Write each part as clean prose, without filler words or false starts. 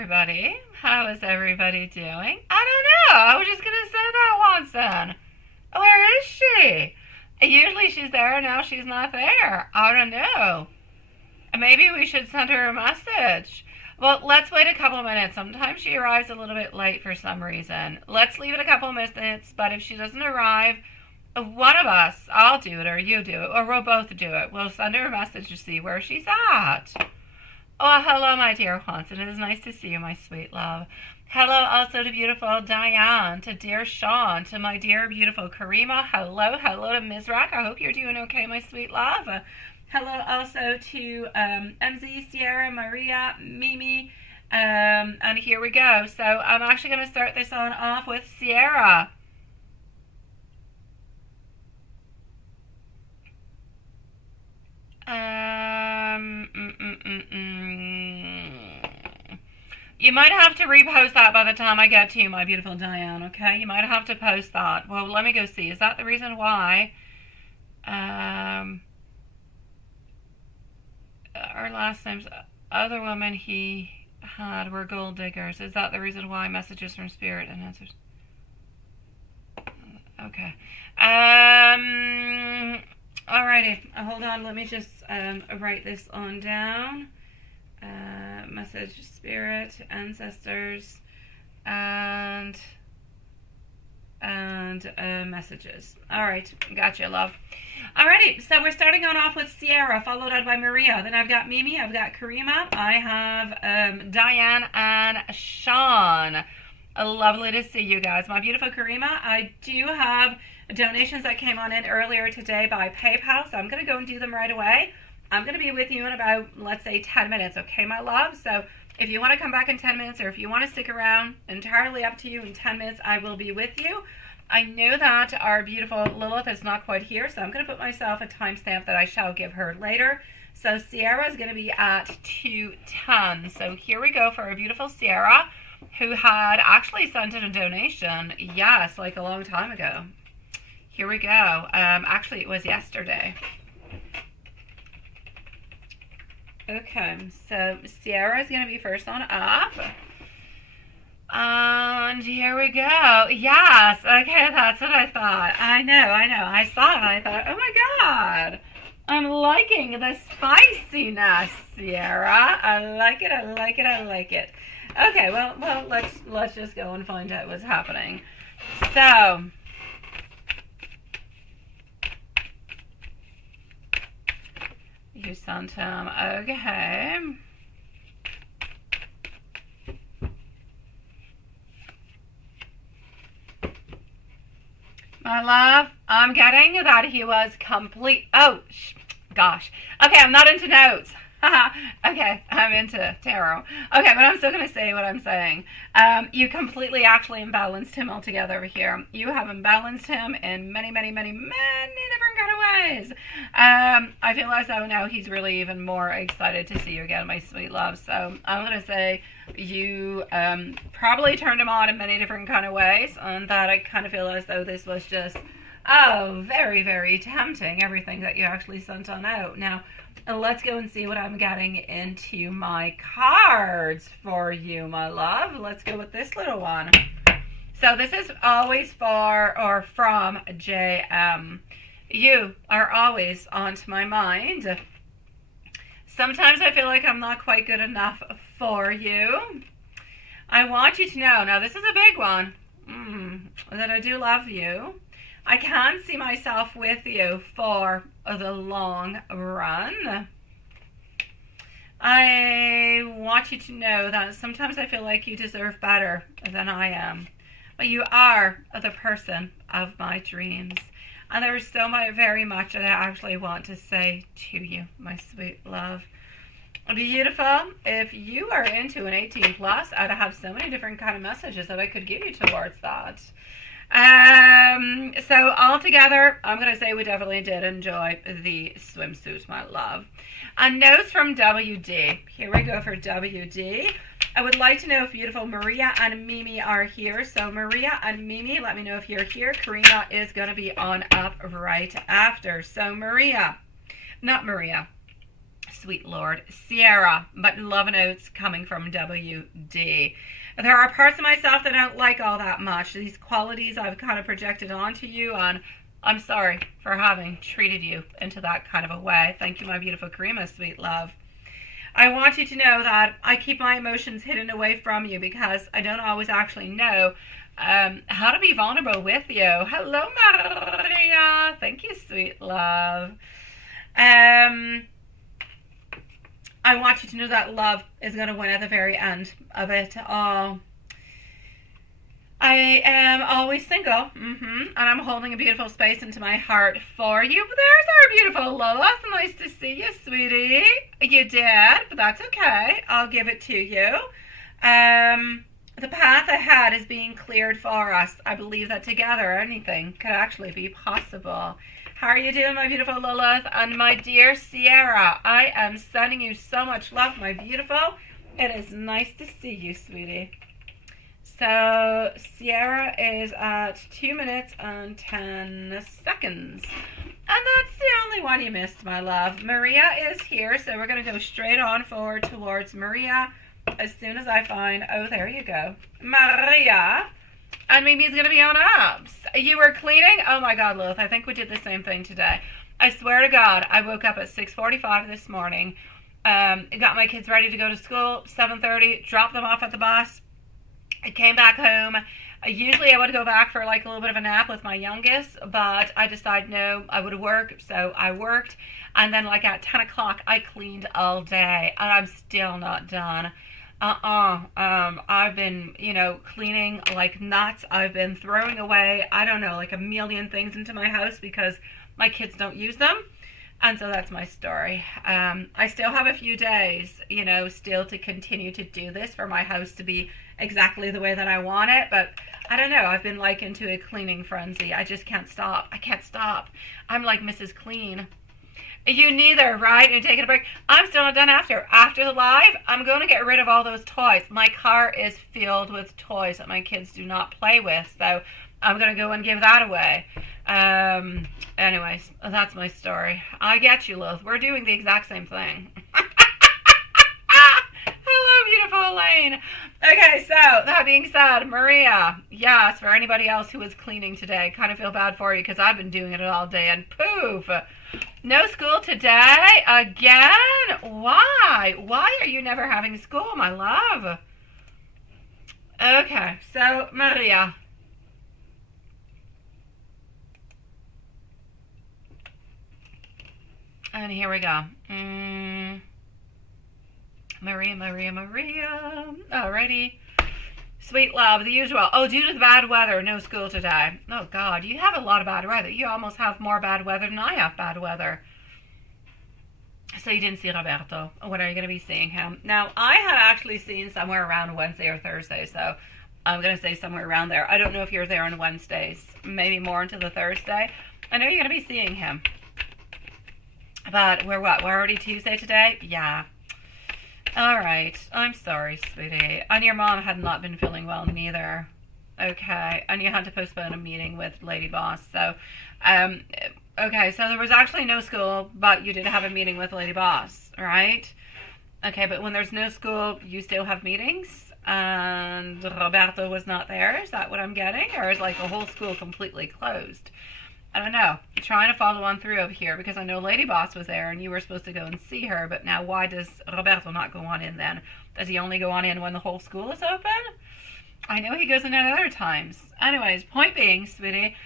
everybody. How is everybody doing? I don't know. I was just going to say that once then. Where is she? Usually she's there, now she's not there. I don't know. Maybe we should send her a message. Well, let's wait a couple of minutes. Sometimes she arrives a little bit late for some reason. Let's leave it a couple of minutes, but if she doesn't arrive, one of us, I'll do it or you do it, or we'll both do it. We'll send her a message to see where she's at. Oh, hello, my dear Haunts. It is nice to see you, my sweet love. Hello also to beautiful Diane, to dear Sean, to my dear beautiful Karima. Hello to Mizrak. I hope you're doing okay, my sweet love. Hello also to MZ, Sierra, Maria, Mimi, and here we go. So I'm actually going to start this on off with Sierra. You might have to repost that by the time I get to you, my beautiful Diane, okay? You might have to post that. Well, let me go see. Is that the reason why? Our last names, other women he had were gold diggers. Is that the reason why? Messages from spirit and answers. Okay. Alrighty. Hold on. Let me just write this on down. Message, spirit, ancestors, and messages. All right, gotcha, love. Alrighty, so we're starting on off with Sierra, followed out by Maria. Then I've got Mimi, I've got Karima, I have Diane and Sean. Lovely to see you guys. My beautiful Karima, I do have donations that came on in earlier today by PayPal, so I'm going to go and do them right away. I'm going to be with you in about, let's say, 10 minutes, okay, my love? So if you want to come back in 10 minutes or if you want to stick around, entirely up to you. In 10 minutes, I will be with you. I know that our beautiful Lilith is not quite here, so I'm going to put myself a timestamp that I shall give her later. So Sierra is going to be at 2:10. So here we go for our beautiful Sierra, who had actually sent in a donation, yes, like a long time ago. Here we go. Actually, it was yesterday. Okay, so Sierra is going to be first on up. And here we go. Yes, okay, that's what I thought. I know. I saw it and I thought, oh my God, I'm liking the spiciness, Sierra. I like it. Okay, well, let's just go and find out what's happening. So, you sent him, okay. My love, I'm getting that he was complete, gosh. Okay, I'm not into notes. Okay, I'm into tarot. Okay, but I'm still going to say what I'm saying. You completely actually imbalanced him altogether over here. You have imbalanced him in many different kind of ways. I feel as though now he's really even more excited to see you again, my sweet love. So I'm going to say you probably turned him on in many different kind of ways, and that I kind of feel as though this was just, very tempting, everything that you actually sent on out. Now, let's go and see what I'm getting into my cards for you, my love. Let's go with this little one. So this is always for or from JM. You are always onto my mind. Sometimes I feel like I'm not quite good enough for you. I want you to know, now this is a big one, that I do love you. I can see myself with you for the long run. I want you to know that sometimes I feel like you deserve better than I am. But you are the person of my dreams. And there is so very much that I actually want to say to you, my sweet love. Beautiful. If you are into an 18 plus, I'd have so many different kind of messages that I could give you towards that. So altogether, I'm going to say we definitely did enjoy the swimsuit, my love. And notes from WD. Here we go for WD. I would like to know if beautiful Maria and Mimi are here. So Maria and Mimi, let me know if you're here. Karina is going to be on up right after. So sweet Lord. Sierra, but love notes coming from WD. There are parts of myself that I don't like all that much. These qualities I've kind of projected onto you, and I'm sorry for having treated you into that kind of a way. Thank you, my beautiful Karima, sweet love. I want you to know that I keep my emotions hidden away from you because I don't always actually know how to be vulnerable with you. Hello, Maria. Thank you, sweet love. I want you to know that love is going to win at the very end of it all. I am always single, and I'm holding a beautiful space into my heart for you. There's our beautiful Lola. Nice to see you, sweetie. You did, but that's okay. I'll give it to you. The path ahead is being cleared for us. I believe that together anything could actually be possible. How are you doing, my beautiful Lilith? And my dear Sierra, I am sending you so much love, my beautiful. It is nice to see you, sweetie. So Sierra is at 2 minutes and 10 seconds. And that's the only one you missed, my love. Maria is here, so we're going to go straight on forward towards Maria as soon as I find... Oh, there you go. Maria. And Mimi's going to be on abs. You were cleaning? Oh my God, Lilith, I think we did the same thing today. I swear to God, I woke up at 6:45 this morning. Got my kids ready to go to school, 7:30, dropped them off at the bus. I came back home. Usually I would go back for like a little bit of a nap with my youngest, but I decided no, I would work, so I worked. And then like at 10 o'clock, I cleaned all day, and I'm still not done. I've been, cleaning like nuts. I've been throwing away, I don't know, like a million things into my house because my kids don't use them. And so that's my story. I still have a few days, still to continue to do this for my house to be exactly the way that I want it. But I don't know. I've been like into a cleaning frenzy. I just can't stop. I can't stop. I'm like Mrs. Clean. You neither, right? You're taking a break. I'm still not done after the live. I'm going to get rid of all those toys. My car is filled with toys that my kids do not play with. So I'm going to go and give that away. Anyways, that's my story. I get you, Lilith. We're doing the exact same thing. Hello, beautiful Elaine. Okay, so that being said, Maria, yes, for anybody else who was cleaning today, kind of feel bad for you because I've been doing it all day and poof. No school today? Again? Why? Why are you never having school, my love? Okay, so Maria. And here we go. Maria. Alrighty. Sweet love, the usual. Oh, due to the bad weather, no school today. Oh, God, you have a lot of bad weather. You almost have more bad weather than I have bad weather. So you didn't see Roberto. When are you going to be seeing him? Now, I had actually seen somewhere around Wednesday or Thursday, so I'm going to say somewhere around there. I don't know if you're there on Wednesdays. Maybe more into the Thursday. I know you're going to be seeing him. But we're what? We're already Tuesday today? Yeah. All right. I'm sorry, sweetie. And your mom had not been feeling well neither. Okay. And you had to postpone a meeting with Lady Boss. So, okay. So there was actually no school, but you did have a meeting with Lady Boss, right? Okay. But when there's no school, you still have meetings? And Roberto was not there? Is that what I'm getting? Or is like a whole school completely closed? I don't know. I'm trying to follow on through over here because I know Lady Boss was there and you were supposed to go and see her. But now why does Roberto not go on in then? Does he only go on in when the whole school is open? I know he goes in at other times. Anyways, point being, sweetie,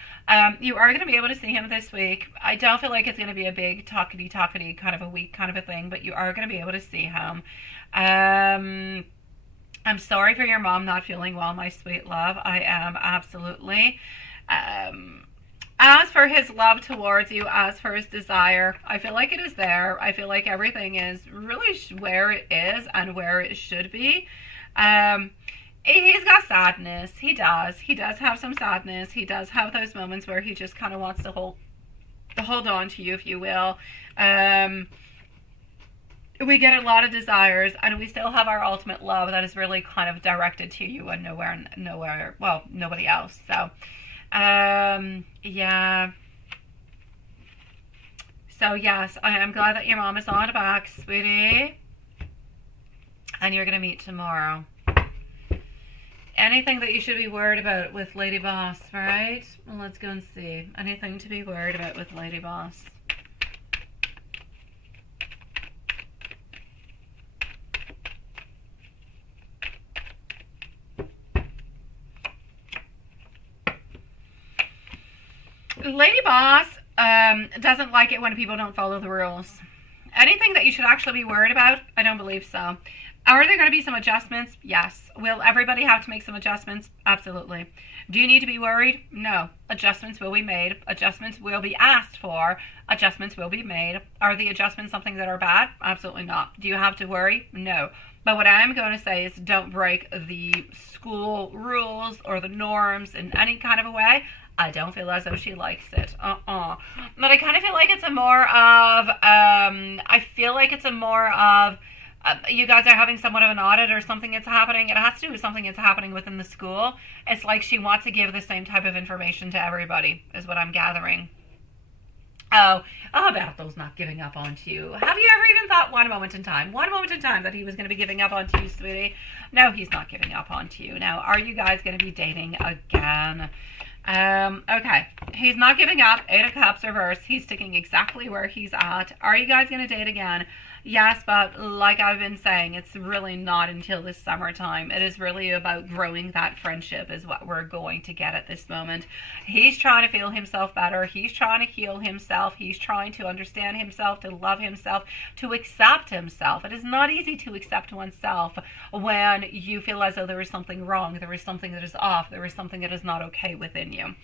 you are going to be able to see him this week. I don't feel like it's going to be a big talkity kind of a week kind of a thing, but you are going to be able to see him. I'm sorry for your mom not feeling well, my sweet love. I am absolutely. As for his love towards you, as for his desire, I feel like it is there. I feel like everything is really where it is and where it should be. He's got sadness. He does. He does have some sadness. He does have those moments where he just kind of wants to hold on to you, if you will. We get a lot of desires, and we still have our ultimate love that is really kind of directed to you and nowhere, well, nobody else. So, yeah. So yes, I am glad that your mom is on back, sweetie. And you're going to meet tomorrow. Anything that you should be worried about with Lady Boss, right? Well, let's go and see. Anything to be worried about with Lady Boss. Lady Boss doesn't like it when people don't follow the rules. Anything that you should actually be worried about? I don't believe so. Are there going to be some adjustments? Yes. Will everybody have to make some adjustments? Absolutely. Do you need to be worried? No. Adjustments will be made. Adjustments will be asked for. Adjustments will be made. Are the adjustments something that are bad? Absolutely not. Do you have to worry? No. But what I'm going to say is don't break the school rules or the norms in any kind of a way. I don't feel as though she likes it. But I kind of feel like it's a more of, you guys are having somewhat of an audit or something that's happening. It has to do with something that's happening within the school. It's like she wants to give the same type of information to everybody, is what I'm gathering. Oh, Bethel's not giving up on you. Have you ever even thought one moment in time that he was going to be giving up on you, sweetie? No, he's not giving up on you. Now, are you guys going to be dating again? Okay, he's not giving up. 8 of Cups reverse. He's sticking exactly where he's at. Are you guys going to date again? Yes, but like I've been saying, it's really not until this summertime. It is really about growing that friendship is what we're going to get at this moment. He's trying to feel himself better. He's trying to heal himself. He's trying to understand himself, to love himself, to accept himself. It is not easy to accept oneself when you feel as though there is something wrong, there is something that is off, there is something that is not okay within you.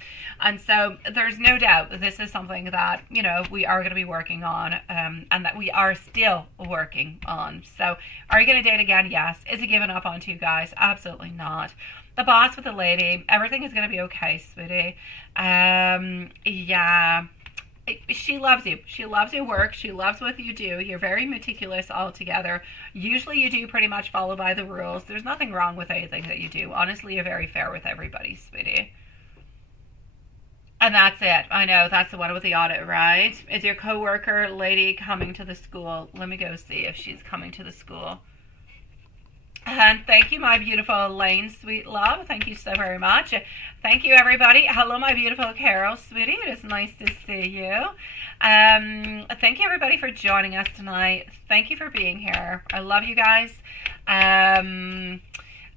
And so there's no doubt that this is something that, you know, we are going to be working on, and that we are still working on. So are you going to date again? Yes. Is he giving up on you guys? Absolutely not. The Boss with the lady, everything is going to be okay, sweetie. Yeah, she loves you. She loves your work. She loves what you do. You're very meticulous altogether. Usually you do pretty much follow by the rules. There's nothing wrong with anything that you do. Honestly, you're very fair with everybody, sweetie. And that's it. I know, that's the one with the audit, right? Is your coworker lady coming to the school? Let me go see if she's coming to the school. And thank you, my beautiful Elaine, sweet love. Thank you so very much. Thank you, everybody. Hello, my beautiful Carol, sweetie. It is nice to see you. Thank you, everybody, for joining us tonight. Thank you for being here. I love you guys.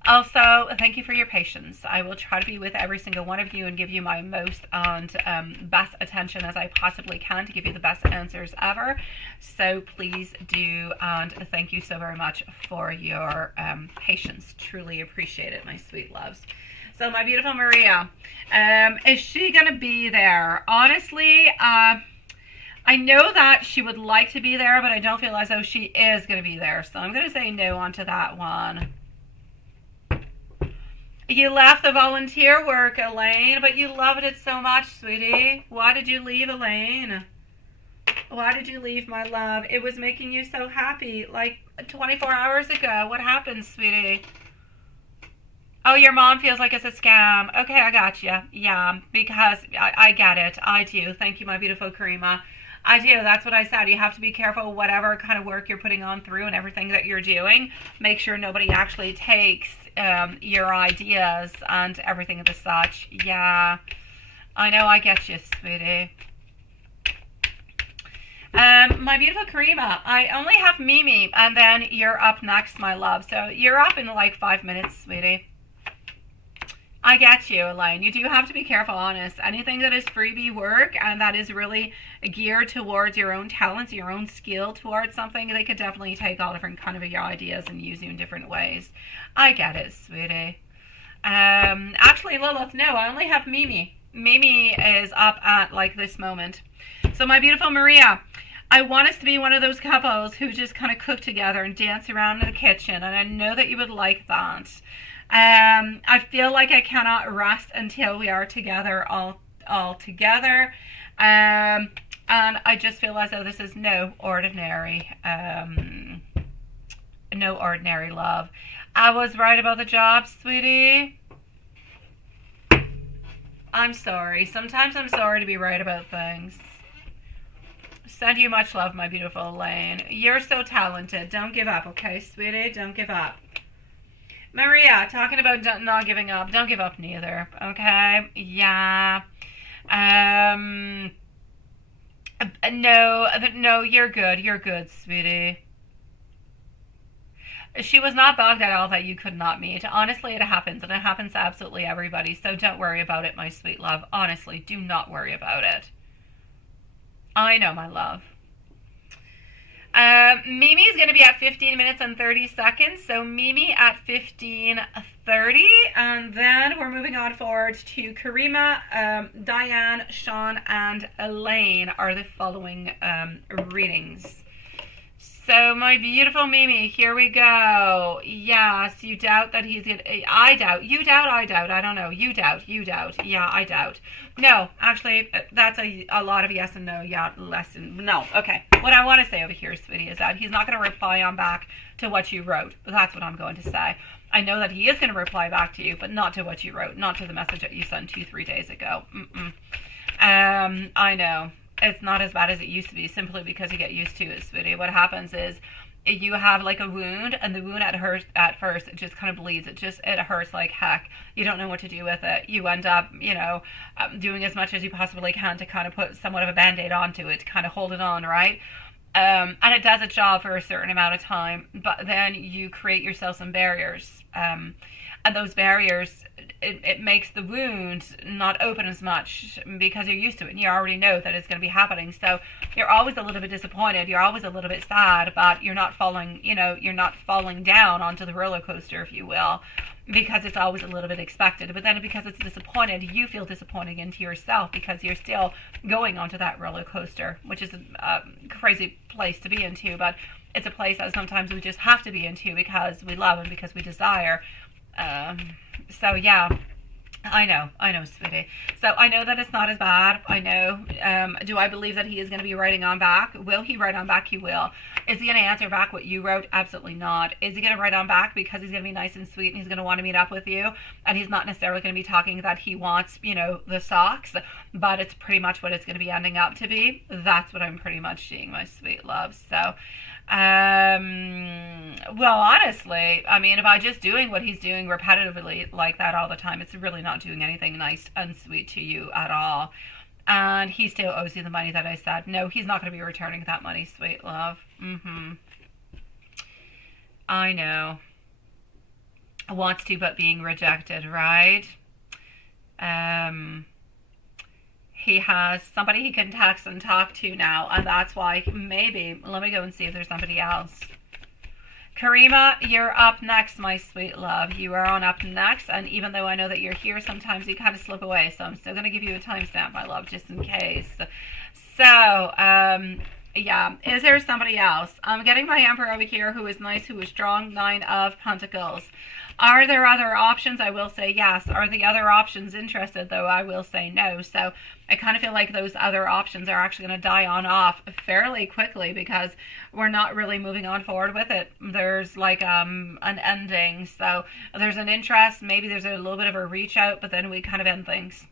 Also, thank you for your patience. I will try to be with every single one of you and give you my most and best attention as I possibly can to give you the best answers ever. So please do, and thank you so very much for your patience. Truly appreciate it, my sweet loves. So my beautiful Maria, is she going to be there? Honestly, I know that she would like to be there, but I don't feel as though she is going to be there. So I'm going to say no onto that one. You left the volunteer work, Elaine, but you loved it so much, sweetie. Why did you leave, Elaine? Why did you leave, my love? It was making you so happy, like 24 hours ago. What happened, sweetie? Oh, your mom feels like it's a scam. Okay, I got you. Yeah, because I get it. I do. Thank you, my beautiful Karima. I do. That's what I said. You have to be careful whatever kind of work you're putting on through and everything that you're doing. Make sure nobody actually takes your ideas and everything of the such. Yeah, I know. I get you, sweetie. My beautiful Karima, I only have Mimi, and then you're up next, my love. So you're up in like 5 minutes, sweetie. I get you, Elaine. You do have to be careful, honest. Anything that is freebie work and that is really geared towards your own talents, your own skill towards something, they could definitely take all different kind of your ideas and use you in different ways. I get it, sweetie. Actually, Lilith, no, I only have Mimi. Mimi is up at like this moment. So my beautiful Maria, I want us to be one of those couples who just kind of cook together and dance around in the kitchen, and I know that you would like that. I feel like I cannot rest until we are together, all together. And I just feel as though this is no ordinary love. I was right about the job, sweetie. I'm sorry. Sometimes I'm sorry to be right about things. Send you much love, my beautiful Elaine. You're so talented. Don't give up, okay, sweetie? Don't give up. Maria, talking about not giving up. Don't give up neither, okay? Yeah. No, you're good. You're good, sweetie. She was not bugged at all that you could not meet. Honestly, it happens, and it happens to absolutely everybody, so don't worry about it, my sweet love. Honestly, do not worry about it. I know, my love. Mimi is going to be at 15 minutes and 30 seconds, so Mimi at 15:30, and then we're moving on forward to Karima, Diane, Sean, and Elaine are the following readings. So, my beautiful Mimi, here we go. Yes, you doubt that he's going to... I doubt. You doubt, I doubt. I don't know. You doubt. Yeah, I doubt. No, actually, that's a lot of yes and no. Yeah, less than... No, okay. What I want to say over here, sweetie, is that he's not going to reply on back to what you wrote. That's what I'm going to say. I know that he is going to reply back to you, but not to what you wrote. Not to the message that you sent 2-3 days ago. I know. It's not as bad as it used to be, simply because you get used to it, sweetie. What happens is you have like a wound, and the wound at first it just kind of bleeds. It hurts like heck. You don't know what to do with it. You end up, doing as much as you possibly can to kind of put somewhat of a band-aid onto it, to kind of hold it on, right? And it does its job for a certain amount of time, but then you create yourself some barriers. And those barriers, it makes the wound not open as much because you're used to it and you already know that it's going to be happening. So you're always a little bit disappointed. You're always a little bit sad, but you're not falling down onto the roller coaster, if you will, because it's always a little bit expected. But then because it's disappointed, you feel disappointed into yourself because you're still going onto that roller coaster, which is a crazy place to be into, but it's a place that sometimes we just have to be into because we love and because we desire. So yeah, I know, sweetie. So I know that it's not as bad. I know. Do I believe that he is going to be writing on back? Will he write on back? He will. Is he going to answer back what you wrote? Absolutely not. Is he going to write on back because he's going to be nice and sweet and he's going to want to meet up with you? And he's not necessarily going to be talking that he wants, the socks, but it's pretty much what it's going to be ending up to be. That's what I'm pretty much seeing, my sweet love. So, well, honestly, I mean, if I just doing what he's doing repetitively like that all the time, it's really not doing anything nice and sweet to you at all. And he still owes you the money that I said. No, he's not going to be returning that money, sweet love. I know. Wants to, but being rejected, right? He has somebody he can text and talk to now, and that's why maybe, let me go and see if there's somebody else. Karima, you're up next, my sweet love. You are on up next, and even though I know that you're here, sometimes you kind of slip away, so I'm still going to give you a timestamp, my love, just in case. So, yeah, is there somebody else? I'm getting my Emperor over here who is nice, who is strong, 9 of Pentacles. Are there other options? I will say yes. Are the other options interested, though? I will say no. So I kind of feel like those other options are actually going to die on off fairly quickly because we're not really moving on forward with it. There's like an ending. So there's an interest. Maybe there's a little bit of a reach out, but then we kind of end things.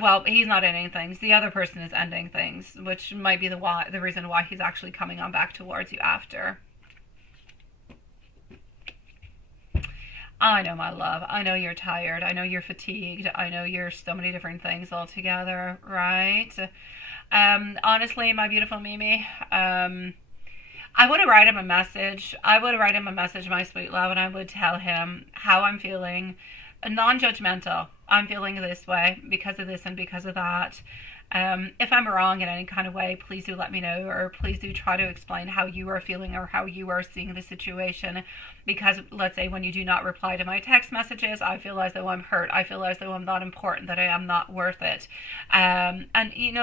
Well, he's not ending things. The other person is ending things, which might be the reason why he's actually coming on back towards you after. I know, my love. I know you're tired. I know you're fatigued. I know you're so many different things altogether, right? Honestly, my beautiful Mimi, I would write him a message. My sweet love, and I would tell him how I'm feeling. Non-judgmental. I'm feeling this way because of this and because of that. If I'm wrong in any kind of way, please do let me know, or please do try to explain how you are feeling or how you are seeing the situation. Because let's say when you do not reply to my text messages, I feel as though I'm hurt. I feel as though I'm not important, that I am not worth it. And,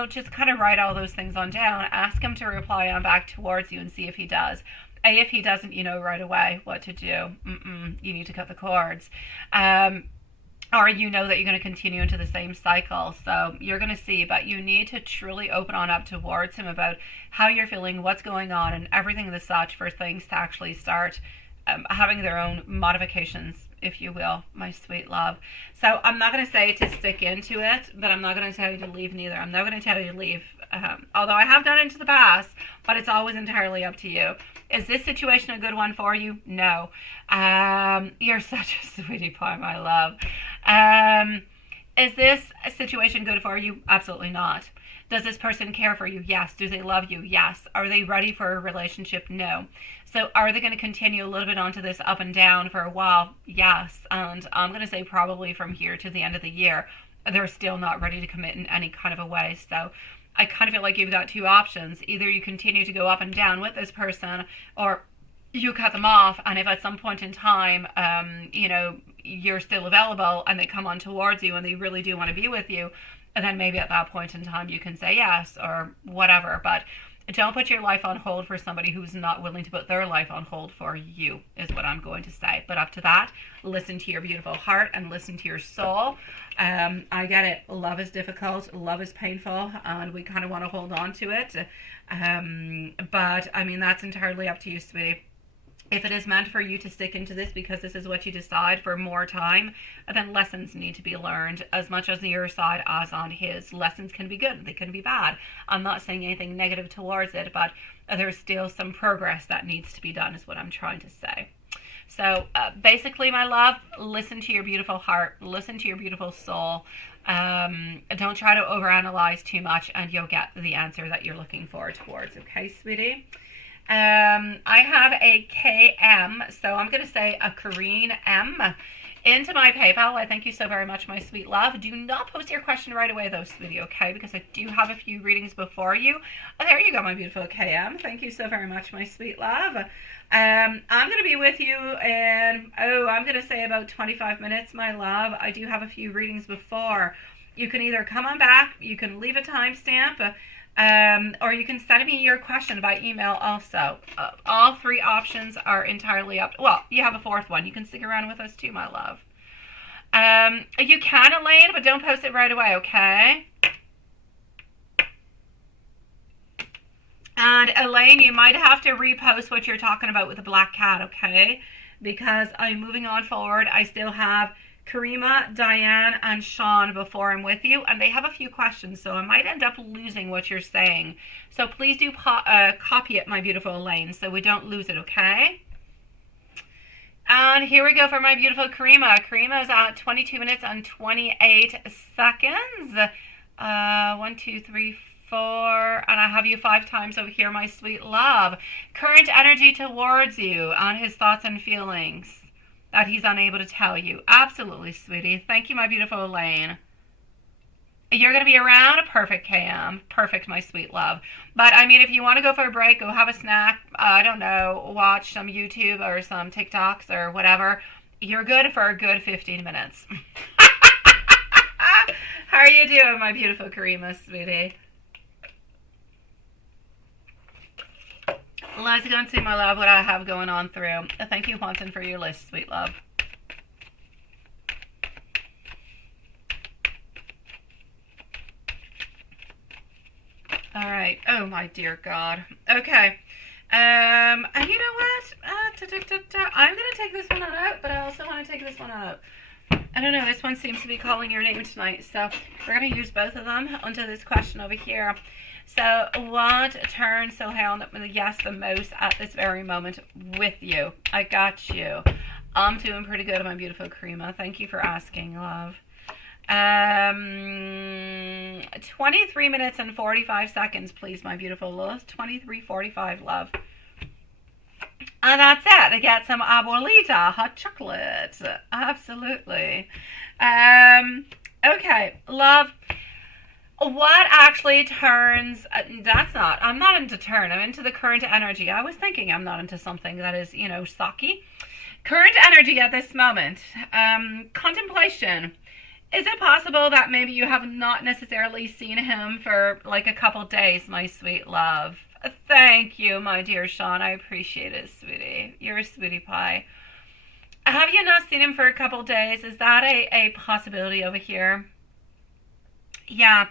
just kind of write all those things on down. Ask him to reply on back towards you and see if he does. If he doesn't, right away what to do. You need to cut the cords. Or you know that you're going to continue into the same cycle. So you're going to see, but you need to truly open on up towards him about how you're feeling, what's going on, and everything as such for things to actually start having their own modifications if you will, my sweet love. So I'm not going to say to stick into it, but I'm not going to tell you to leave neither. I'm not going to tell you to leave, although I have done it in the past, but it's always entirely up to you. Is this situation a good one for you? No. You're such a sweetie pie, my love. Is this situation good for you? Absolutely not. Does this person care for you? Yes. Do they love you? Yes. Are they ready for a relationship? No. So are they going to continue a little bit onto this up and down for a while? Yes. And I'm going to say probably from here to the end of the year, they're still not ready to commit in any kind of a way. So I kind of feel like you've got two options. Either you continue to go up and down with this person, or you cut them off. And if at some point in time, you're still available and they come on towards you and they really do want to be with you, and then maybe at that point in time you can say yes or whatever. But don't put your life on hold for somebody who's not willing to put their life on hold for you, is what I'm going to say. But up to that, listen to your beautiful heart and listen to your soul. I get it. Love is difficult. Love is painful. And we kind of want to hold on to it. But, I mean, that's entirely up to you, sweetie. If it is meant for you to stick into this because this is what you decide for more time, then lessons need to be learned as much as on your side as on his. Lessons can be good, they can be bad. I'm not saying anything negative towards it, but there's still some progress that needs to be done is what I'm trying to say. So basically, my love, listen to your beautiful heart, listen to your beautiful soul. Don't try to overanalyze too much and you'll get the answer that you're looking for towards. Okay, sweetie? I have a KM, so I'm going to say a Kareen M into my PayPal. I thank you so very much, my sweet love. Do not post your question right away, though, sweetie, okay? Because I do have a few readings before you. Oh, there you go, my beautiful KM. Thank you so very much, my sweet love. I'm going to be with you in, I'm going to say about 25 minutes, my love. I do have a few readings before. You can either come on back, you can leave a timestamp, or you can send me your question by email also. All three options are entirely up. Well, you have a fourth one. You can stick around with us too, my love. You can, Elaine, but don't post it right away, okay? And Elaine, you might have to repost what you're talking about with the black cat, okay? Because I'm moving on forward. I still have Karima, Diane, and Sean before I'm with you, and they have a few questions, so I might end up losing what you're saying. So please do copy it, my beautiful Elaine, so we don't lose it, okay? And here we go for my beautiful Karima. Karima is at 22 minutes and 28 seconds. 1, 2, 3, 4, and I have you 5 times over here, my sweet love. Current energy towards you on his thoughts and feelings that he's unable to tell you. Absolutely, sweetie. Thank you, my beautiful Elaine. You're going to be around? Perfect, KM. Perfect, my sweet love. But, I mean, if you want to go for a break, go have a snack, I don't know, watch some YouTube or some TikToks or whatever, you're good for a good 15 minutes. How are you doing, my beautiful Karima, sweetie? Let's go and see, my love, what I have going on through. Thank you, Watson, for your list, sweet love. All right. Oh, my dear God. Okay. And you know what? I'm going to take this one out, but I also want to take this one out. I don't know. This one seems to be calling your name tonight, so we're going to use both of them onto this question over here. So what turns so high on the yes the most at this very moment with you? I got you. I'm doing pretty good, my beautiful Karima. Thank you for asking, love. 23 minutes and 45 seconds, please, my beautiful love. 23:45, love. And that's it. They get some abuelita hot chocolate. Absolutely. Okay, love. What actually turns, I'm not into turn, I'm into the current energy. I was thinking I'm not into something that is, sucky. Current energy at this moment. Contemplation. Is it possible that maybe you have not necessarily seen him for like a couple days, my sweet love? Thank you, my dear Sean. I appreciate it, sweetie. You're a sweetie pie. Have you not seen him for a couple days? Is that a possibility over here? Yeah.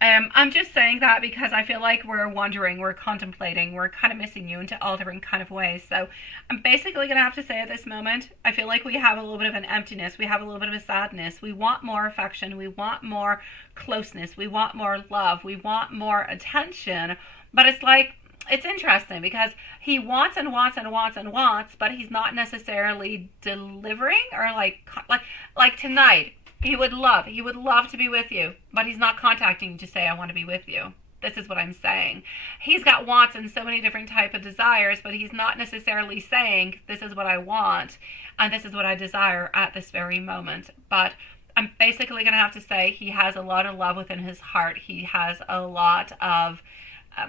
I'm just saying that because I feel like we're wondering, we're contemplating, we're kind of missing you into all different kind of ways. So I'm basically going to have to say at this moment, I feel like we have a little bit of an emptiness. We have a little bit of a sadness. We want more affection. We want more closeness. We want more love. We want more attention. But it's like, it's interesting because he wants and wants and wants and wants, but he's not necessarily delivering, or like tonight. He would love to be with you, but he's not contacting you to say, I want to be with you. This is what I'm saying. He's got wants and so many different type of desires, but he's not necessarily saying, this is what I want, and this is what I desire at this very moment. But I'm basically going to have to say he has a lot of love within his heart. He has a lot of,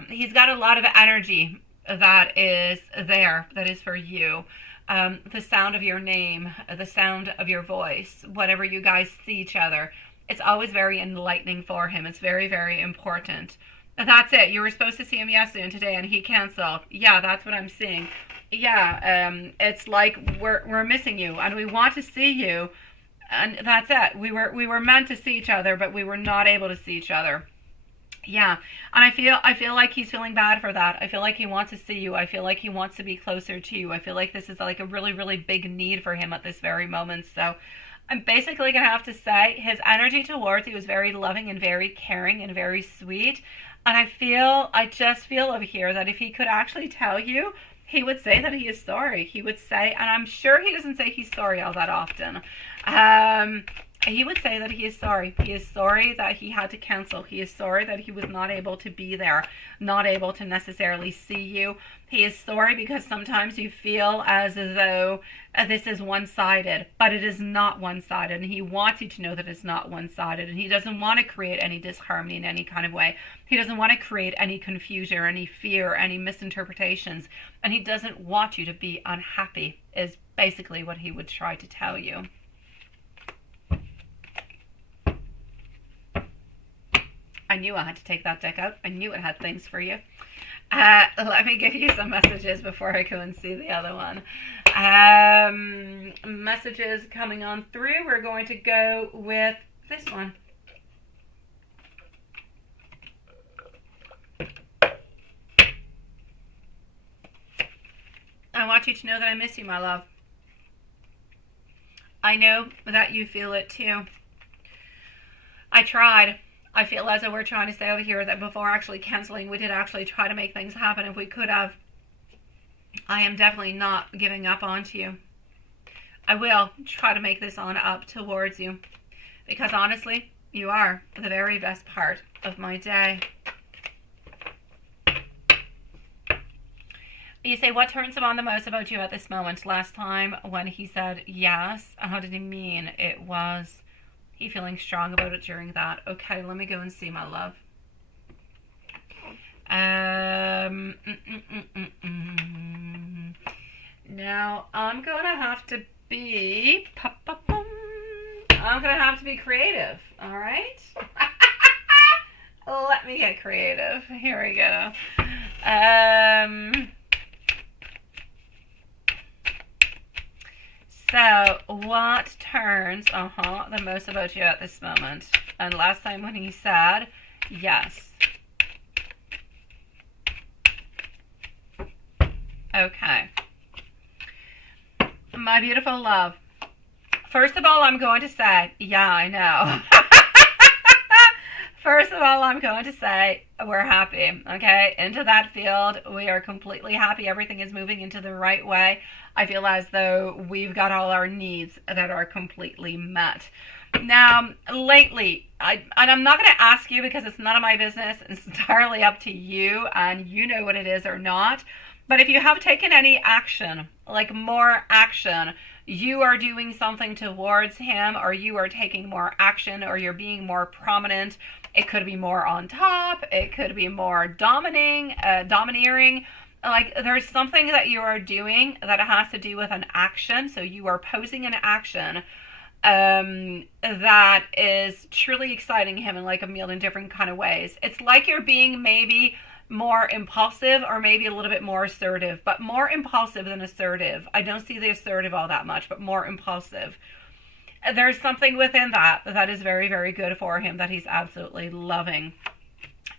he's got a lot of energy that is there, that is for you. The sound of your name, the sound of your voice, whenever you guys see each other, it's always very enlightening for him. It's very, very important. And that's it. You were supposed to see him yesterday and today, and he canceled. Yeah, that's what I'm seeing. Yeah, it's like we're missing you, and we want to see you, and that's it. We were meant to see each other, but we were not able to see each other. Yeah, and I feel like he's feeling bad for that. I feel like he wants to see you. I feel like he wants to be closer to you. I feel like this is like a really, really big need for him at this very moment. So I'm basically going to have to say his energy towards you is very loving and very caring and very sweet. And I just feel over here that if he could actually tell you, he would say that he is sorry. He would say, and I'm sure he doesn't say he's sorry all that often. He would say that he is sorry. He is sorry that he had to cancel. He is sorry that he was not able to be there, not able to necessarily see you. He is sorry because sometimes you feel as though this is one-sided, but it is not one-sided, and he wants you to know that it's not one-sided, and he doesn't want to create any disharmony in any kind of way. He doesn't want to create any confusion or any fear or any misinterpretations, and he doesn't want you to be unhappy, is basically what he would try to tell you. I knew I had to take that deck out. I knew it had things for you. Let me give you some messages before I go and see the other one. Messages coming on through. We're going to go with this one. I want you to know that I miss you, my love. I know that you feel it too. I tried. I feel as though we're trying to stay over here, that before actually canceling, we did actually try to make things happen if we could have. I am definitely not giving up on you. I will try to make this on up towards you, because honestly, you are the very best part of my day. You say, what turns him on the most about you at this moment? Last time when he said yes, how did he mean? It was he feeling strong about it during that. Okay, let me go and see, my love. Now, I'm going to have to be... I'm going to have to be creative, all right? Let me get creative. Here we go. So, what turns the most about you at this moment? And last time when he said yes. Okay. My beautiful love. First of all, I'm going to say, yeah, I know. First of all, I'm going to say we're happy, okay? Into that field, we are completely happy. Everything is moving into the right way. I feel as though we've got all our needs that are completely met. Now, lately, and I'm not going to ask you because it's none of my business. It's entirely up to you, and you know what it is or not. But if you have taken any action, like more action, you are doing something towards him, or you are taking more action, or you're being more prominent. It could be more on top. It could be more domineering. Like there's something that you are doing that has to do with an action. So you are posing an action that is truly exciting him in like a million different kind of ways. It's like you're being maybe more impulsive or maybe a little bit more assertive, but more impulsive than assertive. I don't see the assertive all that much, but more impulsive. there's something within that is very, very good for him, that he's absolutely loving.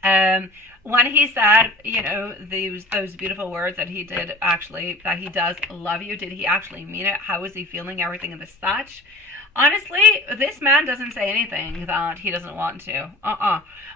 When he said, you know, those beautiful words that he did actually, that he does love you, did he actually mean it? How is he feeling everything and the such? Honestly, this man doesn't say anything that he doesn't want to.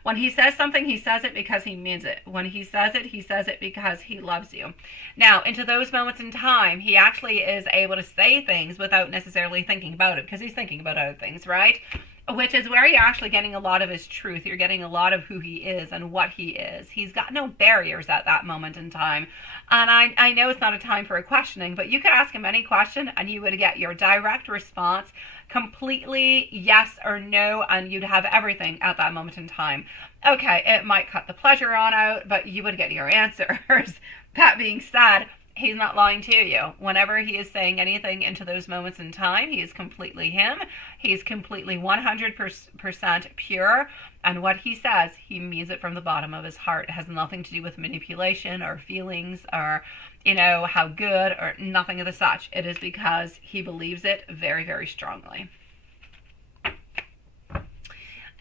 When he says something, he says it because he means it. When he says it because he loves you. Now, into those moments in time, he actually is able to say things without necessarily thinking about it, because he's thinking about other things, right? Which is where you're actually getting a lot of his truth. You're getting a lot of who he is and what he is. He's got no barriers at that moment in time. And I know it's not a time for a questioning, but you could ask him any question and you would get your direct response, completely yes or no, and you'd have everything at that moment in time. Okay, it might cut the pleasure on out, but you would get your answers. That being said, he's not lying to you. Whenever he is saying anything into those moments in time, he is completely him. He's completely 100% pure. And what he says, he means it from the bottom of his heart. It has nothing to do with manipulation or feelings or, you know, how good or nothing of the such. It is because he believes it very, very strongly.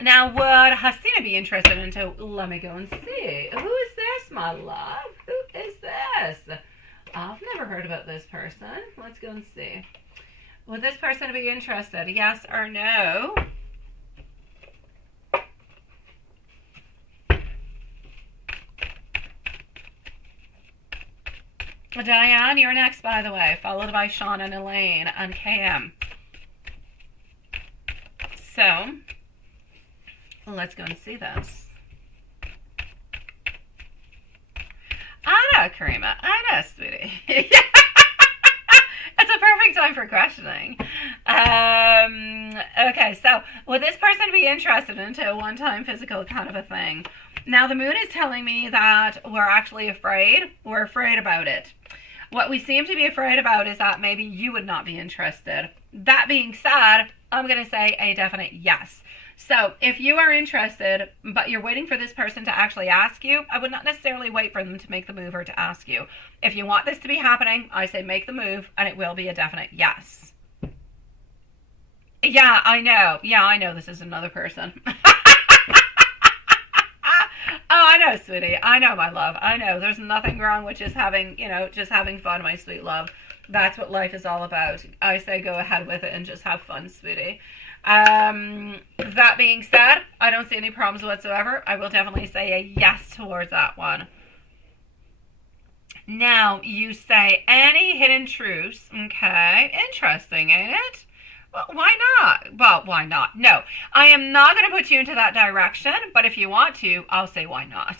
Now, would Hasina be interested in? Let me go and see. Who is this, my love? Who is this? I've never heard about this person. Let's go and see. Would this person be interested? Yes or no? Diane, you're next, by the way, followed by Sean and Elaine and KM. So, let's go and see this. I know, Karima. I know, sweetie. It's a perfect time for questioning. Okay, so would this person be interested into a one-time physical kind of a thing? Now, the moon is telling me that we're actually afraid. We're afraid about it. What we seem to be afraid about is that maybe you would not be interested. That being said, I'm going to say a definite yes. So if you are interested, but you're waiting for this person to actually ask you, I would not necessarily wait for them to make the move or to ask you. If you want this to be happening, I say make the move, and it will be a definite yes. Yeah, I know. Yeah, I know this is another person. Oh, I know, sweetie. I know, my love. I know. There's nothing wrong with just having, you know, just having fun, my sweet love. That's what life is all about. I say go ahead with it and just have fun, sweetie. That being said, I don't see any problems whatsoever. I will definitely say a yes towards that one. Now, you say any hidden truths. Okay, interesting, ain't it? Well, why not? Well, why not? No, I am not going to put you into that direction, but if you want to, I'll say why not.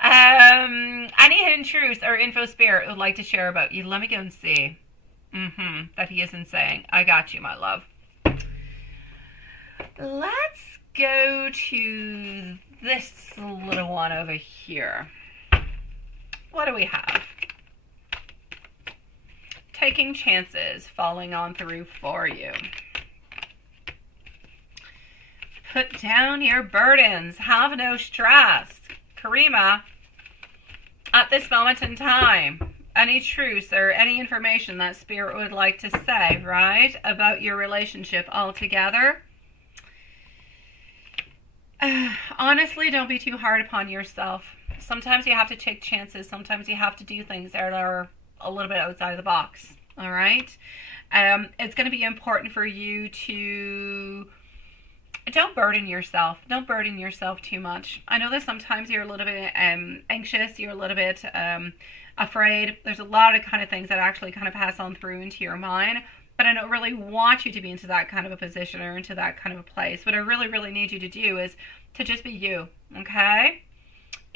Any hidden truths or info spirit would like to share about you? Let me go and see. That he isn't saying. I got you, my love. Let's go to this little one over here. What do we have? Taking chances, falling on through for you. Put down your burdens. Have no stress. Karima, at this moment in time, any truths or any information that Spirit would like to say, right, about your relationship altogether? Honestly, don't be too hard upon yourself. Sometimes you have to take chances. Sometimes you have to do things that are a little bit outside of the box, all right? It's going to be important for you to don't burden yourself. Don't burden yourself too much. I know that sometimes you're a little bit anxious. You're a little bit afraid. There's a lot of kind of things that actually kind of pass on through into your mind, but I don't really want you to be into that kind of a position or into that kind of a place. What I really, really need you to do is to just be you, okay?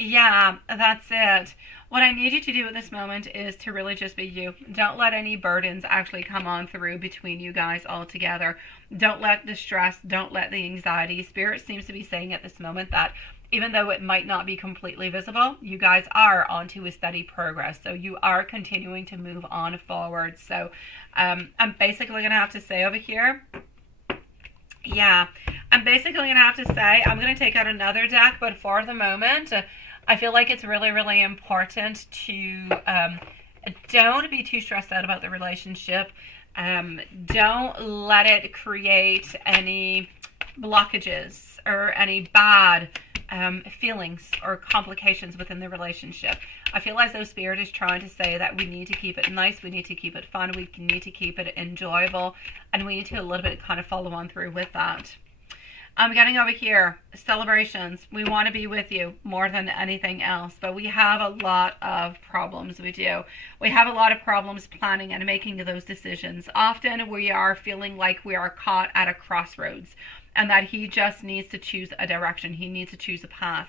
Yeah, that's it. What I need you to do at this moment is to really just be you. Don't let any burdens actually come on through between you guys altogether. Don't let the stress, don't let the anxiety. Spirit seems to be saying at this moment that even though it might not be completely visible, you guys are onto a steady progress. So you are continuing to move on forward. So I'm basically going to have to say over here, yeah, I'm basically going to have to say, I'm going to take out another deck, but for the moment, I feel like it's really, really important to don't be too stressed out about the relationship. Don't let it create any blockages or any bad feelings or complications within the relationship. I feel as though Spirit is trying to say that we need to keep it nice, we need to keep it fun, we need to keep it enjoyable, and we need to a little bit kind of follow on through with that. I'm getting over here, celebrations. We want to be with you more than anything else, but we have a lot of problems. We do. We have a lot of problems planning and making those decisions. Often we are feeling like we are caught at a crossroads and that he just needs to choose a direction. He needs to choose a path.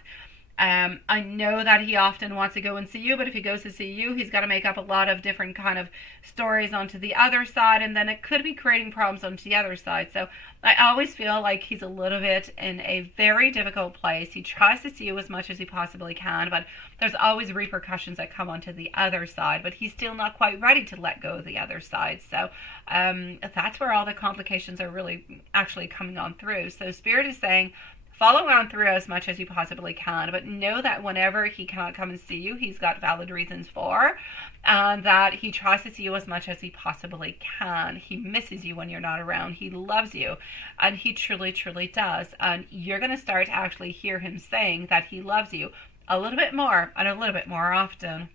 I know that he often wants to go and see you, but if he goes to see you, he's got to make up a lot of different kind of stories onto the other side, and then it could be creating problems onto the other side. So I always feel like he's a little bit in a very difficult place. He tries to see you as much as he possibly can, but there's always repercussions that come onto the other side, but he's still not quite ready to let go of the other side. So that's where all the complications are really actually coming on through. So Spirit is saying, follow on through as much as you possibly can, but know that whenever he cannot come and see you, he's got valid reasons for, and that he tries to see you as much as he possibly can. He misses you when you're not around. He loves you, and he truly, truly does. And you're going to start to actually hear him saying that he loves you a little bit more and a little bit more often.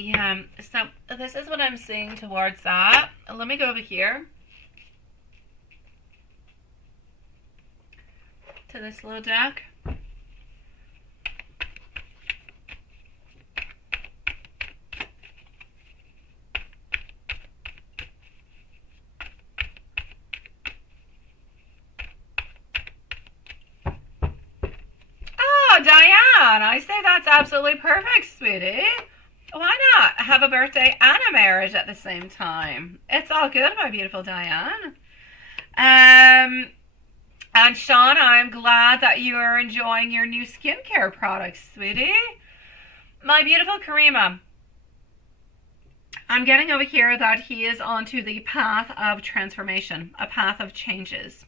Yeah, so this is what I'm seeing towards that. Let me go over here to this little deck. Oh, Diane, I say that's absolutely perfect, sweetie. Why not have a birthday and a marriage at the same time? It's all good, my beautiful Diane. And Sean, I'm glad that you are enjoying your new skincare products, sweetie. My beautiful Karima, I'm getting over here that he is onto the path of transformation, a path of changes.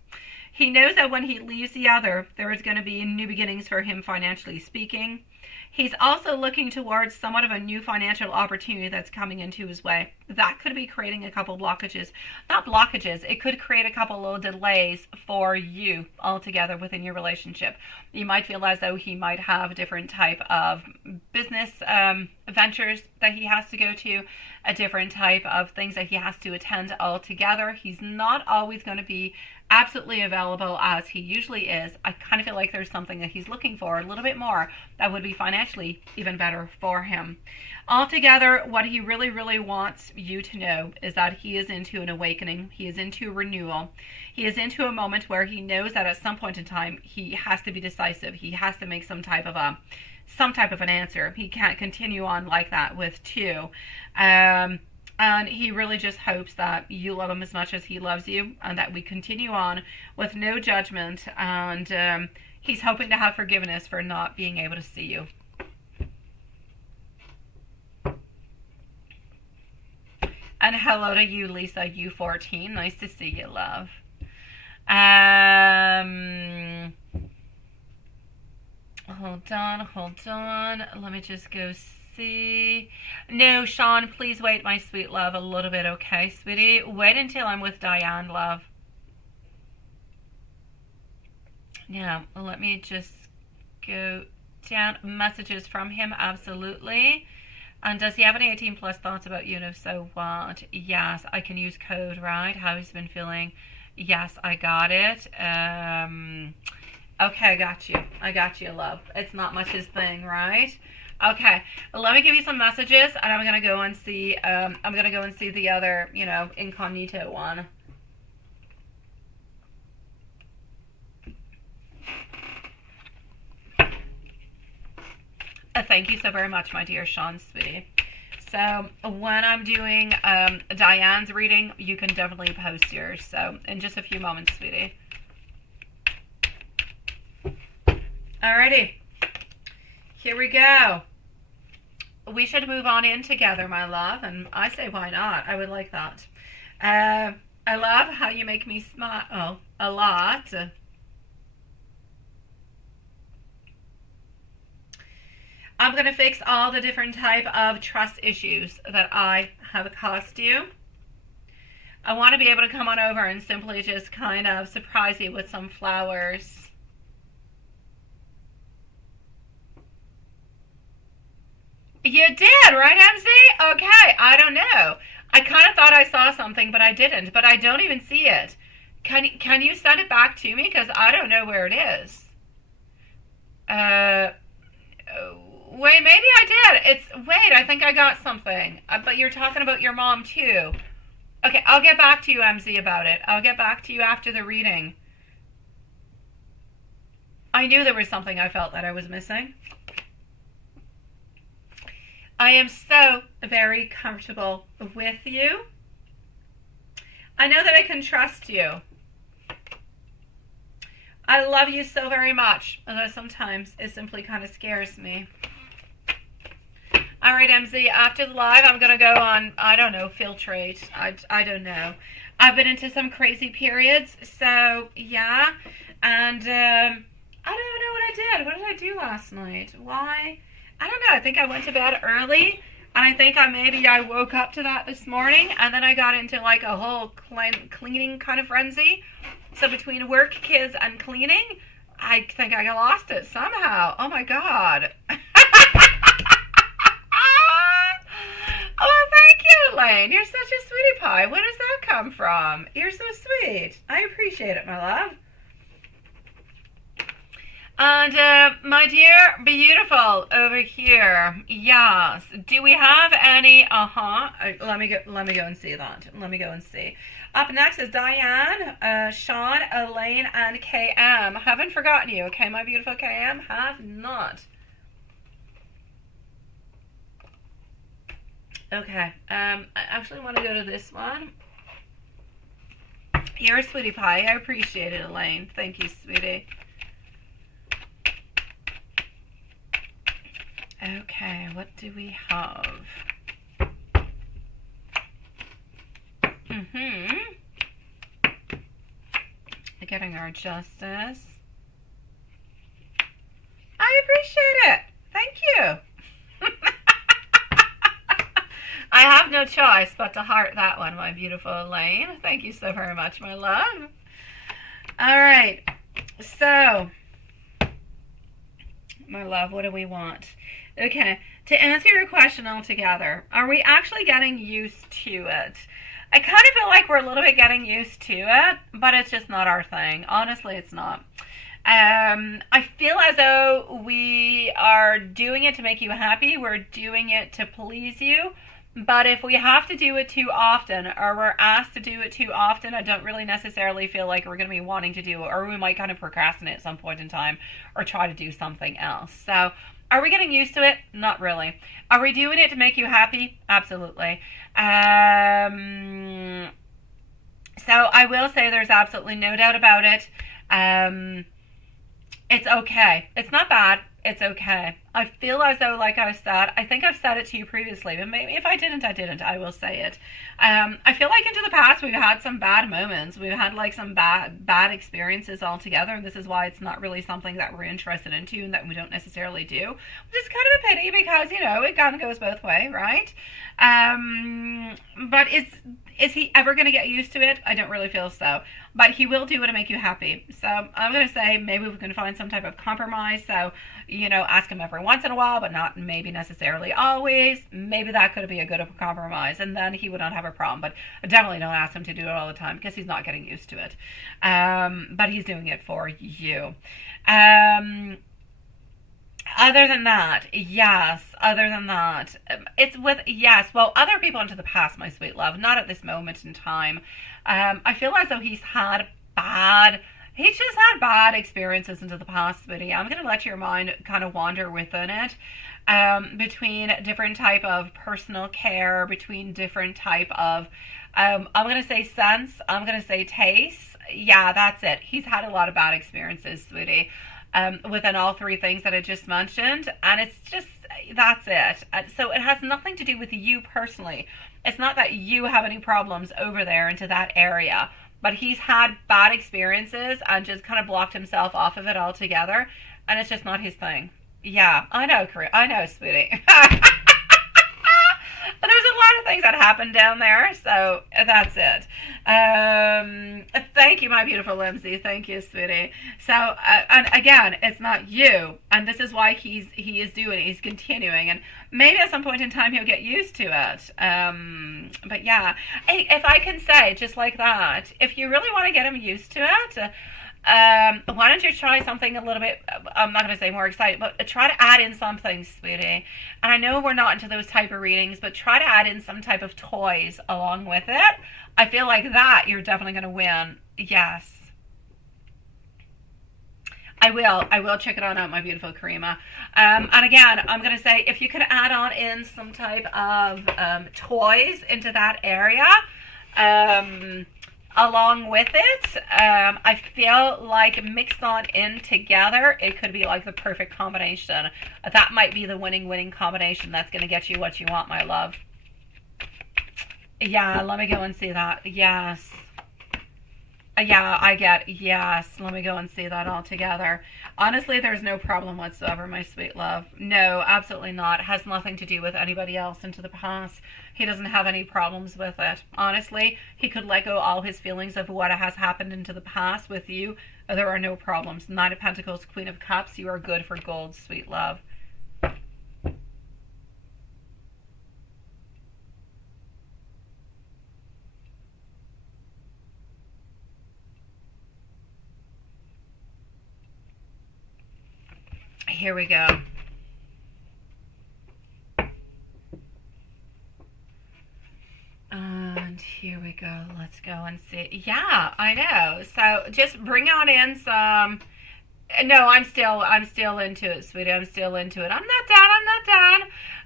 He knows that when he leaves the other, there is going to be new beginnings for him financially speaking. He's also looking towards somewhat of a new financial opportunity that's coming into his way. That could be creating a couple blockages. Not blockages, it could create a couple of delays for you altogether within your relationship. You might feel as though he might have a different type of business ventures that he has to go to, a different type of things that he has to attend altogether. He's not always going to be absolutely available as he usually is. I kind of feel like there's something that he's looking for a little bit more that would be financially even better for him. Altogether, what he really, really wants you to know is that he is into an awakening. He is into renewal. He is into a moment where he knows that at some point in time he has to be decisive. He has to make some type of an answer. He can't continue on like that with two. And he really just hopes that you love him as much as he loves you, and that we continue on with no judgment. And he's hoping to have forgiveness for not being able to see you. And hello to you, Lisa, U14. Nice to see you, love. Hold on. Let me just go see. No, Sean, please wait, my sweet love, a little bit, okay, sweetie? Wait until I'm with Diane, love. Now, let me just go down. Messages from him, absolutely. And does he have any 18 plus thoughts about you? And if so, what? Yes, I can use code, right? How he's been feeling. Yes, I got it. Okay, I got you, love. It's not much his thing, right? Okay, let me give you some messages, and I'm gonna go and see. The other, incognito one. Thank you so very much, my dear Sean, sweetie. So when I'm doing Diane's reading, you can definitely post yours. So in just a few moments, sweetie. Alrighty, here we go. We should move on in together, my love, and I say why not? I would like that. I love how you make me smile a lot. I'm going to fix all the different type of trust issues that I have caused you. I want to be able to come on over and simply just kind of surprise you with some flowers. You did, right, MC? Okay, I don't know. I kind of thought I saw something, but I didn't. But I don't even see it. Can you send it back to me? Because I don't know where it is. Wait, maybe I did. Wait, I think I got something. But you're talking about your mom, too. Okay, I'll get back to you, MZ, about it. I'll get back to you after the reading. I knew there was something I felt that I was missing. I am so very comfortable with you. I know that I can trust you. I love you so very much, although sometimes it simply kind of scares me. All right, MZ, after the live, I'm going to go on, I don't know, filtrate. I don't know. I've been into some crazy periods, so yeah. And I don't even know what I did. What did I do last night? Why? I don't know. I think I went to bed early, and I think I woke up to that this morning, and then I got into like a whole cleaning kind of frenzy. So between work, kids, and cleaning, I think I lost it somehow. Oh my God. Oh, thank you, Elaine. You're such a sweetie pie. Where does that come from? You're so sweet. I appreciate it, my love. And my dear beautiful over here, yes. Do we have any? Let me go and see that. Let me go and see. Up next is Diane, Sean, Elaine, and KM. Haven't forgotten you, okay, my beautiful KM? Have not. Okay. I actually want to go to this one. You're a sweetie pie. I appreciate it, Elaine. Thank you, sweetie. Okay, what do we have? Getting our justice. I appreciate it. Thank you. I have no choice but to heart that one, my beautiful Elaine. Thank you so very much, my love. All right. So, my love, what do we want? Okay, to answer your question altogether, are we actually getting used to it? I kind of feel like we're a little bit getting used to it, but it's just not our thing. Honestly, it's not. I feel as though we are doing it to make you happy. We're doing it to please you. But if we have to do it too often, or we're asked to do it too often, I don't really necessarily feel like we're going to be wanting to do it, or we might kind of procrastinate at some point in time, or try to do something else. So, are we getting used to it? Not really. Are we doing it to make you happy? Absolutely. So I will say there's absolutely no doubt about it. It's okay. It's not bad. It's okay. I feel as though, like I said, I think I've said it to you previously, but maybe if I didn't, I will say it. I feel like into the past we've had some bad moments. We've had like some bad experiences altogether, and this is why it's not really something that we're interested into and that we don't necessarily do. Which is kind of a pity because, you know, it kind of goes both ways, right? But is he ever going to get used to it? I don't really feel so. But he will do it to make you happy. So I'm going to say maybe we can find some type of compromise. So, you know, ask him every once in a while, but not maybe necessarily always. Maybe that could be a good compromise, and then he would not have a problem. But definitely don't ask him to do it all the time because he's not getting used to it. But he's doing it for you. Other than that, it's with, well, other people into the past, my sweet love, not at this moment in time. I feel as though he's just had bad experiences into the past, sweetie. I'm going to let your mind kind of wander within it, between different type of personal care, between different type of, I'm going to say sense, I'm going to say taste. Yeah, that's it. He's had a lot of bad experiences, sweetie. Within all three things that I just mentioned, and it's just, that's it. So it has nothing to do with you personally. It's not that you have any problems over there into that area, but he's had bad experiences and just kind of blocked himself off of it altogether, and it's just not his thing. Yeah, I know, I know, sweetie. There's a lot of things that happen down there, so that's it. Thank you, my beautiful Lindsay. Thank you, sweetie. So, and again, it's not you, and this is why he is doing it. He's continuing, and maybe at some point in time he'll get used to it. But yeah, if I can say just like that, if you really want to get him used to it. Why don't you try something a little bit, I'm not going to say more exciting, but try to add in something, sweetie. And I know we're not into those type of readings, but try to add in some type of toys along with it. I feel like that you're definitely going to win. Yes. I will check it on out, my beautiful Karima. And again, I'm going to say, if you could add on in some type of toys into that area, along with it, I feel like mixed on in together, it could be like the perfect combination. That might be the winning combination that's going to get you what you want, my love. Yeah, let me go and see that. Yes. Yeah, I get, yes, let me go and see that all together. Honestly, there's no problem whatsoever, my sweet love. No, absolutely not. It has nothing to do with anybody else into the past. He doesn't have any problems with it. Honestly, he could let go all his feelings of what has happened into the past with you. There are no problems. Knight of Pentacles, Queen of Cups, you are good for gold, sweet love. Here we go. And here we go. Let's go and see. Yeah, I know. So just bring on in some. No, I'm still into it, sweetie. I'm still into it. I'm not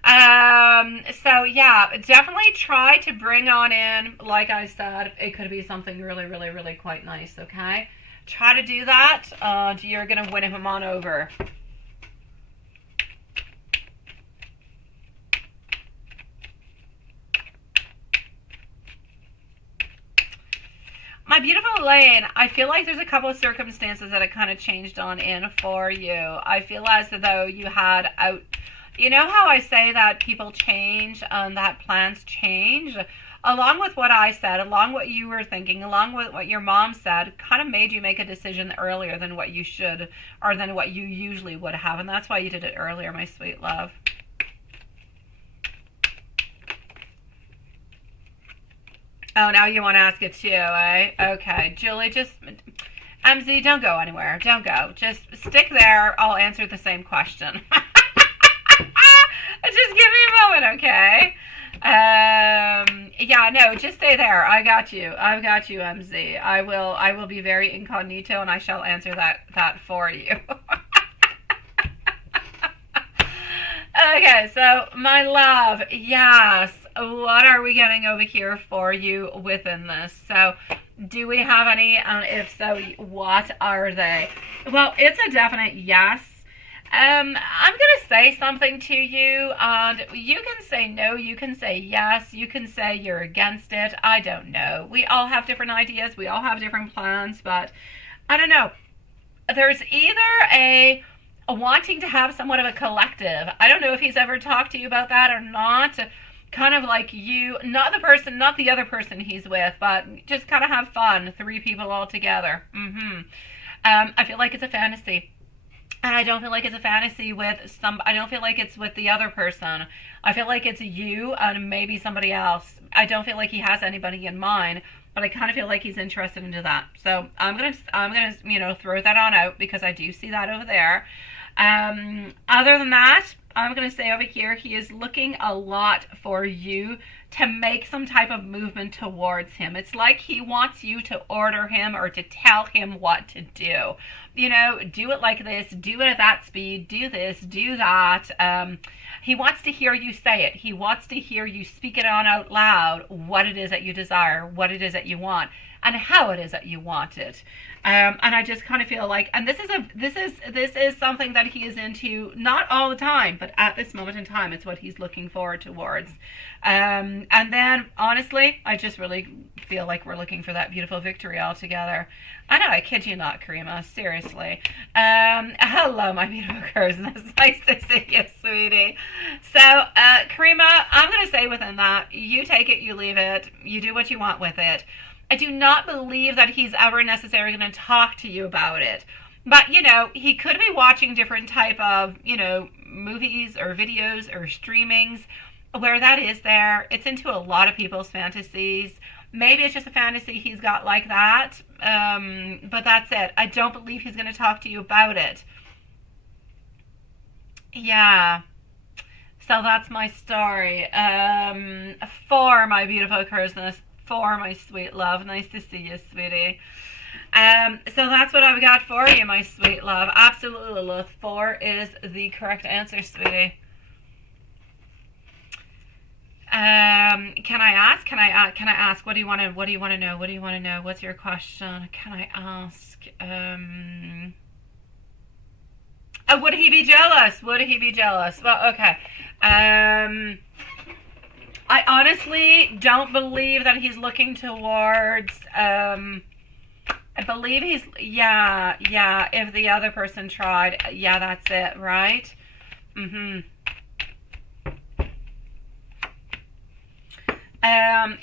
done. So yeah, definitely try to bring on in, like I said, it could be something really quite nice, okay? Try to do that. You're going to win him on over. My beautiful Elaine, I feel like there's a couple of circumstances that it kind of changed on in for you. I feel as though you had out, you know how I say that people change and that plans change? Along with what I said, along what you were thinking, along with what your mom said, kind of made you make a decision earlier than what you should or than what you usually would have. And that's why you did it earlier, my sweet love. Oh, now you want to ask it too, eh? Okay, Julie, just... MZ, don't go anywhere. Don't go. Just stick there. I'll answer the same question. Just give me a moment, okay? Yeah, no, just stay there. I got you. I've got you, MZ. I will be very incognito, and I shall answer that for you. Okay, so my love, yes. What are we getting over here for you within this? So, do we have any? If so, what are they? Well, it's a definite yes. I'm going to say something to you, and you can say no, you can say yes, you can say you're against it. I don't know. We all have different ideas. We all have different plans, but I don't know. There's either a wanting to have somewhat of a collective. I don't know if he's ever talked to you about that or not. Kind of like you, not the person, not the other person he's with, but just kind of have fun. 3 people all together. I feel like it's a fantasy. And I don't feel like it's a fantasy with I don't feel like it's with the other person. I feel like it's you and maybe somebody else. I don't feel like he has anybody in mind, but I kind of feel like he's interested into that. So I'm gonna throw that on out because I do see that over there. Other than that, I'm going to say over here, he is looking a lot for you to make some type of movement towards him. It's like he wants you to order him or to tell him what to do. You know, do it like this, do it at that speed, do this, do that. He wants to hear you say it. He wants to hear you speak it on out loud, what it is that you desire, what it is that you want. and how it is that you want it. And I just kind of feel like, and this is something that he is into, not all the time, but at this moment in time, it's what he's looking forward towards. And then, honestly, I just really feel like we're looking for that beautiful victory altogether. I know, I kid you not, Karima, seriously. Hello, my beautiful person. It's nice to see you, sweetie. So, Karima, I'm going to say within that, you take it, you leave it, you do what you want with it. I do not believe that he's ever necessarily going to talk to you about it. But, you know, he could be watching different type of, you know, movies or videos or streamings where that is there. It's into a lot of people's fantasies. Maybe it's just a fantasy he's got like that. But that's it. I don't believe he's going to talk to you about it. Yeah. So that's my story. For my beautiful Christmas. For my sweet love. Nice to see you, sweetie. So that's what I've got for you, my sweet love. Absolutely, Lilith. 4 is the correct answer, sweetie. Can I ask? What do you want to know? What do you want to know? What's your question? Can I ask? Would he be jealous? Well, okay. I honestly don't believe that he's looking towards, I believe he's, yeah, if the other person tried, yeah, that's it, right?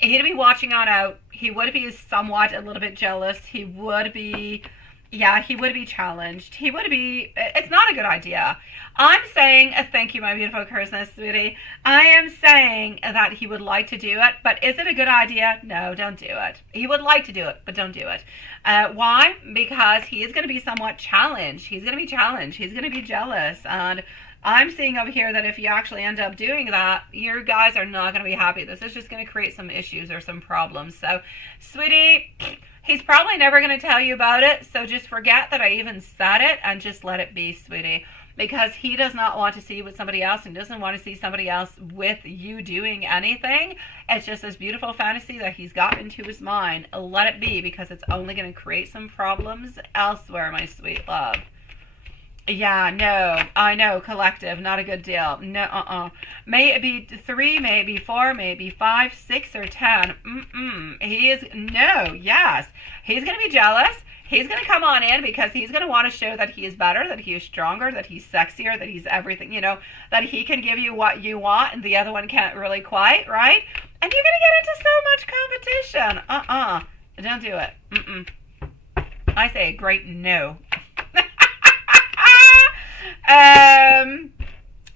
He'd be watching on out. He would be somewhat a little bit jealous. He would be, yeah, he would be challenged. He would be, it's not a good idea. I'm saying, thank you, my beautiful Christmas, sweetie. I am saying that he would like to do it, but is it a good idea? No, don't do it. He would like to do it, but don't do it. Why? Because he is going to be somewhat challenged. He's going to be challenged. He's going to be jealous. And I'm seeing over here that if you actually end up doing that, your guys are not going to be happy. This is just going to create some issues or some problems. So, sweetie, he's probably never going to tell you about it. So just forget that I even said it and just let it be, sweetie. Because he does not want to see you with somebody else and doesn't want to see somebody else with you doing anything. It's just this beautiful fantasy that he's got into his mind. Let it be, because it's only going to create some problems elsewhere, my sweet love. Yeah, no, I know, collective, not a good deal. No, May it be 3, may it be 4, may it be 5, 6, or 10. He is, no, yes. He's going to be jealous. He's going to come on in because he's going to want to show that he is better, that he is stronger, that he's sexier, that he's everything, you know, that he can give you what you want and the other one can't really quite, right? And you're going to get into so much competition. Don't do it. I say a great no.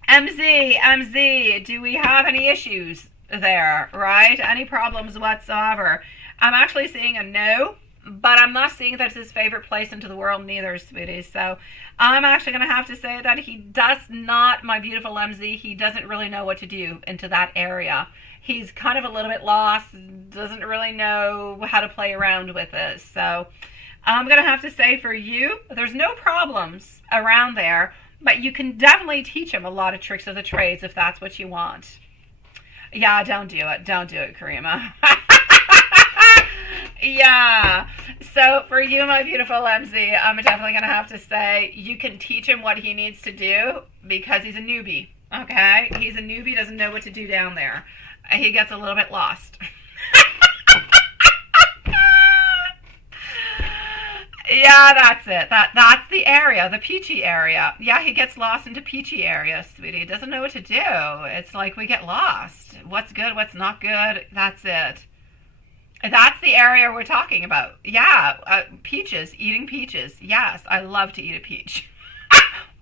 MZ, do we have any issues there, right? Any problems whatsoever? I'm actually seeing a no. But I'm not seeing that's his favorite place into the world neither, sweetie. So I'm actually going to have to say that he does not, my beautiful MZ, he doesn't really know what to do into that area. He's kind of a little bit lost, doesn't really know how to play around with it. So I'm going to have to say for you, there's no problems around there, but you can definitely teach him a lot of tricks of the trades if that's what you want. Yeah, don't do it. Don't do it, Karima. Yeah, so for you, my beautiful MZ, I'm definitely going to have to say you can teach him what he needs to do because he's a newbie, okay? He's a newbie, doesn't know what to do down there. He gets a little bit lost. Yeah, that's it. That's the area, the peachy area. Yeah, he gets lost into peachy area, sweetie. He doesn't know what to do. It's like we get lost. What's good, what's not good, that's it. That's the area we're talking about. Yeah, peaches, eating peaches. Yes, I love to eat a peach.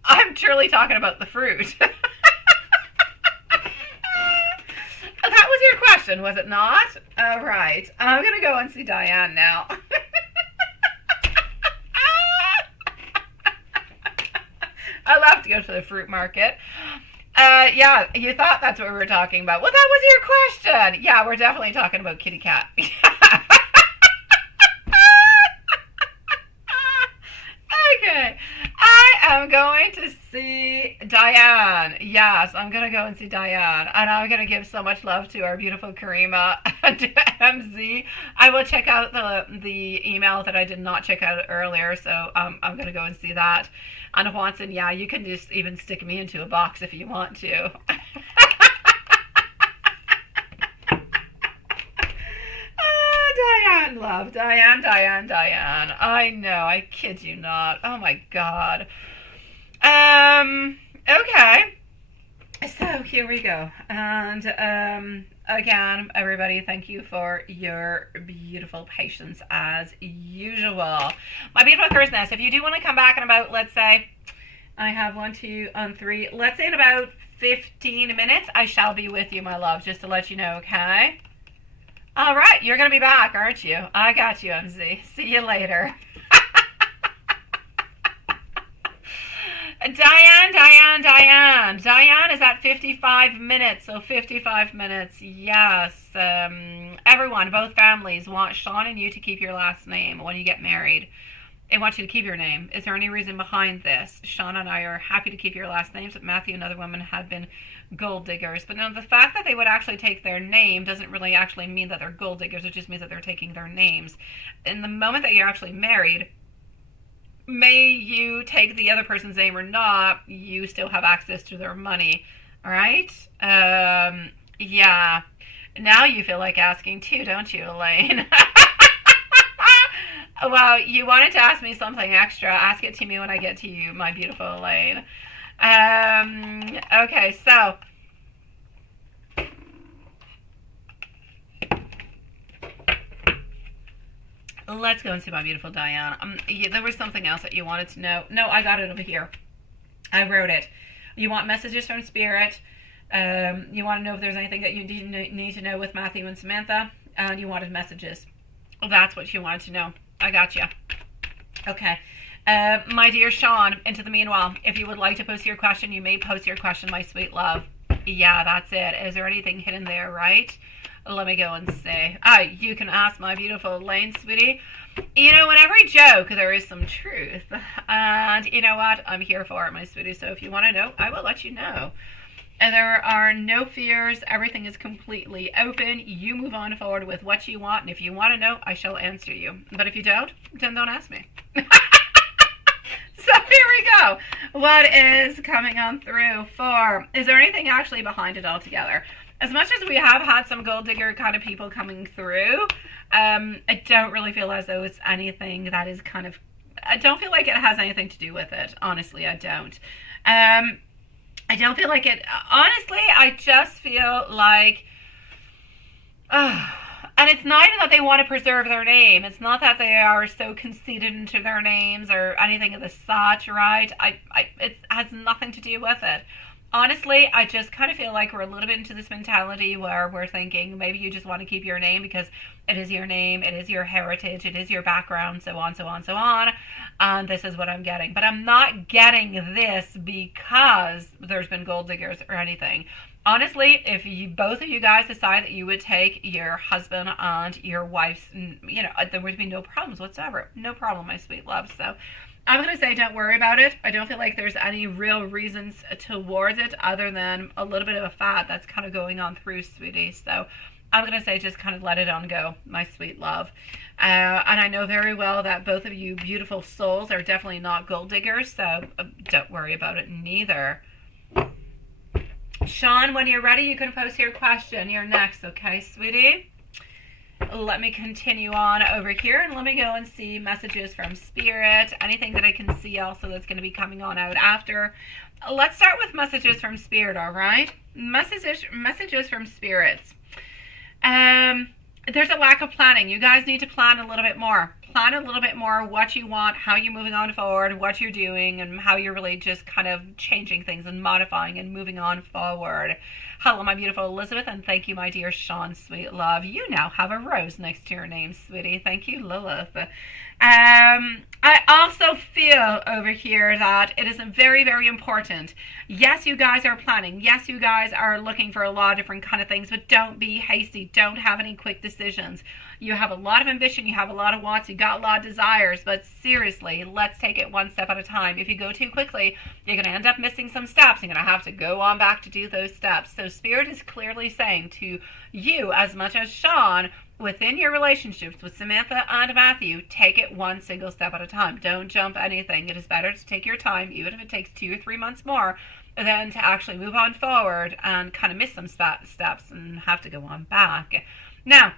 I'm truly talking about the fruit. That was your question, was it not? All right. I'm going to go and see Diane now. I love to go to the fruit market. Yeah, you thought that's what we were talking about. Well, that was your question. Yeah, we're definitely talking about kitty cat. Okay. am going to see Diane. Yes, I'm going to go and see Diane. And I'm going to give so much love to our beautiful Karima and MZ. I will check out the email that I did not check out earlier. So I'm going to go and see that. And Watson, yeah, you can just even stick me into a box if you want to. Diane, love. Diane. I know, I kid you not. Oh my God. Okay. So here we go. And again, everybody, thank you for your beautiful patience as usual. My beautiful Christmas, if you do want to come back in about, let's say, I have 1, 2, and 3, let's say in about 15 minutes, I shall be with you, my love, just to let you know, okay? All right, you're going to be back, aren't you? I got you, MZ. See you later. Diane is at 55 minutes, so 55 minutes, yes. Everyone, both families, want Sean and you to keep your last name when you get married. They want you to keep your name. Is there any reason behind this? Sean and I are happy to keep your last names, but Matthew and other women had been gold diggers. But no, the fact that they would actually take their name doesn't really actually mean that they're gold diggers. It just means that they're taking their names. In the moment that you're actually married, may you take the other person's name or not, you still have access to their money. All right? Yeah. Now you feel like asking too, don't you, Elaine? Well, you wanted to ask me something extra. Ask it to me when I get to you, my beautiful Elaine. Okay, so let's go and see my beautiful Diane. There was something else that you wanted to know. No, I got it over here. I wrote it. You want messages from Spirit. You want to know if there's anything that you need to know with Matthew and Samantha. And you wanted messages. Well, that's what you wanted to know. I got you. Okay. My dear Sean, into the meanwhile, if you would like to post your question, you may post your question, my sweet love. Yeah, that's it. Is there anything hidden there, right? Let me go and see. You can ask my beautiful Elaine, sweetie. You know, in every joke, there is some truth. And you know what? I'm here for it, my sweetie. So if you want to know, I will let you know. And there are no fears. Everything is completely open. You move on forward with what you want. And if you want to know, I shall answer you. But if you don't, then don't ask me. So here we go. What is coming on through for? Is there anything actually behind it all together? As much as we have had some gold digger kind of people coming through, I don't really feel as though it's anything that is kind of... I don't feel like it has anything to do with it. Honestly, I don't. I don't feel like it. Honestly, I just feel like... and it's not even that they want to preserve their name. It's not that they are so conceited into their names or anything of the such, right? It has nothing to do with it. Honestly, I just kind of feel like we're a little bit into this mentality where we're thinking maybe you just want to keep your name because it is your name, it is your heritage, it is your background, so on, so on, so on. And this is what I'm getting. But I'm not getting this because there's been gold diggers or anything. Honestly, if you both of you guys decide that you would take your husband and your wife's, you know, there would be no problems whatsoever. No problem, my sweet love. So I'm going to say don't worry about it. I don't feel like there's any real reasons towards it other than a little bit of a fad that's kind of going on through, sweetie. So I'm going to say just kind of let it on go, my sweet love. And I know very well that both of you beautiful souls are definitely not gold diggers, so don't worry about it neither. Sean, when you're ready, you can post your question. You're next, okay, sweetie? Let me continue on over here and let me go and see messages from Spirit. Anything that I can see also that's going to be coming on out after. Let's start with messages from Spirit, all right? Messages from Spirits. There's a lack of planning. You guys need to plan a little bit more. Plan a little bit more what you want, how you're moving on forward, what you're doing, and how you're really just kind of changing things and modifying and moving on forward. Hello, my beautiful Elizabeth, and thank you, my dear Sean, sweet love. You now have a rose next to your name, sweetie. Thank you, Lilith. I also feel over here that it is very, very important. Yes, you guys are planning. Yes, you guys are looking for a lot of different kind of things, but don't be hasty. Don't have any quick decisions. You have a lot of ambition. You have a lot of wants. You got a lot of desires, but seriously, let's take it one step at a time. If you go too quickly, you're going to end up missing some steps. You're going to have to go on back to do those steps. So Spirit is clearly saying to you, as much as Sean, within your relationships with Samantha and Matthew, take it one single step at a time. Don't jump anything. It is better to take your time, even if it takes 2 or 3 months more, than to actually move on forward and kind of miss some steps and have to go on back. Now,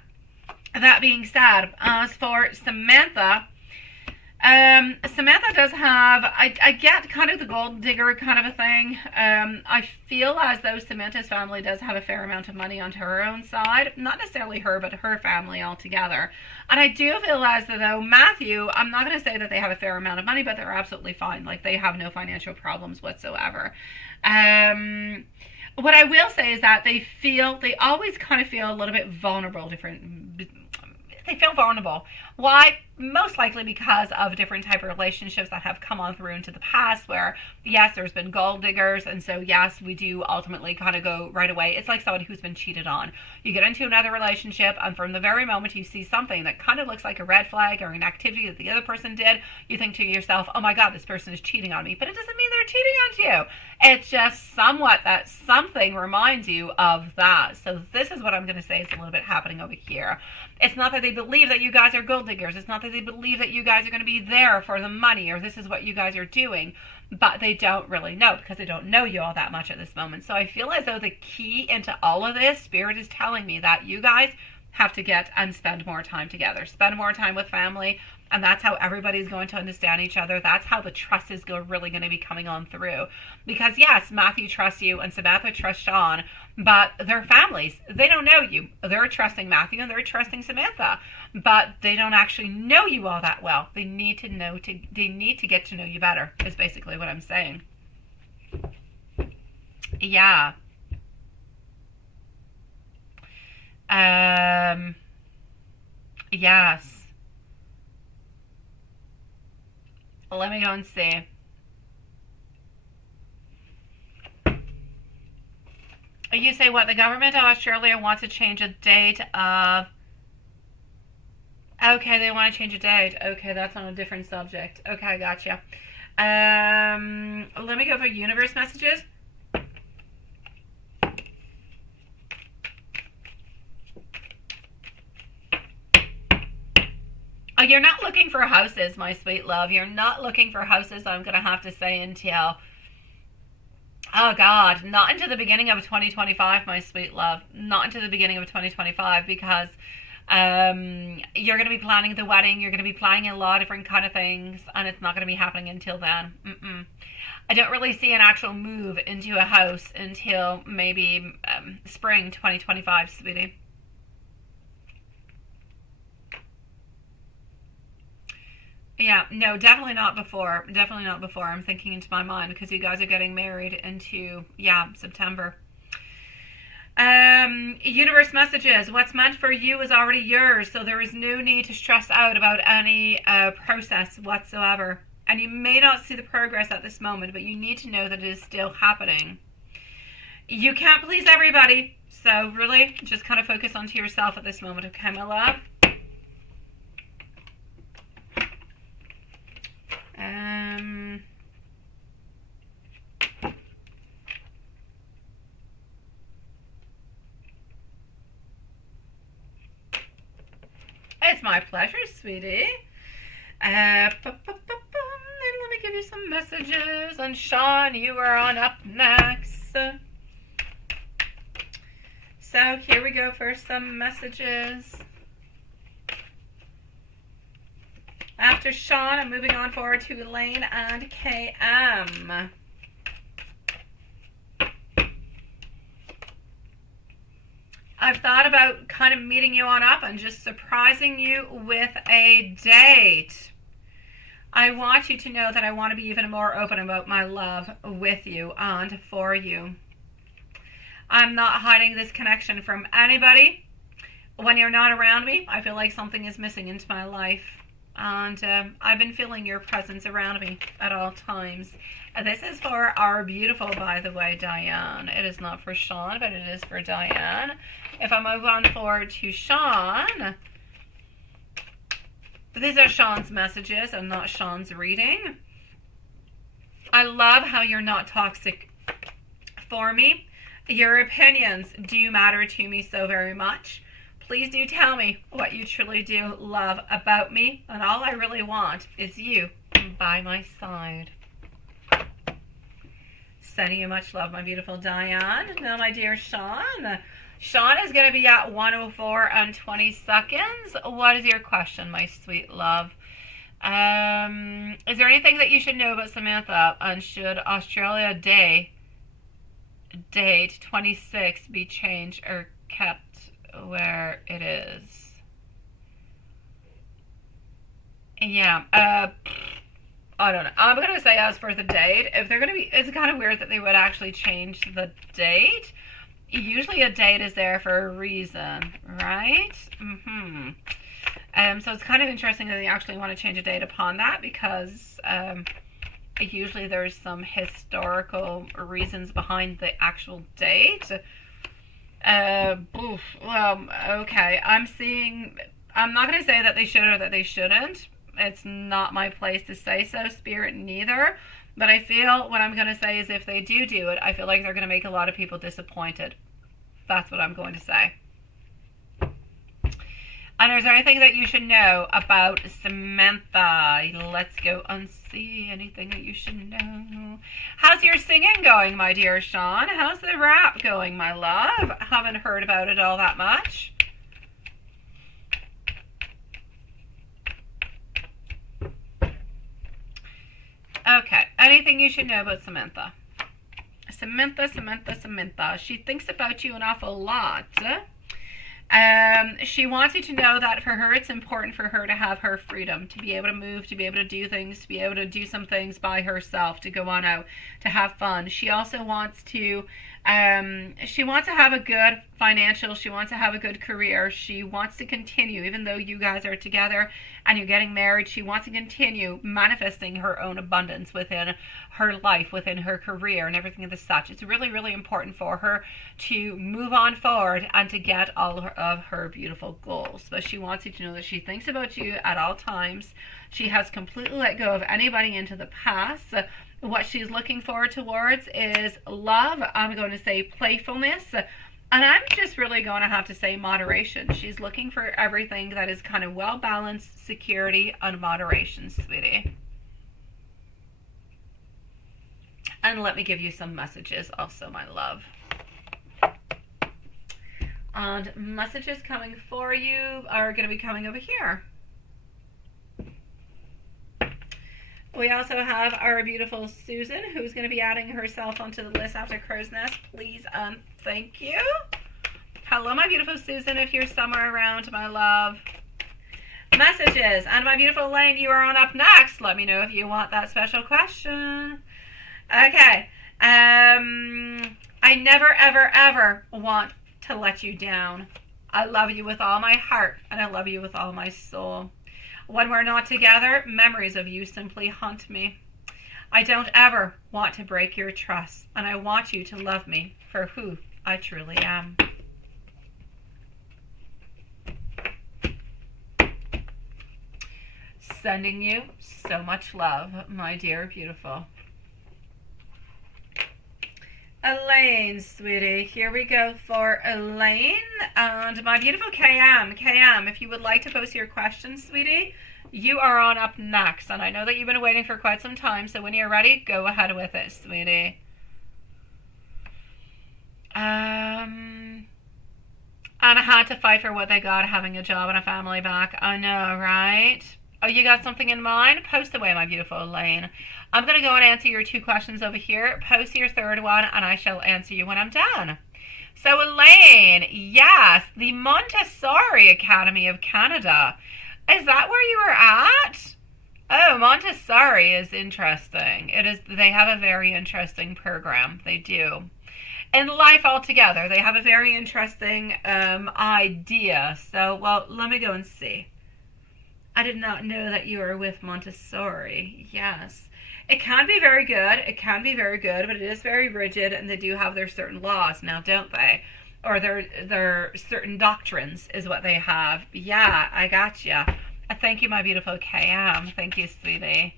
that being said, as for Samantha, Samantha does have, I get kind of the gold digger kind of a thing. I feel as though Samantha's family does have a fair amount of money onto her own side. Not necessarily her, but her family altogether. And I do feel as though Matthew, I'm not going to say that they have a fair amount of money, but they're absolutely fine. Like, they have no financial problems whatsoever. What I will say is that they always kind of feel a little bit vulnerable, they feel vulnerable. Why? Most likely because of different type of relationships that have come on through into the past where, yes, there's been gold diggers, and so, yes, we do ultimately kind of go right away. It's like someone who's been cheated on. You get into another relationship, and from the very moment you see something that kind of looks like a red flag or an activity that the other person did, you think to yourself, oh my God, this person is cheating on me. But it doesn't mean they're cheating on you. It's just somewhat that something reminds you of that. So this is what I'm going to say is a little bit happening over here. It's not that they believe that you guys are gold diggers. It's not that they believe that you guys are going to be there for the money or this is what you guys are doing, but they don't really know because they don't know you all that much at this moment. So I feel as though the key into all of this, Spirit is telling me that you guys have to get and spend more time together. Spend more time with family, and that's how everybody's going to understand each other. That's how the trust is really going to be coming on through. Because yes, Matthew trusts you and Samantha trusts Sean, but their families, they don't know you. They're trusting Matthew and they're trusting Samantha, but they don't actually know you all that well. They need to get to know you better, is basically what I'm saying. Yeah. Yes. Let me go and see. You say what? The government of Australia wants to change a date of... Okay, they want to change a date. Okay, that's on a different subject. Okay, gotcha. Let me go for universe messages. Oh, you're not looking for houses, my sweet love. You're not looking for houses, I'm going to have to say, until... Oh, God. Not into the beginning of 2025, my sweet love. Not into the beginning of 2025, because you're going to be planning the wedding. You're going to be planning a lot of different kind of things, and it's not going to be happening until then. I don't really see an actual move into a house until maybe spring 2025, sweetie. Yeah, no, definitely not before. Definitely not before. I'm thinking into my mind because you guys are getting married into, yeah, September. Universe messages. What's meant for you is already yours, so there is no need to stress out about any process whatsoever. And you may not see the progress at this moment, but you need to know that it is still happening. You can't please everybody, so really just kind of focus onto yourself at this moment, okay, my love? It's my pleasure, sweetie. Let me give you some messages. And Sean, you are on up next. So here we go for some messages. After Sean, I'm moving on forward to Elaine and KM. I've thought about kind of meeting you on up and just surprising you with a date. I want you to know that I want to be even more open about my love with you and for you. I'm not hiding this connection from anybody. When you're not around me, I feel like something is missing into my life. And I've been feeling your presence around me at all times. This is for our beautiful, by the way, Diane. It is not for Sean, but it is for Diane. If I move on forward to Sean, These are Sean's messages and not Sean's reading. I love how you're not toxic for me. Your opinions do matter to me so very much. Please do tell me what you truly do love about me. And all I really want is you by my side. Sending you much love, my beautiful Diane. Now, my dear Sean. Sean is going to be at 1:04 and 20 seconds. What is your question, my sweet love? Is there anything that you should know about Samantha? And should Australia date 26 be changed or kept where it is? Yeah. I don't know. I'm going to say as for the date, if they're going to be, it's kind of weird that they would actually change the date. Usually a date is there for a reason, right? So it's kind of interesting that they actually want to change a date upon that, because usually there's some historical reasons behind the actual date. Well, okay. I'm not going to say that they should or that they shouldn't. It's not my place to say so, Spirit, neither. But I feel what I'm going to say is if they do it, I feel like they're going to make a lot of people disappointed. That's what I'm going to say. And is there anything that you should know about Samantha? Let's go and see anything that you should know. How's your singing going, my dear Sean? How's the rap going, my love? Haven't heard about it all that much. Okay, anything you should know about Samantha? Samantha. She thinks about you an awful lot. She wants you to know that for her, it's important for her to have her freedom, to be able to move, to be able to do things, to be able to do some things by herself, to go on out, to have fun. She also wants to have a good financial, she wants to have a good career. She wants to continue, even though you guys are together and you're getting married, she wants to continue manifesting her own abundance within her life, within her career and everything of the such. It's really, really important for her to move on forward and to get all of her beautiful goals. But she wants you to know that she thinks about you at all times. She has completely let go of anybody into the past. What she's looking forward towards is love. I'm going to say playfulness. And I'm just really going to have to say moderation. She's looking for everything that is kind of well-balanced, security, and moderation, sweetie. And let me give you some messages also, my love. And messages coming for you are going to be coming over here. We also have our beautiful Susan, who's going to be adding herself onto the list after Crow's Nest. Please and thank you. Hello, my beautiful Susan, if you're somewhere around, my love. Messages. And my beautiful Elaine, you are on up next. Let me know if you want that special question. Okay. I never, ever, ever want to let you down. I love you with all my heart, and I love you with all my soul. When we're not together, memories of you simply haunt me. I don't ever want to break your trust, and I want you to love me for who I truly am. Sending you so much love, my dear beautiful. Elaine, sweetie, here we go for Elaine and my beautiful KM. KM, if you would like to post your questions, sweetie, you are on up next. And I know that you've been waiting for quite some time, so when you're ready, go ahead with it, sweetie. And I had to fight for what they got, having a job and a family back. I know, right? Oh, you got something in mind? Post away, my beautiful Elaine. I'm going to go and answer your 2 questions over here. Post your 3rd one, and I shall answer you when I'm done. So, Elaine, yes, the Montessori Academy of Canada. Is that where you were at? Oh, Montessori is interesting. They have a very interesting program. They do. In life altogether, they have a very interesting idea. So, well, let me go and see. I did not know that you were with Montessori. Yes. It can be very good. It can be very good, but it is very rigid, and they do have their certain laws now, don't they? Or their certain doctrines is what they have. Yeah, I gotcha. Thank you, my beautiful KM. Thank you, sweetie.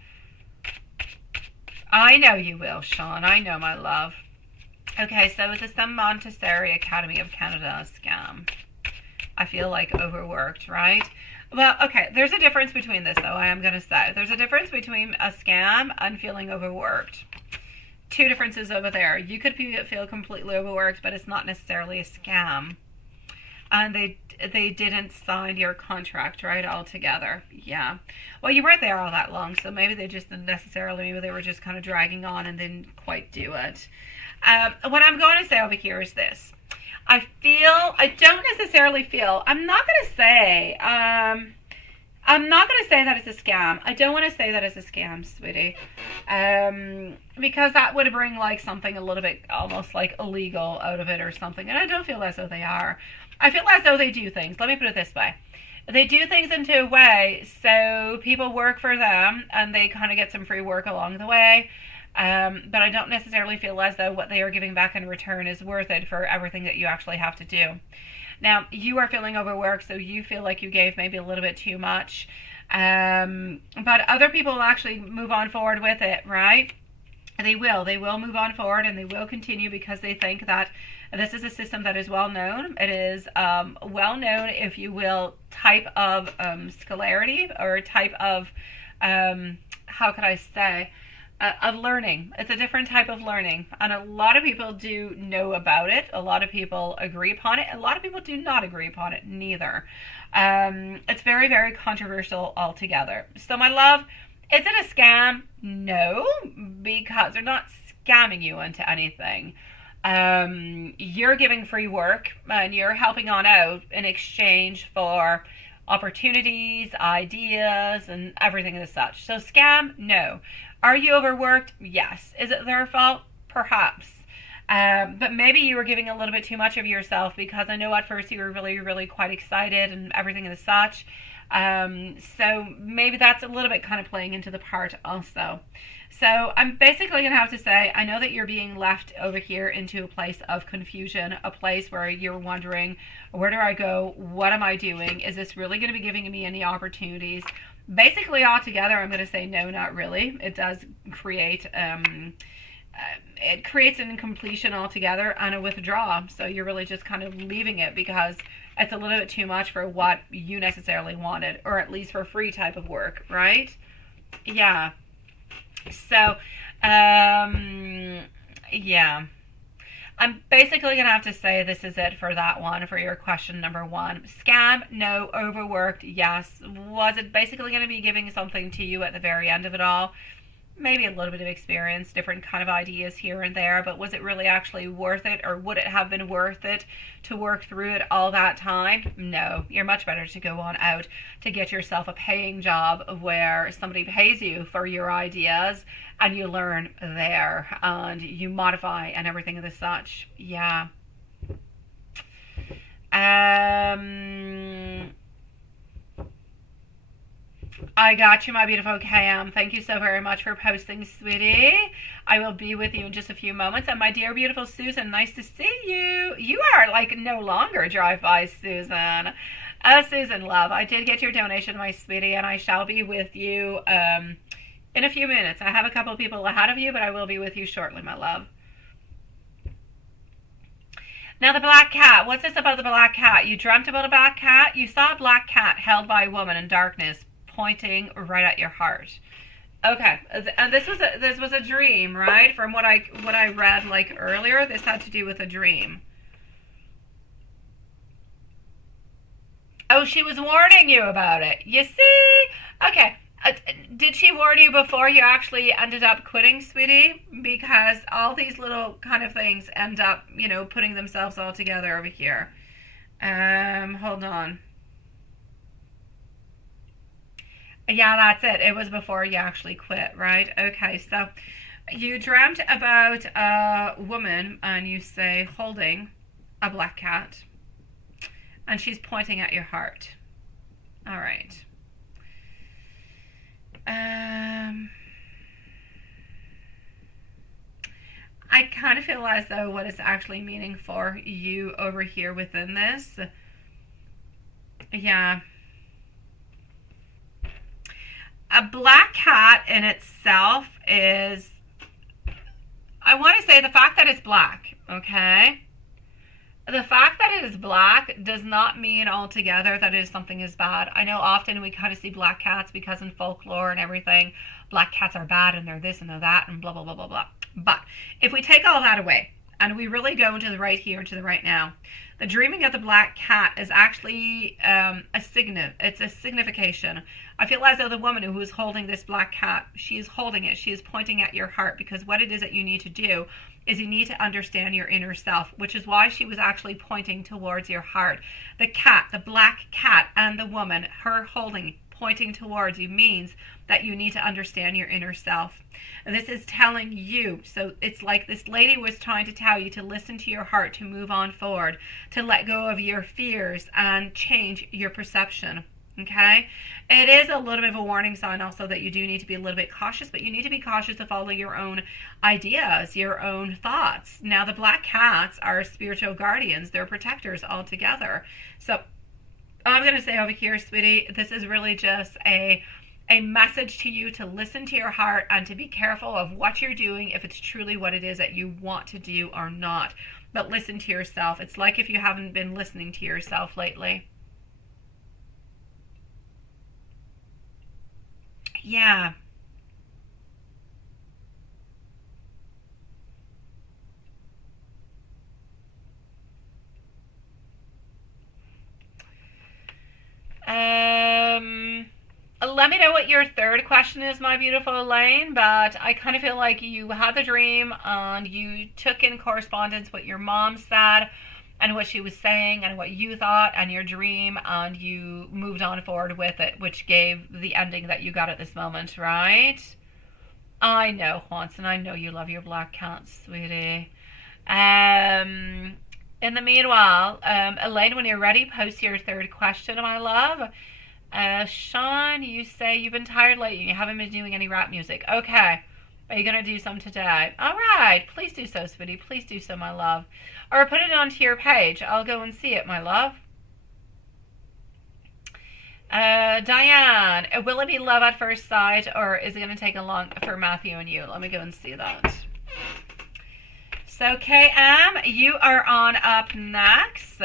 I know you will, Sean. I know, my love. Okay, so is this the Montessori Academy of Canada scam? I feel like overworked, right? Well, okay, there's a difference between this, though, I am going to say. There's a difference between a scam and feeling overworked. Two differences over there. You could feel completely overworked, but it's not necessarily a scam. And they didn't sign your contract, right, altogether. Yeah. Well, you weren't there all that long, so maybe they just didn't necessarily, maybe they were just kind of dragging on and didn't quite do it. What I'm going to say over here is this. I don't necessarily feel, I'm not going to say that it's a scam. I don't want to say that it's a scam, sweetie. Because that would bring like something a little bit almost like illegal out of it or something. And I don't feel as though they are. I feel as though they do things. Let me put it this way. They do things into a way so people work for them and they kind of get some free work along the way. But I don't necessarily feel as though what they are giving back in return is worth it for everything that you actually have to do. Now, you are feeling overworked, so you feel like you gave maybe a little bit too much. But other people will actually move on forward with it, right? They will move on forward and they will continue because they think that this is a system that is well known. It is well known, if you will, type of scolarity or type of, how could I say, of learning. It's a different type of learning. And a lot of people do know about it. A lot of people agree upon it. A lot of people do not agree upon it, neither. It's very, very controversial altogether. So my love, is it a scam? No, because they're not scamming you into anything. You're giving free work and you're helping on out in exchange for opportunities, ideas, and everything as such. So scam? No. Are you overworked? Yes. Is it their fault? Perhaps. But maybe you were giving a little bit too much of yourself because I know at first you were really, really quite excited and everything as such. So maybe that's a little bit kind of playing into the part also. So I'm basically going to have to say, I know that you're being left over here into a place of confusion, a place where you're wondering, where do I go? What am I doing? Is this really going to be giving me any opportunities? Basically, altogether, I'm going to say no, not really. It does create, it creates an incompletion altogether and a withdrawal. So you're really just kind of leaving it because it's a little bit too much for what you necessarily wanted, or at least for free type of work, right? Yeah. So, yeah. I'm basically going to have to say this is it for that one, for your question number one. Scam? No. Overworked? Yes. Was it basically going to be giving something to you at the very end of it all? Maybe a little bit of experience, different kind of ideas here and there, but was it really actually worth it, or would it have been worth it to work through it all that time? No. You're much better to go on out to get yourself a paying job where somebody pays you for your ideas and you learn there and you modify and everything of the such. Yeah. I got you, my beautiful KM. Thank you so very much for posting, sweetie. I will be with you in just a few moments. And my dear, beautiful Susan, nice to see you. You are like no longer drive-by, Susan. Susan, love, I did get your donation, my sweetie, and I shall be with you in a few minutes. I have a couple of people ahead of you, but I will be with you shortly, my love. Now, the black cat. What's this about the black cat? You dreamt about a black cat? You saw a black cat held by a woman in darkness, pointing right at your heart. Okay, and this was a dream, right? From what I read like earlier, this had to do with a dream. Oh, she was warning you about it. You see? Okay. Did she warn you before you actually ended up quitting, sweetie? Because all these little kind of things end up, putting themselves all together over here. Hold on. Yeah, that's it. It was before you actually quit, right? Okay, so you dreamt about a woman and you say holding a black cat and she's pointing at your heart. All right. I kind of feel as though what it's actually meaning for you over here within this. Yeah. a black cat in itself is, I want to say the fact that it's black, okay? The fact that it is black does not mean altogether that something is bad. I know often we kind of see black cats because in folklore and everything, black cats are bad and they're this and they're that and blah, blah, blah, blah, blah. But if we take all that away and we really go into the right here, to the right now, the dreaming of the black cat is actually it's a signification. I feel as though the woman who is holding this black cat, she is holding it, she is pointing at your heart, because what it is that you need to do is you need to understand your inner self, which is why she was actually pointing towards your heart. The cat, the black cat, and the woman, her holding, pointing towards you, means that you need to understand your inner self. And this is telling you, so it's like this lady was trying to tell you to listen to your heart, to move on forward, to let go of your fears and change your perception. Okay, it is a little bit of a warning sign also that you do need to be a little bit cautious, but you need to be cautious to follow your own ideas, your own thoughts. Now, the black cats are spiritual guardians, they're protectors altogether. So I'm going to say over here, sweetie, this is really just a message to you to listen to your heart and to be careful of what you're doing, if it's truly what it is that you want to do or not. But listen to yourself. It's like if you haven't been listening to yourself lately. Yeah. Let me know what your third question is, my beautiful Elaine, but I kind of feel like you had the dream and you took in correspondence what your mom said and what she was saying and what you thought and your dream, and you moved on forward with it, which gave the ending that you got at this moment, right? I know, Juanson, I know you love your black cat, sweetie. In the meanwhile, Elaine, when you're ready, post your third question, my love. Sean, you say you've been tired lately. You haven't been doing any rap music. Okay. Are you going to do some today? All right. Please do so, sweetie. Please do so, my love. Or put it onto your page. I'll go and see it, my love. Diane, will it be love at first sight, or is it going to take a long for Matthew and you? Let me go and see that. So, KM, you are on up next.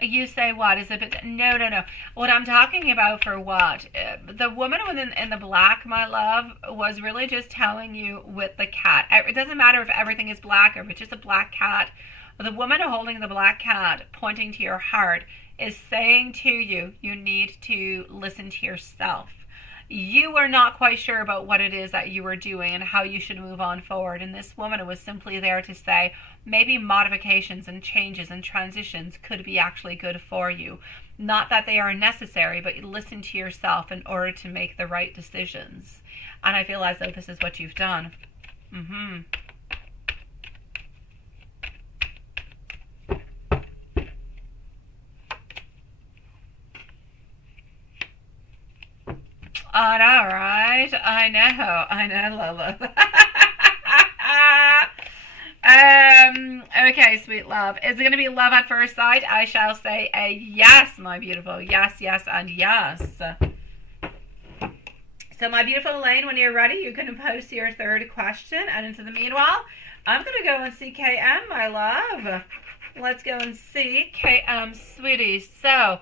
You say what? Is it? No, no, no. What I'm talking about for what? The woman in the black, my love, was really just telling you with the cat. It doesn't matter if everything is black or if it's just a black cat. The woman holding the black cat, pointing to your heart, is saying to you, you need to listen to yourself. You were not quite sure about what it is that you were doing and how you should move on forward. And this woman was simply there to say maybe modifications and changes and transitions could be actually good for you. Not that they are necessary, but you listen to yourself in order to make the right decisions. And I feel as though this is what you've done. I know, right? I know, Lola. Okay, sweet love. Is it going to be love at first sight? I shall say a yes, my beautiful. Yes, yes, and yes. So, my beautiful Elaine, when you're ready, you can post your third question. And into the meanwhile, I'm going to go and see KM, my love. Let's go and see KM, sweetie. So,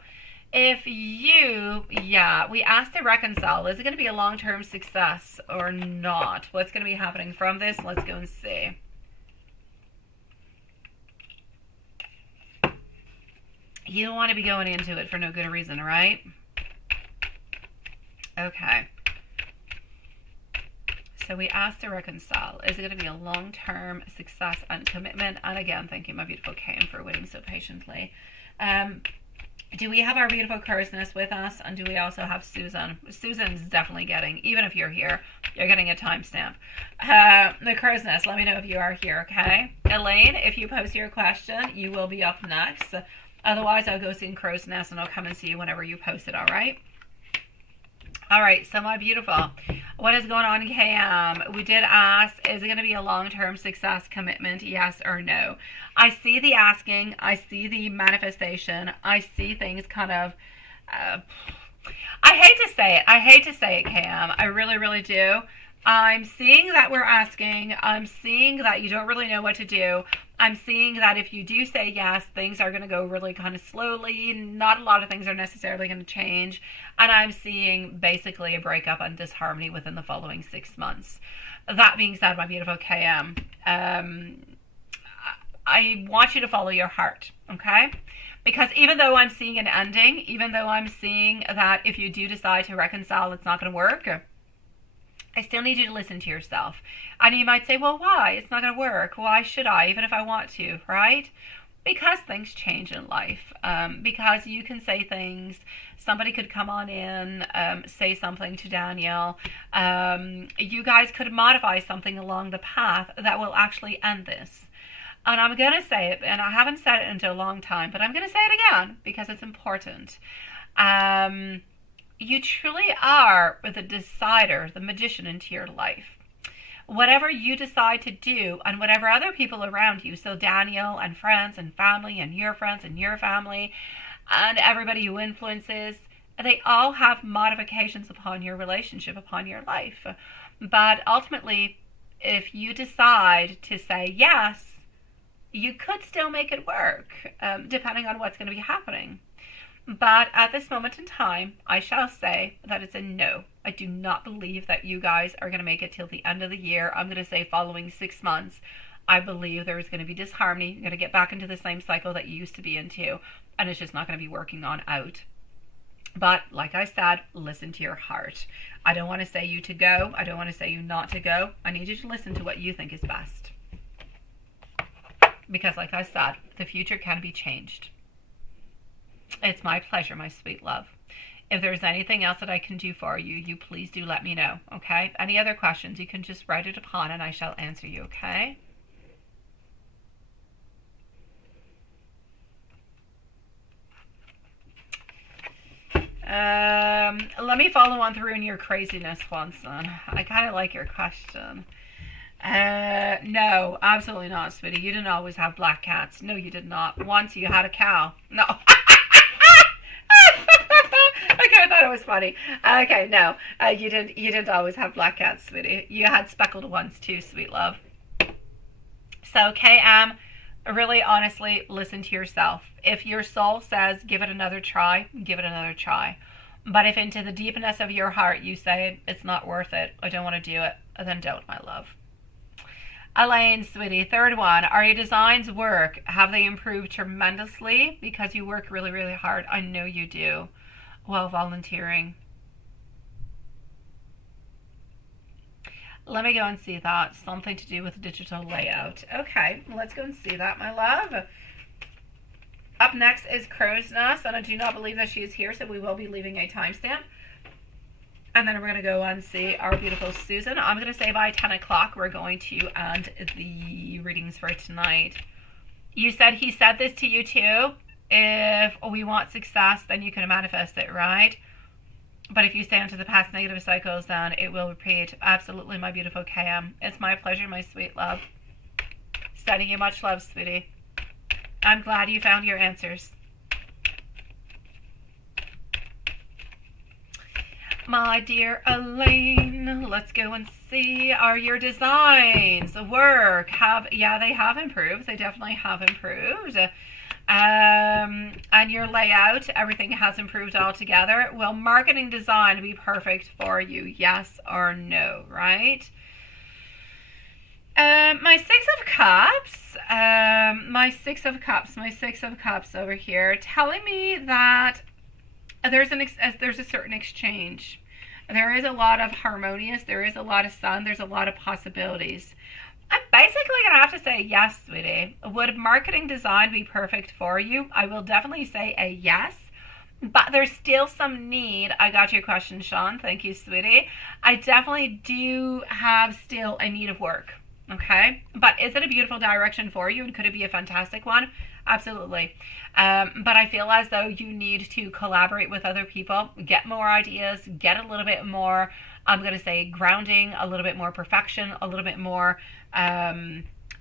if you, we asked to reconcile. Is it going to be a long-term success or not? What's going to be happening from this? Let's go and see. You don't want to be going into it for no good reason, right? Okay. So we asked to reconcile. Is it going to be a long-term success and commitment? And again, thank you, my beautiful Kane, for waiting so patiently. Do we have our beautiful Cursness with us? And do we also have Susan? Susan's definitely getting, even if you're here, you're getting a timestamp. The Cursness, let me know if you are here, okay? Elaine, if you post your question, you will be up next. Otherwise, I'll go see Crow's Nest and I'll come and see you whenever you post it, all right? All right, so my beautiful, what is going on, KM? We did ask, is it going to be a long-term success commitment, yes or no? I see the asking, I see the manifestation, I see things kind of uh, I hate to say it. I hate to say it, Cam. I really, really do. I'm seeing that we're asking. I'm seeing that you don't really know what to do. I'm seeing that if you do say yes, things are going to go really kind of slowly. Not a lot of things are necessarily going to change. And I'm seeing basically a breakup and disharmony within the following 6 months. That being said, my beautiful KM, I want you to follow your heart, okay? Because even though I'm seeing an ending, even though I'm seeing that if you do decide to reconcile, it's not going to work, I still need you to listen to yourself. And you might say, well, why? It's not going to work. Why should I, even if I want to, right? Because things change in life. Because you can say things. Somebody could come on in, say something to Daniel. You guys could modify something along the path that will actually end this. And I'm going to say it, and I haven't said it in a long time, but I'm going to say it again because it's important. You truly are the decider, the magician into your life. Whatever you decide to do, and whatever other people around you, so Daniel and friends and family and your friends and your family and everybody who influences, they all have modifications upon your relationship, upon your life. But ultimately, if you decide to say yes, you could still make it work, depending on what's going to be happening. But at this moment in time, I shall say that it's a no. I do not believe that you guys are going to make it till the end of the year. I'm going to say following 6 months, I believe there is going to be disharmony. You're going to get back into the same cycle that you used to be into, and it's just not going to be working on out. But like I said, listen to your heart. I don't want to say you to go. I don't want to say you not to go. I need you to listen to what you think is best. Because like I said, the future can be changed. It's my pleasure, my sweet love. If there's anything else that I can do for you, you please do let me know, okay? Any other questions, you can just write it upon and I shall answer you, okay? Let me follow on through in your craziness once then. I kind of like your question. No, absolutely not, sweetie. You didn't always have black cats. No, you did not. Once you had a cow. No. Okay, I thought it was funny. Okay, no, you didn't always have black cats, sweetie. You had speckled ones too, sweet love. So, KM, really honestly, listen to yourself. If your soul says give it another try, give it another try. But if into the deepness of your heart you say it's not worth it, I don't want to do it, then don't, my love. Elaine, sweetie, third one. Are your designs work? Have they improved tremendously? Because you work really, really hard. I know you do. While volunteering. Let me go and see that. Something to do with digital layout. Okay, let's go and see that, my love. Up next is Crow's Nest, and I do not believe that she is here, so we will be leaving a timestamp. And then we're going to go and see our beautiful Susan. I'm going to say by 10 o'clock we're going to end the readings for tonight. You said he said this to you too. If we want success, then you can manifest it, right? But if you stay into the past negative cycles, then it will repeat. Absolutely, my beautiful KM. It's my pleasure, my sweet love. Sending you much love, sweetie. I'm glad you found your answers. My dear Elaine, let's go and see. Are your designs work? Yeah, they have improved. They definitely have improved. And your layout, everything has improved altogether. Will marketing design be perfect for you? Yes or no, right? My Six of Cups over here, telling me that there's a certain exchange. There is a lot of harmonious, there is a lot of sun, there's a lot of possibilities. I'm basically going to have to say yes, sweetie. Would marketing design be perfect for you? I will definitely say a yes. But there's still some need. I got your question, Sean. Thank you, sweetie. I definitely do have still a need of work. Okay? But is it a beautiful direction for you? And could it be a fantastic one? Absolutely. But I feel as though you need to collaborate with other people, get more ideas, get a little bit more, I'm going to say grounding, a little bit more perfection, a little bit more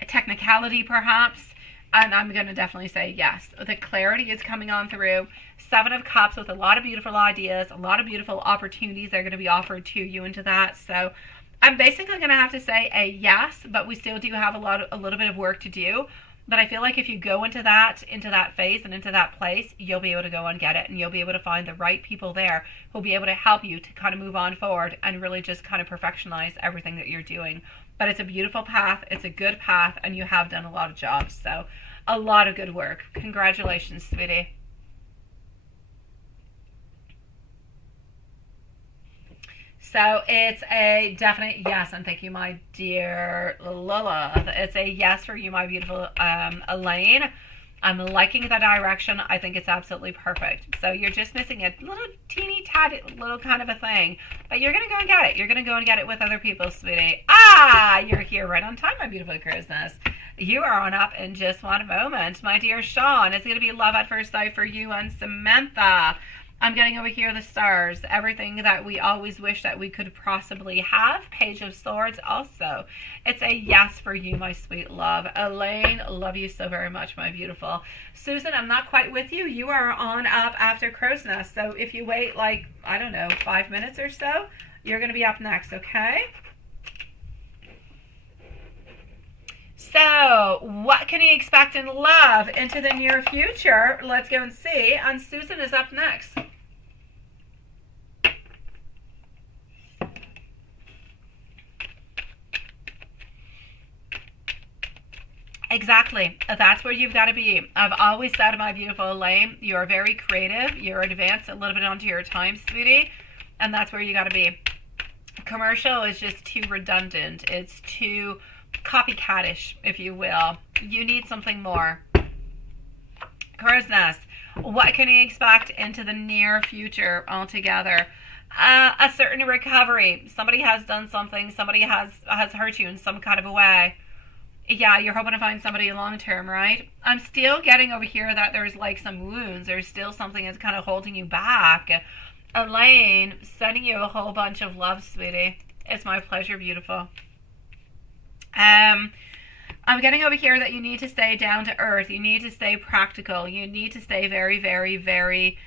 technicality perhaps. And I'm going to definitely say yes. The clarity is coming on through. 7 of Cups with a lot of beautiful ideas, a lot of beautiful opportunities are going to be offered to you into that. So I'm basically going to have to say a yes, but we still do have a little bit of work to do. But I feel like if you go into that phase and into that place, you'll be able to go and get it, and you'll be able to find the right people there who'll be able to help you to kind of move on forward and really just kind of perfectionize everything that you're doing. But it's a beautiful path, it's a good path, and you have done a lot of jobs. So a lot of good work. Congratulations, sweetie. So it's a definite yes, and thank you, my dear Lola. It's a yes for you, my beautiful Elaine. I'm liking the direction. I think it's absolutely perfect. So you're just missing a little teeny tatty little kind of a thing, but you're going to go and get it. You're going to go and get it with other people, sweetie. You're here right on time, my beautiful Christmas. You are on up in just one moment. My dear Sean, it's going to be love at first sight for you and Samantha. I'm getting over here the stars, everything that we always wish that we could possibly have. Page of Swords also. It's a yes for you, my sweet love. Elaine, love you so very much, my beautiful. Susan, I'm not quite with you. You are on up after Crow's Nest. So if you wait like, I don't know, 5 minutes or so, you're going to be up next, okay? So, what can you expect in love into the near future? Let's go and see. And Susan is up next. Exactly. That's where you've got to be. I've always said, my beautiful Elaine, you're very creative. You're advanced a little bit onto your time, sweetie. And that's where you got to be. Commercial is just too redundant. It's too copycatish, if you will. You need something more. Crow's Nest. What can you expect into the near future altogether? A certain recovery. Somebody has done something. Somebody has hurt you in some kind of a way. Yeah, you're hoping to find somebody long term, right? I'm still getting over here that there's like some wounds. There's still something that's kind of holding you back. Elaine, sending you a whole bunch of love, sweetie. It's my pleasure, beautiful. I'm getting over here that you need to stay down to earth. You need to stay practical. You need to stay very, very, very,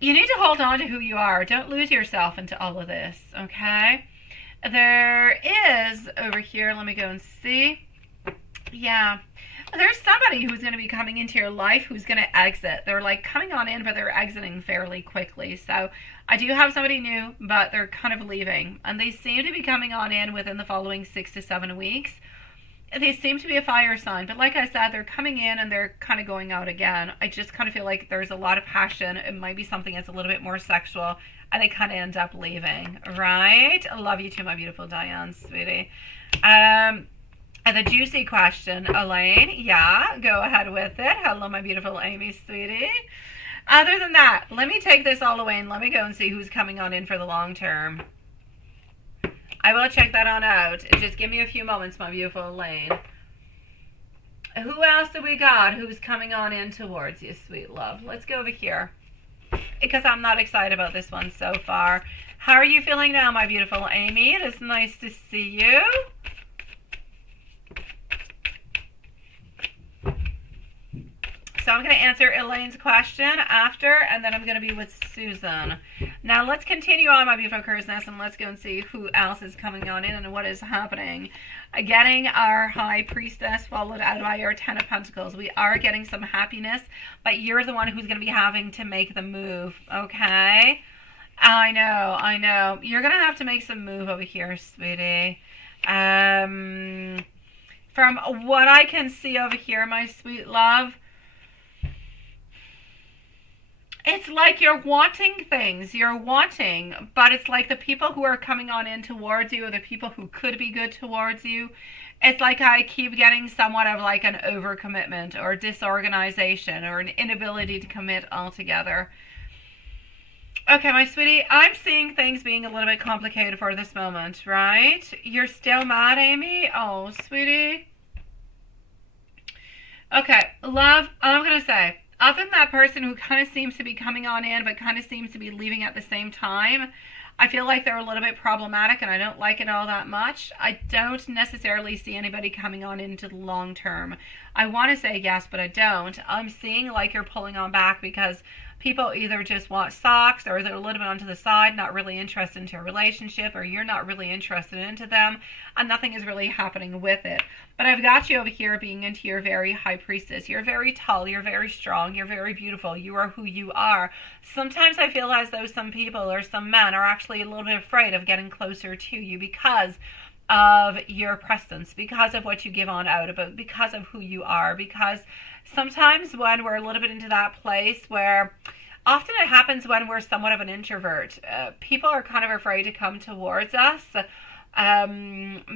you need to hold on to who you are. Don't lose yourself into all of this, okay? There is over here, let me go and see. Yeah, there's somebody who's going to be coming into your life who's going to exit. They're like coming on in, but they're exiting fairly quickly. So I do have somebody new, but they're kind of leaving. And they seem to be coming on in within the following 6 to 7 weeks. They seem to be a fire sign, but like I said, they're coming in and they're kind of going out again. I just kind of feel like there's a lot of passion. It might be something that's a little bit more sexual, and they kind of end up leaving, right? I love you too, my beautiful Diane, sweetie. The juicy question, Elaine. Yeah, go ahead with it. Hello, my beautiful Amy, sweetie. Other than that, let me take this all away and let me go and see who's coming on in for the long term. I will check that on out. Just give me a few moments, my beautiful Elaine. Who else do we got who's coming on in towards you, sweet love? Let's go over here, because I'm not excited about this one so far. How are you feeling now, my beautiful Amy? It is nice to see you. So I'm going to answer Elaine's question after, and then I'm going to be with Susan. Now let's continue on, my beautiful Crow's Nest, and let's go and see who else is coming on in and what is happening. Getting our High Priestess followed out by our 10 of Pentacles. We are getting some happiness, but you're the one who's going to be having to make the move, okay? I know. You're going to have to make some move over here, sweetie. From what I can see over here, my sweet love, it's like you're wanting things. You're wanting, but it's like the people who are coming on in towards you, or the people who could be good towards you, it's like I keep getting somewhat of like an overcommitment or disorganization or an inability to commit altogether. Okay, my sweetie, I'm seeing things being a little bit complicated for this moment, right? You're still mad, Amy? Oh, sweetie. Okay, love, I'm going to say, other than that person who kind of seems to be coming on in but kind of seems to be leaving at the same time, I feel like they're a little bit problematic and I don't like it all that much. I don't necessarily see anybody coming on into the long term. I want to say yes, but I don't. I'm seeing like you're pulling on back because people either just want socks or they're a little bit onto the side, not really interested into a relationship, or you're not really interested into them, and nothing is really happening with it. But I've got you over here being into your very high priestess. You're very tall, you're very strong, you're very beautiful, you are who you are. Sometimes I feel as though some people or some men are actually a little bit afraid of getting closer to you because of your presence, because of what you give on out about, because of who you are, because sometimes when we're a little bit into that place where often it happens when we're somewhat of an introvert, people are kind of afraid to come towards us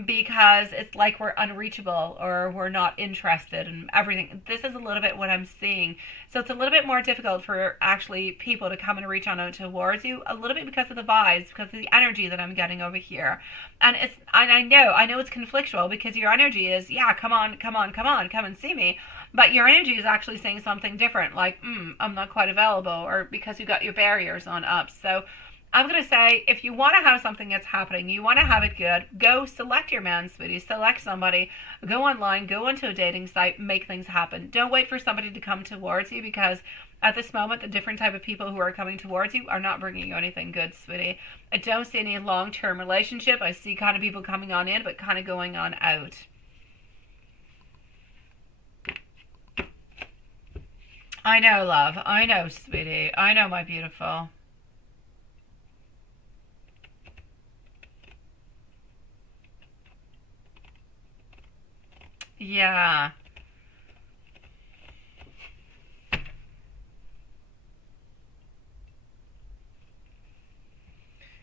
because it's like we're unreachable or we're not interested in everything. This is a little bit what I'm seeing. So it's a little bit more difficult for actually people to come and reach on out towards you, a little bit because of the vibes, because of the energy that I'm getting over here. And I know it's conflictual because your energy is, yeah, come on, come and see me. But your energy is actually saying something different, like, I'm not quite available, or because you got your barriers on up. So I'm going to say, if you want to have something that's happening, you want to have it good, go select your man, sweetie. Select somebody. Go online. Go onto a dating site. Make things happen. Don't wait for somebody to come towards you, because at this moment, the different type of people who are coming towards you are not bringing you anything good, sweetie. I don't see any long-term relationship. I see kind of people coming on in, but kind of going on out. I know, love. I know, sweetie. I know, my beautiful. Yeah.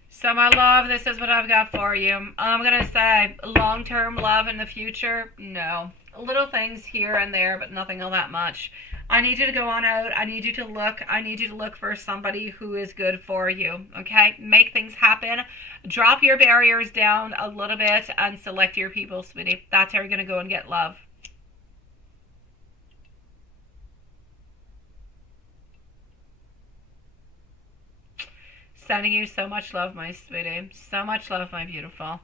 So, my love, this is what I've got for you. I'm going to say long-term love in the future, no. Little things here and there, but nothing all that much. I need you to go on out. I need you to look. I need you to look for somebody who is good for you, okay? Make things happen. Drop your barriers down a little bit and select your people, sweetie. That's how you're going to go and get love. Sending you so much love, my sweetie. So much love, my beautiful.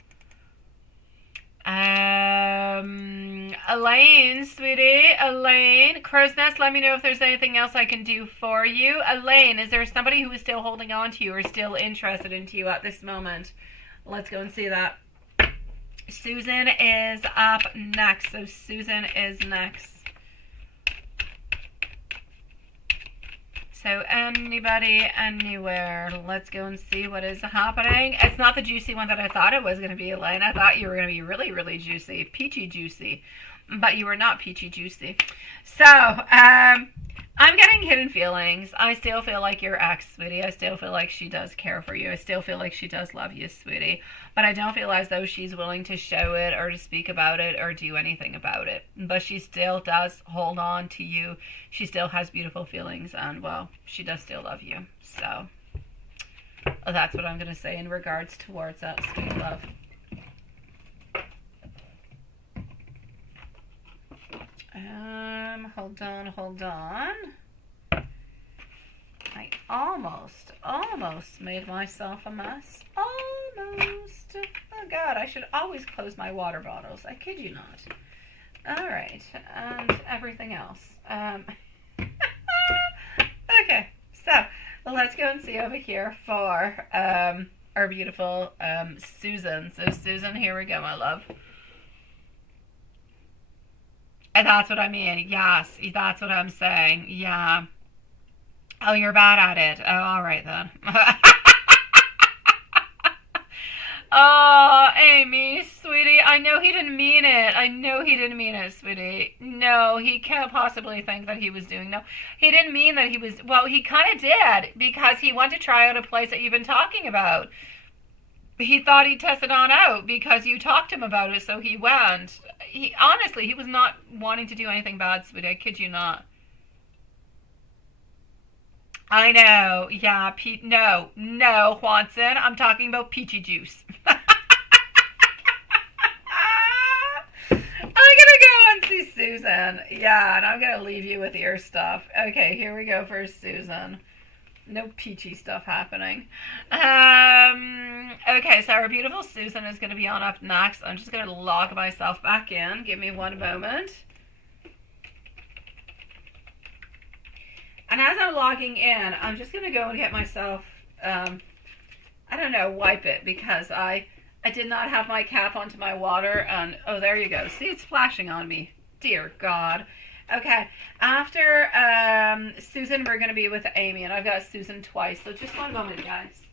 Elaine, sweetie, Elaine, Crow's Nest, let me know if there's anything else I can do for you. Elaine, is there somebody who is still holding on to you or still interested in you at this moment? Let's go and see that. Susan is up next. So Susan is next. So anybody, anywhere. Let's go and see what is happening. It's not the juicy one that I thought it was going to be, Elaine. I thought you were going to be really, really juicy. Peachy juicy. But you were not peachy juicy. So, I'm getting hidden feelings. I still feel like your ex, sweetie. I still feel like she does care for you. I still feel like she does love you, sweetie. But I don't feel as though she's willing to show it or to speak about it or do anything about it. But she still does hold on to you. She still has beautiful feelings. And, well, she does still love you. So, that's what I'm going to say in regards towards that, sweet love. Hold on. I almost made myself a mess. Almost. Oh God, I should always close my water bottles. I kid you not. Alright, and everything else. Okay, so let's go and see over here for our beautiful Susan. So Susan, here we go, my love. And that's what I mean. Yes, that's what I'm saying. Yeah. Oh, you're bad at it. Oh, all right then. Oh, Amy, sweetie. I know he didn't mean it. I know he didn't mean it, sweetie. No, he can't possibly think that he was doing. No, he didn't mean that he was. Well, he kind of did because he wanted to try out a place that you've been talking about. He thought he'd test it on out because you talked to him about it, so he went. Honestly, he was not wanting to do anything bad, sweetie. I kid you not. I know. Yeah, no, Juanson. I'm talking about peachy juice. I'm gonna go and see Susan. Yeah, and I'm gonna leave you with your stuff. Okay, here we go for Susan. No peachy stuff happening. Okay, so our beautiful Susan is going to be on up next. I'm just going to log myself back in. Give me one moment. And as I'm logging in, I'm just going to go and get myself, I don't know, wipe it, because I did not have my cap onto my water. And oh, there you go. See, it's splashing on me. Dear God. Okay, after Susan, we're going to be with Amy, and I've got Susan twice, so just one moment, guys.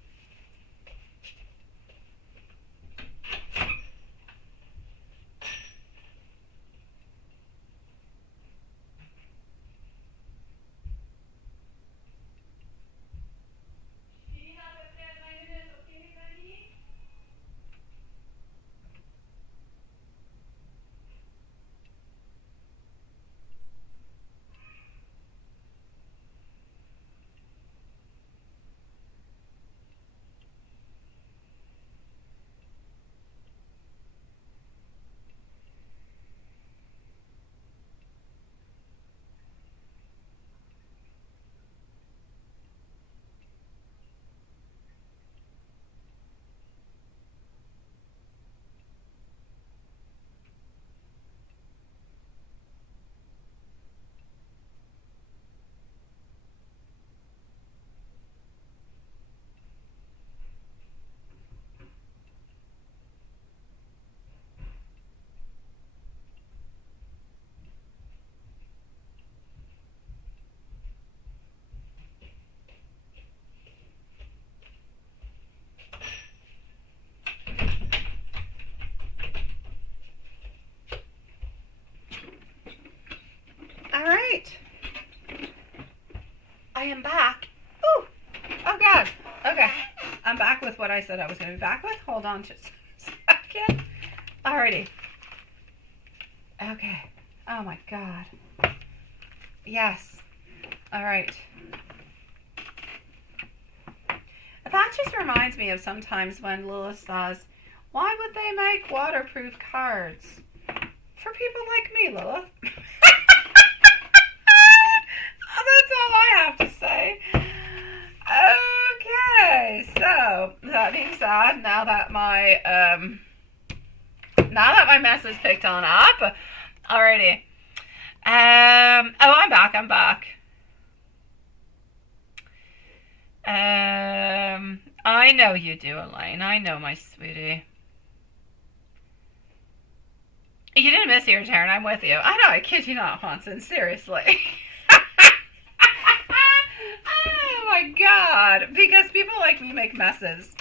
All right. I am back. Ooh. Oh, God. Okay. I'm back with what I said I was going to be back with. Hold on just a second. Alrighty. Okay. Oh, my God. Yes. All right. That just reminds me of sometimes when Lilith says, why would they make waterproof cards? For people like me, Lilith. That's all I have to say. Okay, so that being said, now that my mess is picked on up, alrighty. Oh, I'm back. I know you do, Elaine. I know, my sweetie. You didn't miss your turn. I'm with you. I know. I kid you not, Hanson. Seriously. Oh my God. Because people like me make messes.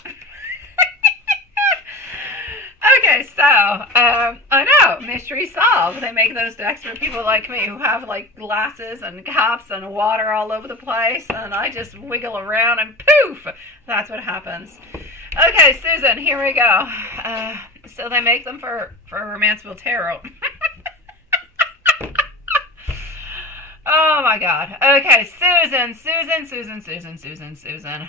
Okay, so, I know, mystery solved. They make those decks for people like me who have, like, glasses and cups and water all over the place, and I just wiggle around and poof! That's what happens. Okay, Susan, here we go. So they make them for Romancefull Tarot. Oh my God. Okay, Susan.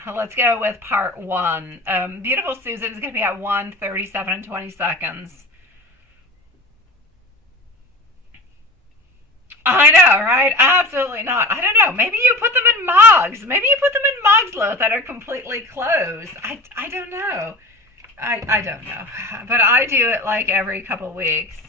Let's go with part one. Beautiful Susan is going to be at 1:37 and 20 seconds. I know, right? Absolutely not. I don't know. Maybe you put them in mugs. Maybe you put them in mugs, Lilith, that are completely closed. I don't know. I don't know. But I do it like every couple weeks.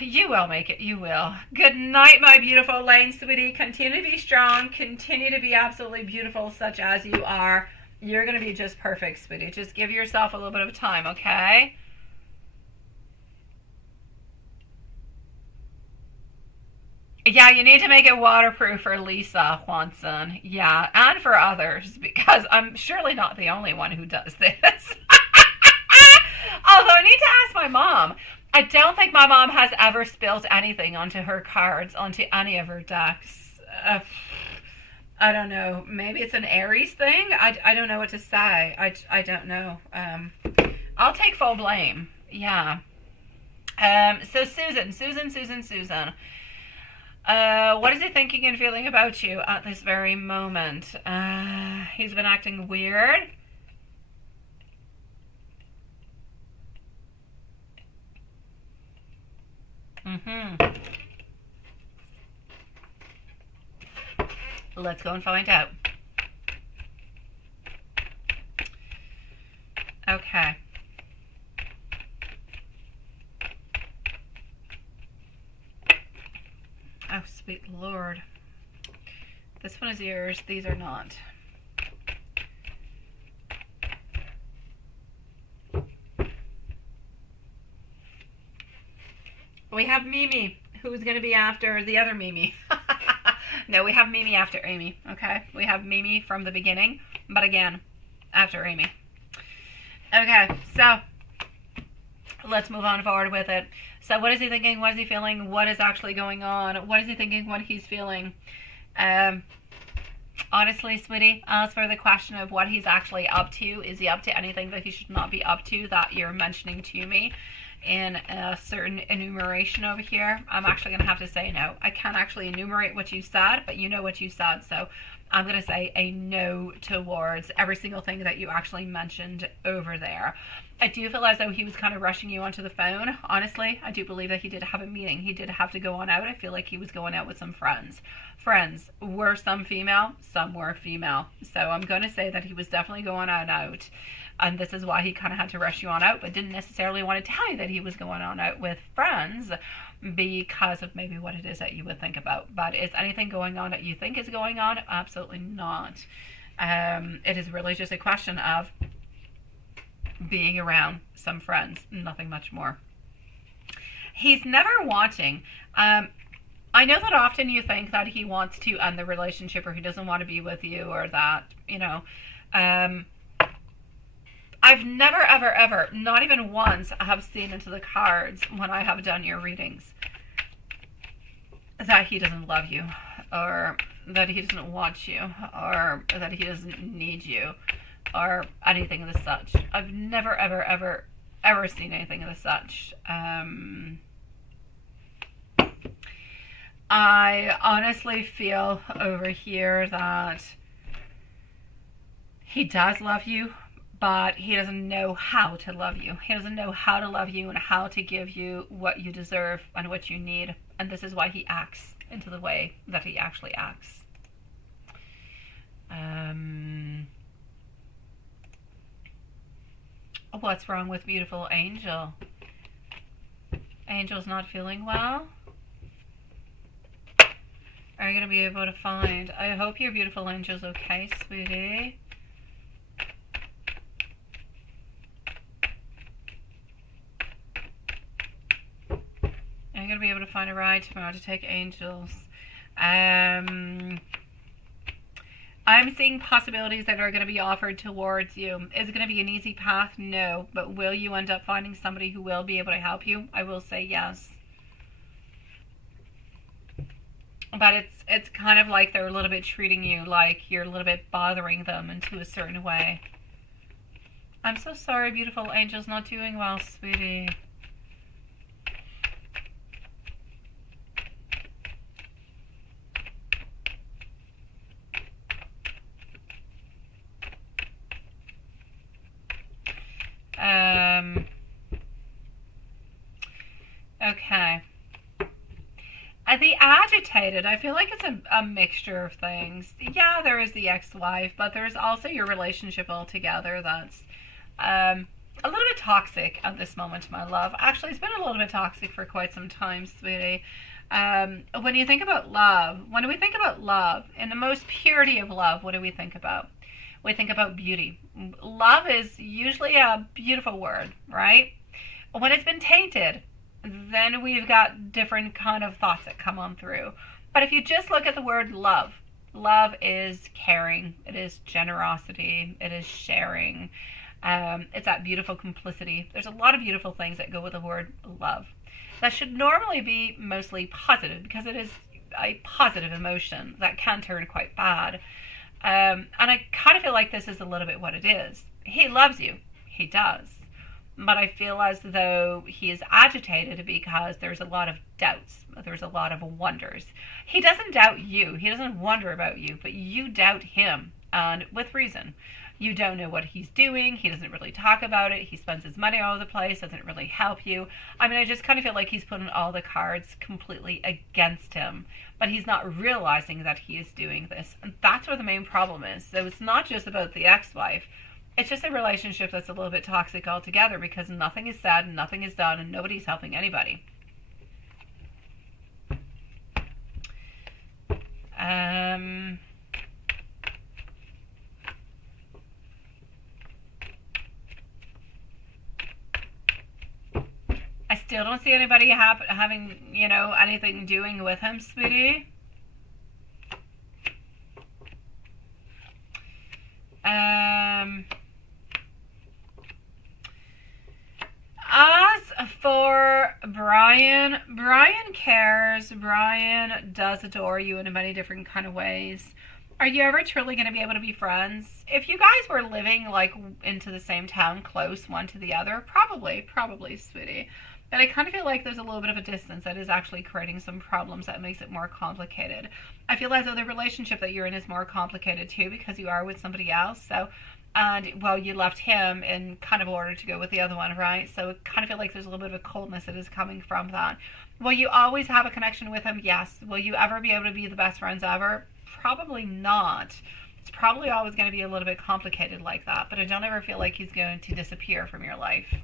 You will make it. You will. Good night, my beautiful Elaine, sweetie. Continue to be strong. Continue to be absolutely beautiful, such as you are. You're going to be just perfect, sweetie. Just give yourself a little bit of time, okay? Yeah, you need to make it waterproof for Lisa Swanson. Yeah, and for others, because I'm surely not the only one who does this. Although I need to ask my mom. I don't think my mom has ever spilled anything onto her cards, onto any of her decks. I don't know. Maybe it's an Aries thing? I don't know what to say. I don't know. I'll take full blame. Yeah. So Susan. What is he thinking and feeling about you at this very moment? He's been acting weird. Let's go and find out. Okay. Oh, sweet Lord. This one is yours. These are not. We have Mimi, who's going to be after the other Mimi. No, we have Mimi after Amy, okay? We have Mimi from the beginning, but again, after Amy. Okay, so let's move on forward with it. So what is he thinking? What is he feeling? What is actually going on? What is he thinking? What he's feeling? Honestly, sweetie, as for the question of what he's actually up to, is he up to anything that he should not be up to that you're mentioning to me in a certain enumeration over here? I'm actually going to have to say no. I can't actually enumerate what you said, but you know what you said, so I'm going to say a no towards every single thing that you actually mentioned over there. I do feel as though he was kind of rushing you onto the phone. Honestly, I do believe that he did have a meeting. He did have to go on out. I feel like he was going out with some friends. Friends were some female, some were female. So I'm going to say that he was definitely going on out. And this is why he kind of had to rush you on out, but didn't necessarily want to tell you that he was going on out with friends because of maybe what it is that you would think about. But is anything going on that you think is going on? Absolutely not. It is really just a question of being around some friends, nothing much more. He's never wanting. I know that often you think that he wants to end the relationship, or he doesn't want to be with you, or that, you know, I've never, ever, ever, not even once, have seen into the cards when I have done your readings that he doesn't love you, or that he doesn't want you, or that he doesn't need you, or anything of the such. I've never, ever, ever, ever seen anything of the such. I honestly feel over here that he does love you, but he doesn't know how to love you. He doesn't know how to love you and how to give you what you deserve and what you need. And this is why he acts into the way that he actually acts. What's wrong with beautiful Angel? Angel's not feeling well? Are you going to be able to find? I hope your beautiful Angel's okay, sweetie. Are you going to be able to find a ride tomorrow to take Angels? I'm seeing possibilities that are going to be offered towards you. Is it going to be an easy path? No. But will you end up finding somebody who will be able to help you? I will say yes. But it's kind of like they're a little bit treating you like you're a little bit bothering them into a certain way. I'm so sorry, beautiful Angel's not doing well, sweetie. Okay. The agitated, I feel like it's a mixture of things. Yeah, there is the ex-wife, but there's also your relationship altogether that's a little bit toxic at this moment, my love. Actually, it's been a little bit toxic for quite some time, sweetie. When you think about love, when we think about love, in the most purity of love, what do we think about? We think about beauty. Love is usually a beautiful word, right? When it's been tainted, then we've got different kind of thoughts that come on through. But if you just look at the word love, love is caring, it is generosity, it is sharing, it's that beautiful complicity. There's a lot of beautiful things that go with the word love. That should normally be mostly positive, because it is a positive emotion that can turn quite bad. And I kind of feel like this is a little bit what it is. He loves you. He does. But I feel as though he is agitated because there's a lot of doubts. There's a lot of wonders. He doesn't doubt you. He doesn't wonder about you, but you doubt him. And with reason. You don't know what he's doing. He doesn't really talk about it. He spends his money all over the place, doesn't really help you. I mean, I just kind of feel like he's putting all the cards completely against him, but he's not realizing that he is doing this. And that's where the main problem is. So it's not just about the ex-wife. It's just a relationship that's a little bit toxic altogether, because nothing is said and nothing is done and nobody's helping anybody. I still don't see anybody having, you know, anything doing with him, sweetie. As for Brian, Brian cares. Brian does adore you in many different kind of ways. Are you ever truly going to be able to be friends? If you guys were living like into the same town, close one to the other, probably, sweetie. But I kind of feel like there's a little bit of a distance that is actually creating some problems that makes it more complicated. I feel as though the relationship that you're in is more complicated too, because you are with somebody else. So, and well, you left him in kind of order to go with the other one, right? So it kind of feel like there's a little bit of a coldness that is coming from that. Will you always have a connection with him? Yes. Will you ever be able to be the best friends ever? Probably not. It's probably always going to be a little bit complicated like that, but I don't ever feel like he's going to disappear from your life.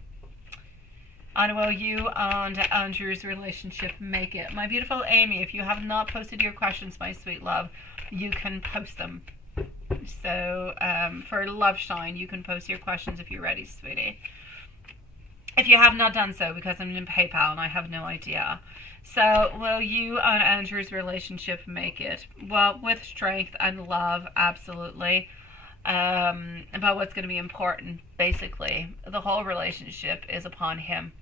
And will you and Andrew's relationship make it? My beautiful Amy, if you have not posted your questions, my sweet love, you can post them. So for Love Shine, you can post your questions if you're ready, sweetie. If you have not done so, because I'm in PayPal and I have no idea. So will you and Andrew's relationship make it? Well, with strength and love, absolutely. About what's going to be important, basically. The whole relationship is upon him.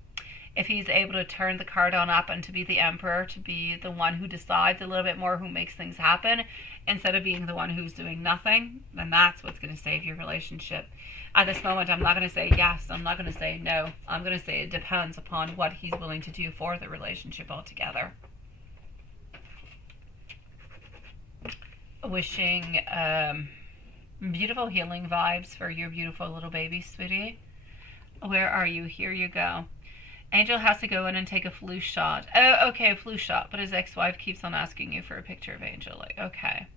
If he's able to turn the card on up and to be the emperor, to be the one who decides a little bit more, who makes things happen, instead of being the one who's doing nothing, then that's what's going to save your relationship. At this moment, I'm not going to say yes, I'm not going to say no. I'm going to say it depends upon what he's willing to do for the relationship altogether. Wishing beautiful healing vibes for your beautiful little baby, sweetie. Where are you? Here you go. Angel has to go in and take a flu shot. Oh, okay, a flu shot. But his ex-wife keeps on asking you for a picture of Angel. Like, okay.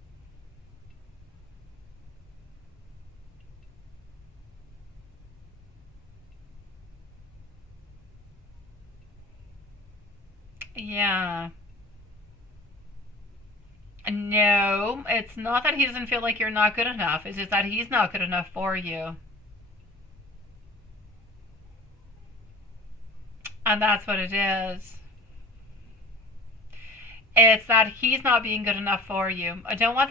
Yeah. No, it's not that he doesn't feel like you're not good enough. It's just that he's not good enough for you. And that's what it is. It's that he's not being good enough for you. I don't want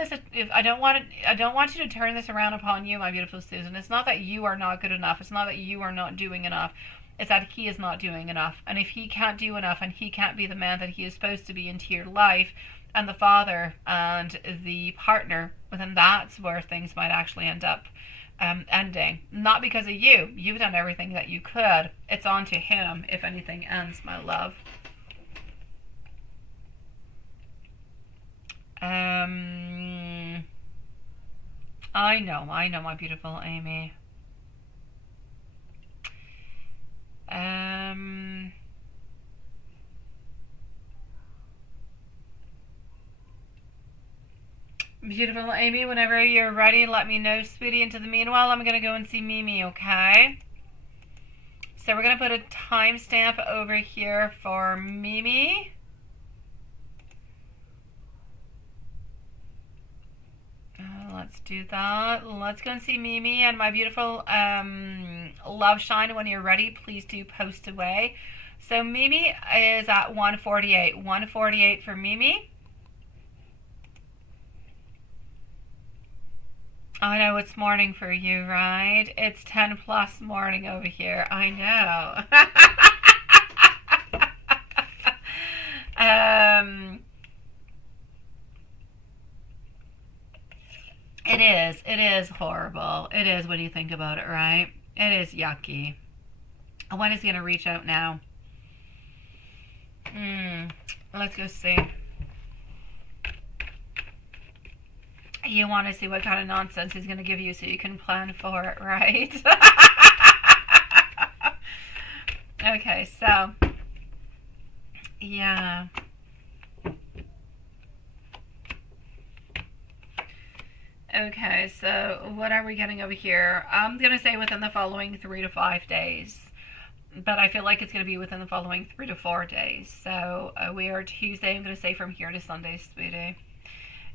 you to turn this around upon you, my beautiful Susan. It's not that you are not good enough. It's not that you are not doing enough. It's that he is not doing enough. And if he can't do enough and he can't be the man that he is supposed to be into your life and the father and the partner, well, then that's where things might actually end up ending. Not because of you. You've done everything that you could. It's on to him if anything ends, my love. I know, my beautiful Amy. Beautiful Amy, whenever you're ready, let me know, sweetie. Into the meanwhile, I'm going to go and see Mimi, okay? So we're going to put a timestamp over here for Mimi. Let's do that. Let's go and see Mimi and my beautiful Love Shine. When you're ready, please do post away. So Mimi is at 148. 148 for Mimi. I know it's morning for you, right? It's 10 plus morning over here. I know. It is horrible. It is when you think about it, right? It is yucky. When is he gonna reach out now? Let's go see. You want to see what kind of nonsense he's going to give you so you can plan for it, right? Okay, so, yeah. Okay, so what are we getting over here? I'm going to say within the following 3 to 5 days. But I feel like it's going to be within the following 3 to 4 days. So we are Tuesday. I'm going to say from here to Sunday, sweetie.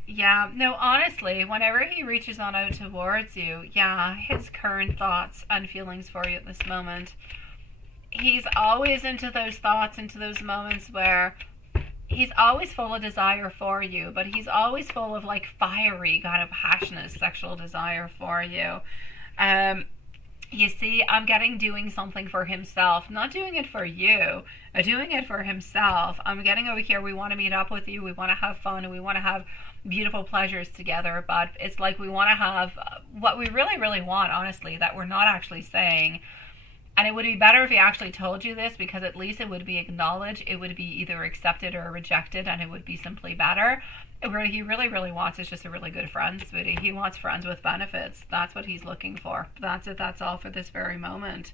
Yeah, no, honestly, whenever he reaches on out towards you, yeah, his current thoughts and feelings for you at this moment, he's always into those thoughts, into those moments where he's always full of desire for you, but he's always full of like fiery, kind of passionate sexual desire for you. You see, I'm getting doing something for himself, not doing it for you, doing it for himself. I'm getting over here, we want to meet up with you, we want to have fun, and we want to have beautiful pleasures together, but it's like we want to have what we really, really want, honestly, that we're not actually saying. And it would be better if he actually told you this, because at least it would be acknowledged, it would be either accepted or rejected, and it would be simply better. What he really, really wants is just a really good friend, sweetie. He wants friends with benefits. That's what he's looking for. That's it. That's all for this very moment.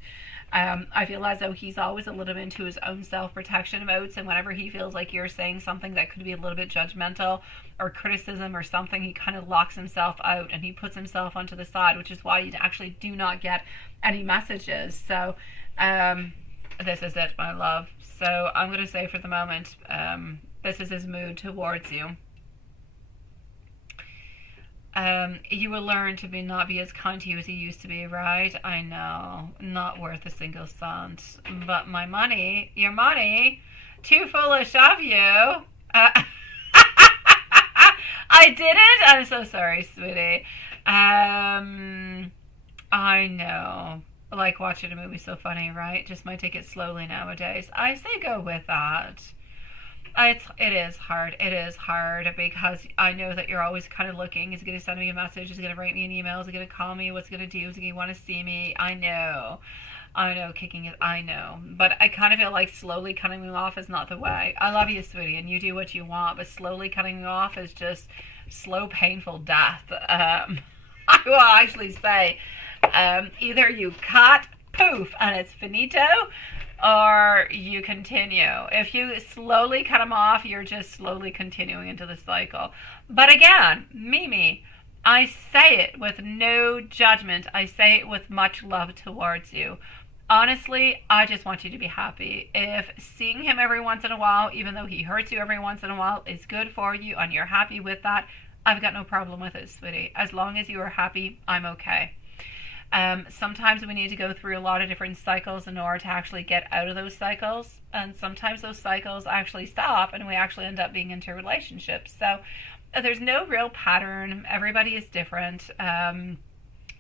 I feel as though he's always a little bit into his own self-protection modes, and whenever he feels like you're saying something that could be a little bit judgmental or criticism or something, he kind of locks himself out and he puts himself onto the side, which is why you actually do not get any messages. So this is it, my love. So I'm going to say for the moment, this is his mood towards you. You will learn to not be as kind to you as he used to be, right? I know, not worth a single cent. But my money, your money, too foolish of you. I didn't? I'm so sorry, sweetie. I know. Like watching a movie so funny, right? Just might take it slowly nowadays. I say go with that. It is hard. It is hard because I know that you're always kind of looking. Is he going to send me a message? Is he going to write me an email? Is he going to call me? What's he going to do? Is he going to want to see me? I know, kicking it. I know. But I kind of feel like slowly cutting me off is not the way. I love you, sweetie, and you do what you want, but slowly cutting me off is just slow, painful death. I will actually say either you cut, poof, and it's finito, or you continue. If you slowly cut them off, you're just slowly continuing into the cycle. But again, Mimi, I say it with no judgment. I say it with much love towards you. Honestly, I just want you to be happy. If seeing him every once in a while, even though he hurts you every once in a while, is good for you and you're happy with that, I've got no problem with it, sweetie. As long as you are happy, I'm okay. Sometimes we need to go through a lot of different cycles in order to actually get out of those cycles, and sometimes those cycles actually stop and we actually end up being into relationships. So there's no real pattern. Everybody is different.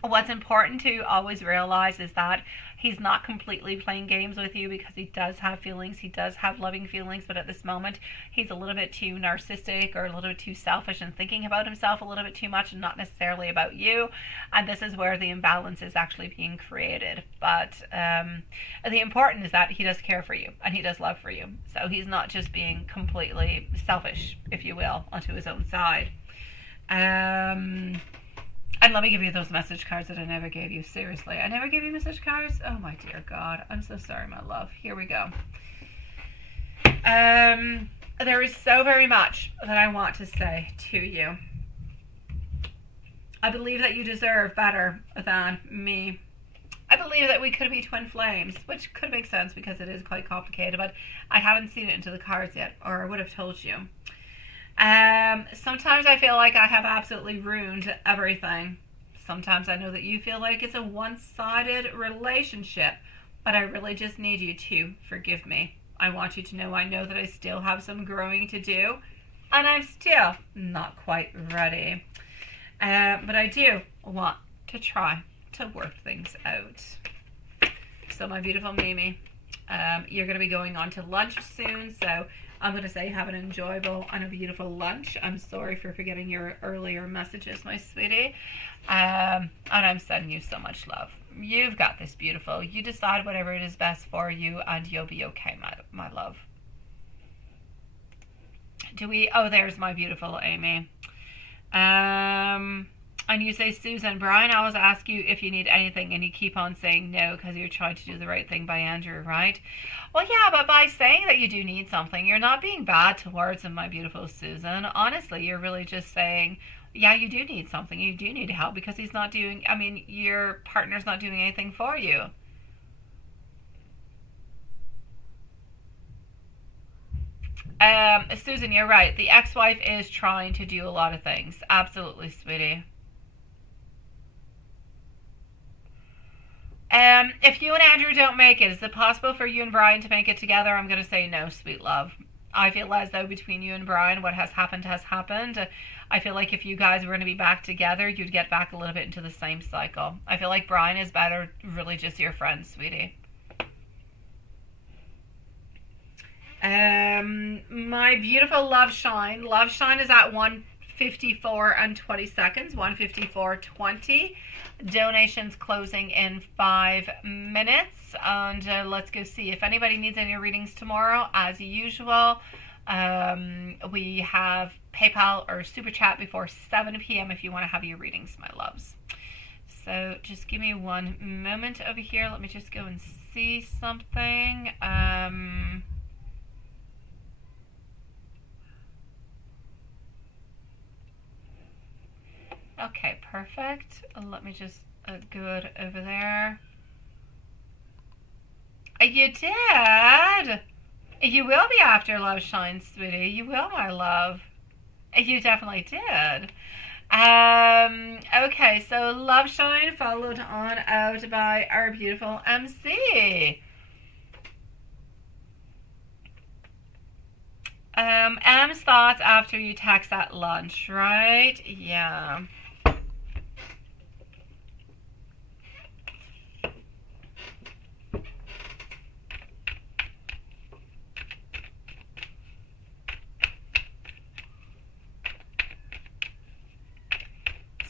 What's important to always realize is that he's not completely playing games with you, because he does have feelings, he does have loving feelings, but at this moment he's a little bit too narcissistic or a little bit too selfish and thinking about himself a little bit too much and not necessarily about you, and this is where the imbalance is actually being created. But the important is that he does care for you and he does love for you, so he's not just being completely selfish, if you will, onto his own side. And let me give you those message cards that I never gave you. Seriously, I never gave you message cards? Oh my dear God. I'm so sorry, my love. Here we go. There is so very much that I want to say to you. I believe that you deserve better than me. I believe that we could be twin flames, which could make sense because it is quite complicated, but I haven't seen it into the cards yet, or I would have told you. Sometimes I feel like I have absolutely ruined everything. Sometimes I know that you feel like it's a one-sided relationship, but I really just need you to forgive me. I want you to know I know that I still have some growing to do, and I'm still not quite ready. But I do want to try to work things out. So my beautiful Mimi, you're going to be going on to lunch soon, so I'm going to say have an enjoyable and a beautiful lunch. I'm sorry for forgetting your earlier messages, my sweetie. And I'm sending you so much love. You've got this, beautiful. You decide whatever it is best for you, and you'll be okay, my love. Oh, there's my beautiful Amy. And you say, Susan, Brian always asks you if you need anything, and you keep on saying no because you're trying to do the right thing by Andrew, right? Well, yeah, but by saying that you do need something, you're not being bad towards him, my beautiful Susan. Honestly, you're really just saying, yeah, you do need something. You do need help because he's not doing, I mean, your partner's not doing anything for you. Susan, you're right. The ex-wife is trying to do a lot of things. Absolutely, sweetie. If you and Andrew don't make it, is it possible for you and Brian to make it together? I'm going to say no, sweet love. I feel as though between you and Brian, what has happened has happened. I feel like if you guys were going to be back together, you'd get back a little bit into the same cycle. I feel like Brian is better really just your friend, sweetie. My beautiful Love Shine. Love Shine is at 1:54 and 20 seconds. 1:54:20. Donations closing in 5 minutes. And let's go see if anybody needs any readings tomorrow. As usual, we have PayPal or Super Chat before 7 p.m. if you want to have your readings, my loves. So just give me one moment over here. Let me just go and see something. Okay, perfect. Let me just go it over there. You did. You will be after Love Shine, sweetie. You will, my love. You definitely did. Okay, so Love Shine followed on out by our beautiful MC. M's thoughts after you text at lunch, right? Yeah.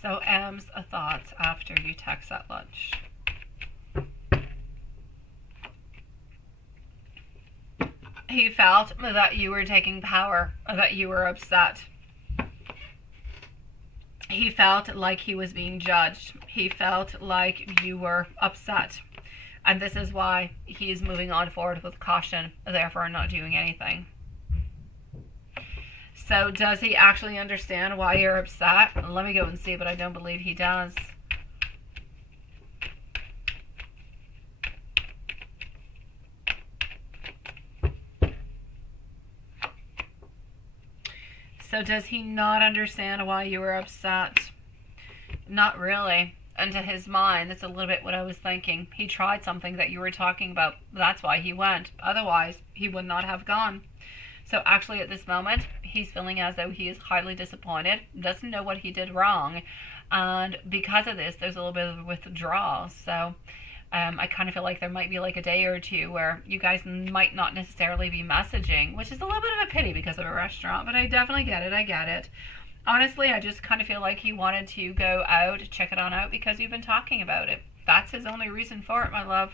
So M's thoughts after you text at lunch. He felt that you were taking power, that you were upset. He felt like he was being judged. He felt like you were upset. And this is why he's moving on forward with caution, therefore not doing anything. So does he actually understand why you're upset? Let me go and see, but I don't believe he does. So does he not understand why you were upset? Not really. Into his mind, that's a little bit what I was thinking. He tried something that you were talking about. That's why he went. Otherwise, he would not have gone. So actually at this moment, he's feeling as though he is highly disappointed, doesn't know what he did wrong, and because of this, there's a little bit of a withdrawal. So I kind of feel like there might be like a day or two where you guys might not necessarily be messaging, which is a little bit of a pity because of a restaurant, but I definitely get it. I get it. Honestly, I just kind of feel like he wanted to go out, check it on out because you've been talking about it. That's his only reason for it, my love.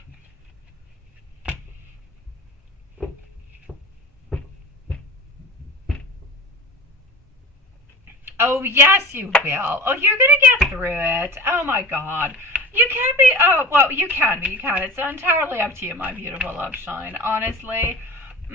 Oh, yes, you will. Oh, you're going to get through it. Oh, my God. You can be. Oh, well, you can be. You can. It's entirely up to you, my beautiful Love Shine, honestly.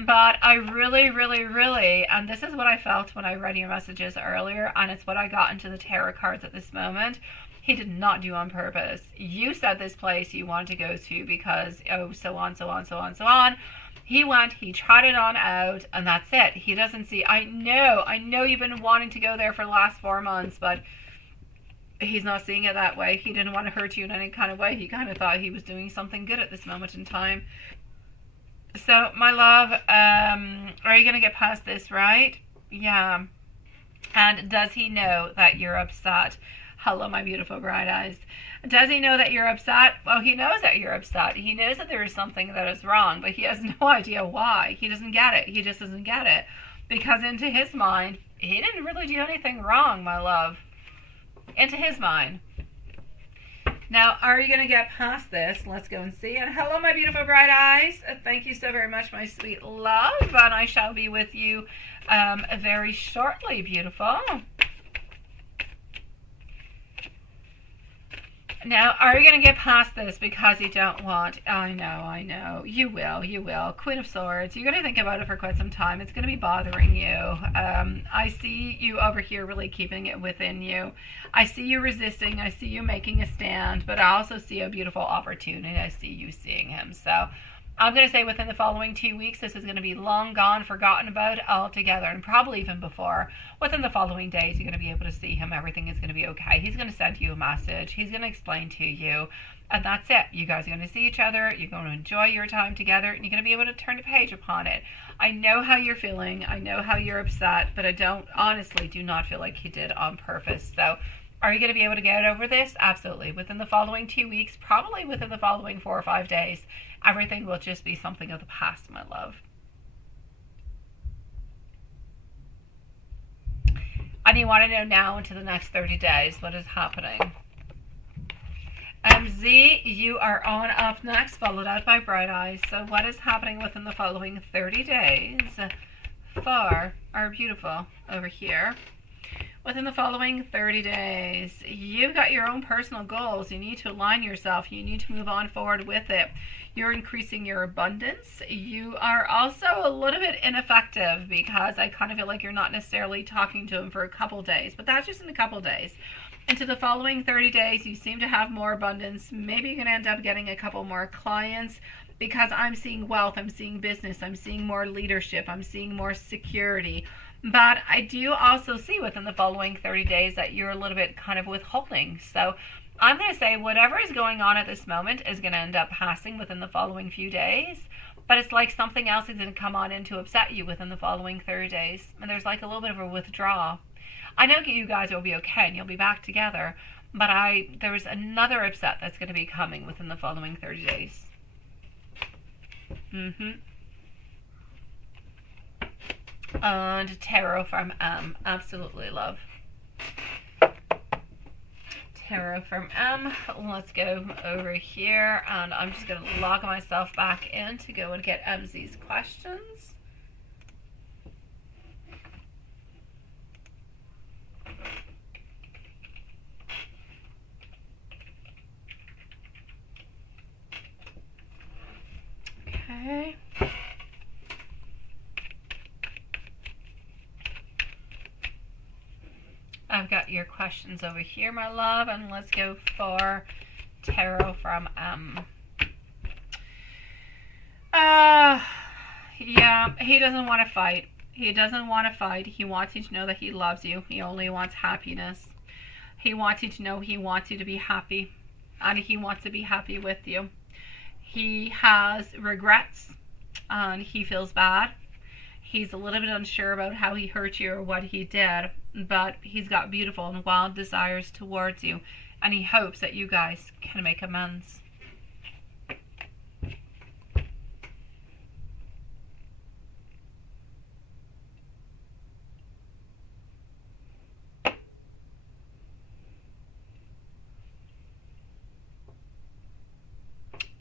But I really, really, really, and this is what I felt when I read your messages earlier, and it's what I got into the tarot cards at this moment. He did not do on purpose. You said this place you wanted to go to because, oh, so on, so on, so on, so on. He went, he tried it on out, and that's it. He doesn't see, I know you've been wanting to go there for the last 4 months, but he's not seeing it that way. He didn't want to hurt you in any kind of way. He kind of thought he was doing something good at this moment in time. So, my love, are you going to get past this, right? Yeah. And does he know that you're upset? Hello, my beautiful bright eyes. Does he know that you're upset? Well, he knows that you're upset. He knows that there is something that is wrong, but he has no idea why. He doesn't get it. He just doesn't get it. Because into his mind, he didn't really do anything wrong, my love. Into his mind. Now, are you going to get past this? Let's go and see. And hello, my beautiful bright eyes. Thank you so very much, my sweet love. And I shall be with you very shortly, beautiful. Now, are you going to get past this because you don't want? I know. You will, you will. Queen of Swords. You're going to think about it for quite some time. It's going to be bothering you. I see you over here really keeping it within you. I see you resisting. I see you making a stand. But I also see a beautiful opportunity. I see you seeing him. So I'm going to say within the following 2 weeks, this is going to be long gone, forgotten about altogether, and probably even before. Within the following days, you're going to be able to see him. Everything is going to be okay. He's going to send you a message. He's going to explain to you, and that's it. You guys are going to see each other. You're going to enjoy your time together, and you're going to be able to turn the page upon it. I know how you're feeling. I know how you're upset, but I honestly do not feel like he did on purpose. So are you going to be able to get over this? Absolutely. Within the following 2 weeks, probably within the following 4 or 5 days, everything will just be something of the past, my love. And you want to know now into the next 30 days what is happening. Z, you are on up next, followed out by Bright Eyes. So what is happening within the following 30 days for our beautiful over here? Within the following 30 days, you've got your own personal goals. You need to align yourself. You need to move on forward with it. You're increasing your abundance. You are also a little bit ineffective because I kind of feel like you're not necessarily talking to him for a couple days, but that's just in a couple days. Into the following 30 days, you seem to have more abundance. Maybe you're going to end up getting a couple more clients because I'm seeing wealth, I'm seeing business, I'm seeing more leadership, I'm seeing more security. But I do also see within the following 30 days that you're a little bit kind of withholding. So I'm going to say whatever is going on at this moment is going to end up passing within the following few days. But it's like something else is going to come on in to upset you within the following 30 days. And there's like a little bit of a withdrawal. I know you guys will be okay and you'll be back together. But there's another upset that's going to be coming within the following 30 days. And tarot from M. Absolutely, love. Tarot from M. Let's go over here. And I'm just going to log myself back in to go and get MZ's questions. Okay. I've got your questions over here, my love, and let's go for tarot from yeah, he doesn't want to fight. He doesn't want to fight. He wants you to know that he loves you. He only wants happiness. He wants you to know he wants you to be happy, and he wants to be happy with you. He has regrets, and he feels bad. He's a little bit unsure about how he hurt you or what he did, but he's got beautiful and wild desires towards you, and he hopes that you guys can make amends.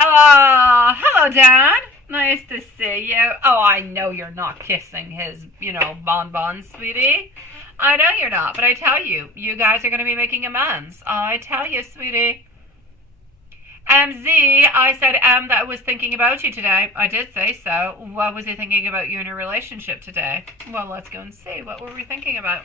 Oh, hello, Dad. Nice to see you. Oh, I know you're not kissing his, bonbons, sweetie. I know you're not, but I tell you, you guys are going to be making amends. I tell you, sweetie. Z, I said that was thinking about you today. I did say so. What was he thinking about you in a relationship today? Well, let's go and see. What were we thinking about?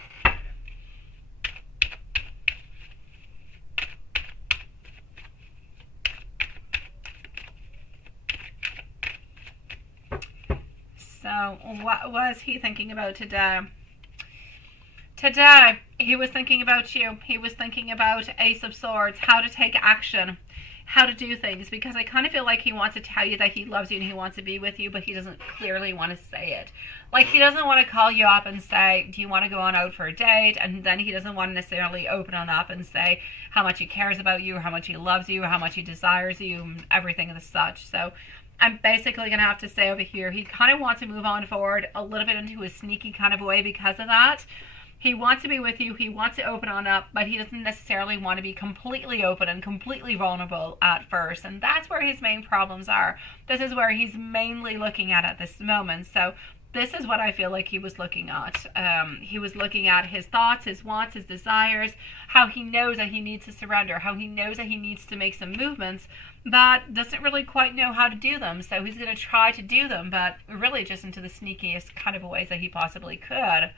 So, what was he thinking about today? Today, he was thinking about you. He was thinking about Ace of Swords, how to take action, how to do things, because I kind of feel like he wants to tell you that he loves you and he wants to be with you, but he doesn't clearly want to say it. Like, he doesn't want to call you up and say, do you want to go on out for a date? And then he doesn't want to necessarily open on up and say how much he cares about you, or how much he loves you, or how much he desires you, and everything of the such. So I'm basically going to have to say over here, he kind of wants to move on forward a little bit into a sneaky kind of way because of that. He wants to be with you. He wants to open on up, but he doesn't necessarily want to be completely open and completely vulnerable at first. And that's where his main problems are. This is where he's mainly looking at this moment. So this is what I feel like he was looking at. He was looking at his thoughts, his wants, his desires, how he knows that he needs to surrender, how he knows that he needs to make some movements, but doesn't really quite know how to do them. So he's going to try to do them, but really just into the sneakiest kind of ways that he possibly could.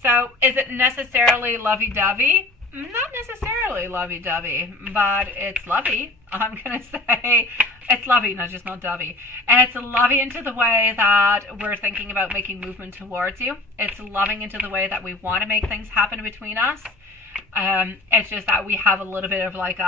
So is it necessarily lovey-dovey? Not necessarily lovey-dovey, but it's lovey. I'm going to say it's lovey, not just not dovey. And it's lovey into the way that we're thinking about making movement towards you. It's loving into the way that we want to make things happen between us. It's just that we have a little bit of like,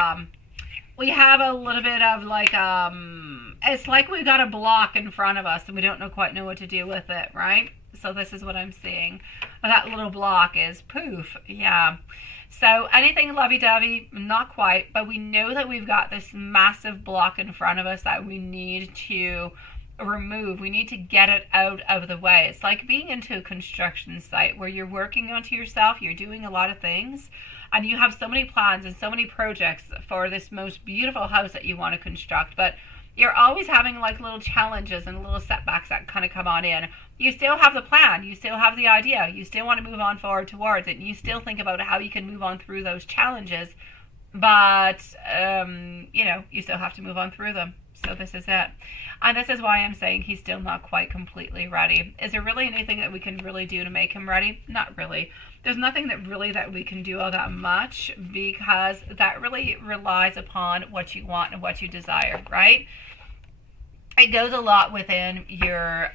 it's like we've got a block in front of us and we don't quite know what to do with it, right? So this is what I'm seeing. That little block is poof. Yeah. So anything lovey-dovey, not quite, but we know that we've got this massive block in front of us that we need to remove. We need to get it out of the way. It's like being into a construction site where you're working onto yourself, you're doing a lot of things, and you have so many plans and so many projects for this most beautiful house that you want to construct, but you're always having like little challenges and little setbacks that kind of come on in. You still have the plan, you still have the idea, you still want to move on forward towards it, and you still think about how you can move on through those challenges, but you still have to move on through them. So this is it. And this is why I'm saying he's still not quite completely ready. Is there really anything that we can really do to make him ready? Not really. There's nothing that we can do all that much, because that really relies upon what you want and what you desire, right? It goes a lot within your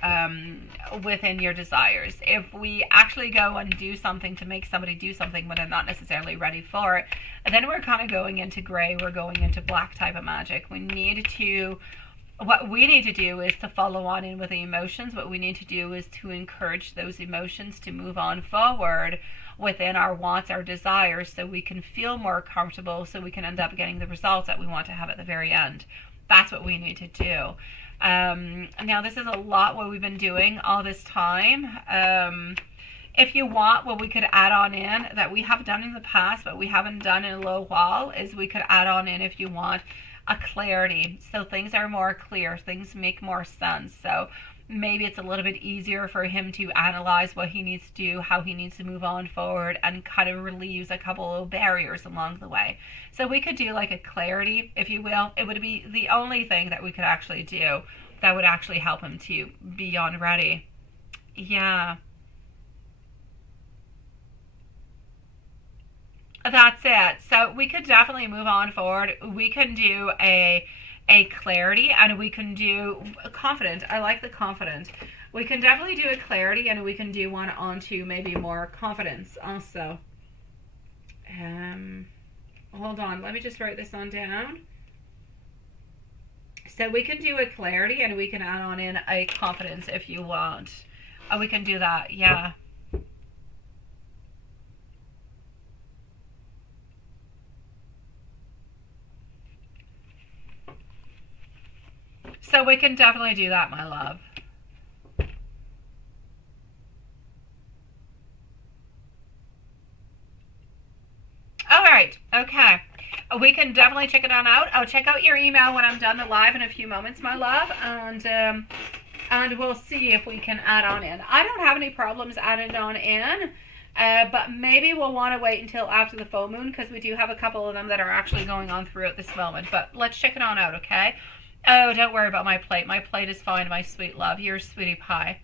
desires. If we actually go and do something to make somebody do something when they're not necessarily ready for it, then we're kind of going into gray, we're going into black type of magic. What we need to do is to follow on in with the emotions. What we need to do is to encourage those emotions to move on forward within our wants, our desires, so we can feel more comfortable, so we can end up getting the results that we want to have at the very end. That's what we need to do. Now, this is a lot what we've been doing all this time. If you want, what we could add on in that we have done in the past, but we haven't done in a little while, is we could add on in, if you want, a clarity. So things are more clear, things make more sense. So maybe it's a little bit easier for him to analyze what he needs to do, how he needs to move on forward, and kind of relieves a couple of barriers along the way. So we could do like a clarity, if you will. It would be the only thing that we could actually do that would actually help him to be on ready. Yeah. That's it. So we could definitely move on forward. We can do a clarity, and we can do a confident. I like the confident. We can definitely do a clarity, and we can do one onto maybe more confidence also. Hold on, let me just write this on down. So we can do a clarity, and we can add on in a confidence if you want. We can do that, yeah. So we can definitely do that, my love. All right, okay. We can definitely check it on out. I'll check out your email when I'm done the live in a few moments, my love, and we'll see if we can add on in. I don't have any problems adding on in, but maybe we'll want to wait until after the full moon, because we do have a couple of them that are actually going on through at this moment. But let's check it on out, okay? Oh, don't worry about my plate. My plate is fine, my sweet love. You're a sweetie pie.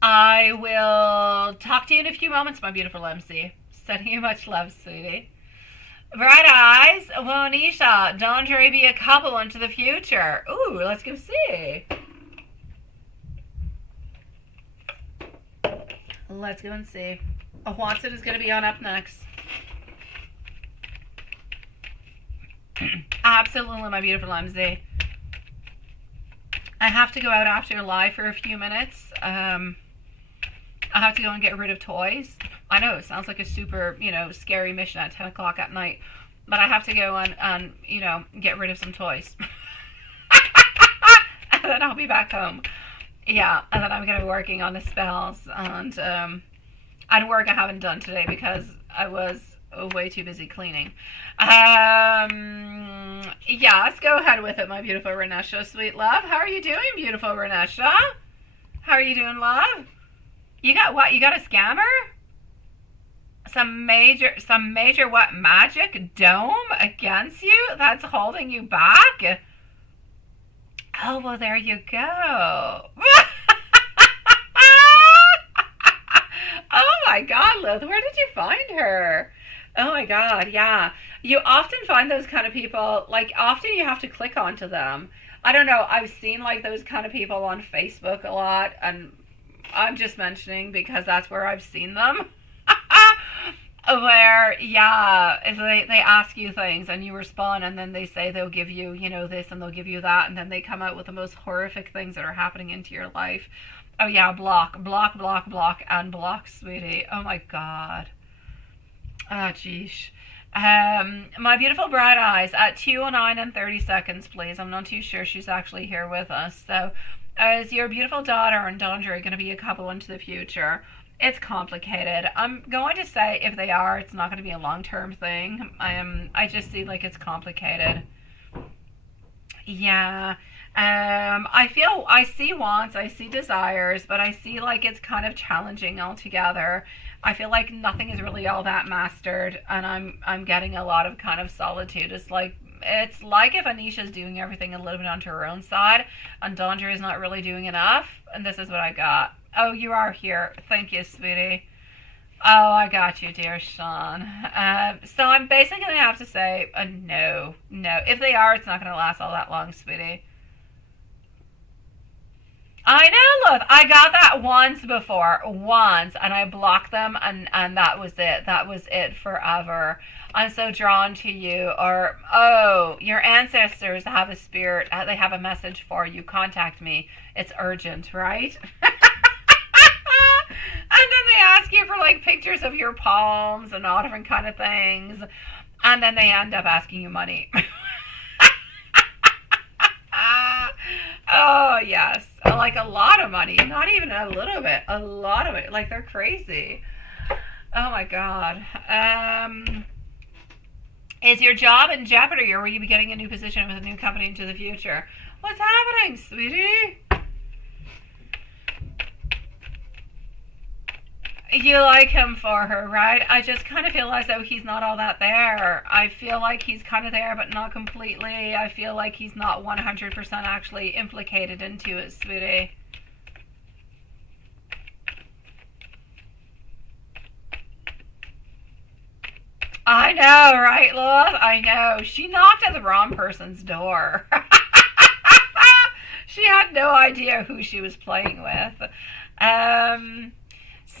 I will talk to you in a few moments, my beautiful MC. Sending you much love, sweetie. Bright eyes, Wonisha, Dondre be a couple into the future. Ooh, let's go see. Let's go and see. Watson is going to be on up next. Absolutely, my beautiful MC. I have to go out after your live for a few minutes. I have to go and get rid of toys. I know, it sounds like a super, scary mission at 10 o'clock at night. but I have to go and you know, get rid of some toys. And then I'll be back home. Yeah, and then I'm going to be working on the spells, and work I haven't done today because I was way too busy cleaning. Yeah, let's go ahead with it, my beautiful Renesha, sweet love. How are you doing, beautiful Renesha? How are you doing, love? You got what? You got a scammer? Some major what, magic dome against you that's holding you back? Oh, well, there you go. Oh my God, Lilith, where did you find her? Oh my God, yeah. You often find those kind of people, like often you have to click onto them. I don't know, I've seen like those kind of people on Facebook a lot, and I'm just mentioning because that's where I've seen them. Where, yeah, if they ask you things and you respond, and then they say they'll give you, you know, this and they'll give you that, and then they come out with the most horrific things that are happening into your life. Oh yeah, block, and block, sweetie. Oh my God. Oh, geesh. My beautiful bright eyes at 2:09 and 30 seconds, please. I'm not too sure she's actually here with us. So, is your beautiful daughter and Dondre going to be a couple into the future? It's complicated. I'm going to say if they are, it's not going to be a long-term thing. I just see like it's complicated. Yeah. I see wants, I see desires, but I see like it's kind of challenging altogether. I feel like nothing is really all that mastered, and I'm getting a lot of kind of solitude. It's like if Anisha's doing everything a little bit onto her own side, and Dondra is not really doing enough, and this is what I got. Oh, you are here. Thank you, sweetie. Oh, I got you, dear Sean. So I'm basically going to have to say no. If they are, it's not going to last all that long, sweetie. I know, look, I got that once before, and I blocked them, and that was it. That was it forever. I'm so drawn to you, or, oh, your ancestors have a spirit, they have a message for you. Contact me. It's urgent, right? And then they ask you for like pictures of your palms and all different kind of things, and then they end up asking you money. Oh yes, like a lot of money, not even a little bit, a lot of it. Like they're crazy. Oh my God. Is your job in jeopardy, or will you be getting a new position with a new company into the future? What's happening, sweetie? You like him for her, right? I just kind of feel as though he's not all that there. I feel like he's kind of there, but not completely. I feel like he's not 100% actually implicated into it, sweetie. I know, right, love? I know. She knocked at the wrong person's door. She had no idea who she was playing with.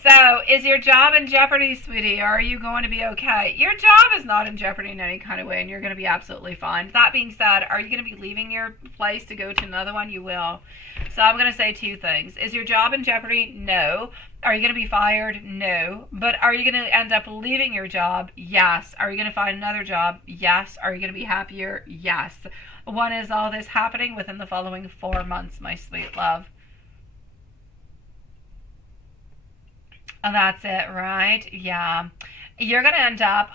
So, is your job in jeopardy, sweetie, or are you going to be okay? Your job is not in jeopardy in any kind of way, and you're going to be absolutely fine. That being said, are you going to be leaving your place to go to another one? You will. So I'm going to say two things. Is your job in jeopardy? No. Are you going to be fired? No. But are you going to end up leaving your job? Yes. Are you going to find another job? Yes. Are you going to be happier? Yes. When is all this happening? Within the following 4 months, my sweet love. Oh, that's it, right? Yeah. You're going to end up,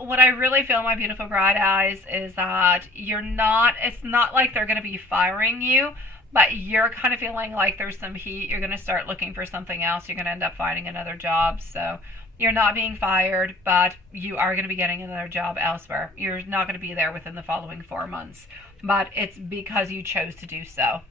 what I really feel, my beautiful bright eyes, is that it's not like they're going to be firing you, but you're kind of feeling like there's some heat. You're going to start looking for something else. You're going to end up finding another job. So you're not being fired, but you are going to be getting another job elsewhere. You're not going to be there within the following 4 months, but it's because you chose to do so.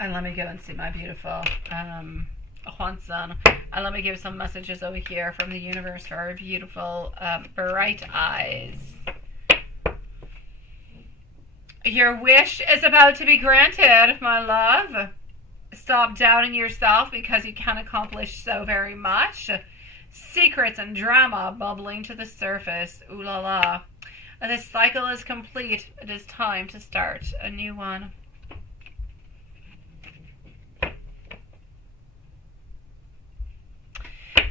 And let me go and see my beautiful Juanson. And let me give some messages over here from the universe for our beautiful bright eyes. Your wish is about to be granted, my love. Stop doubting yourself because you can accomplish so very much. Secrets and drama bubbling to the surface. Ooh la la. This cycle is complete. It is time to start a new one.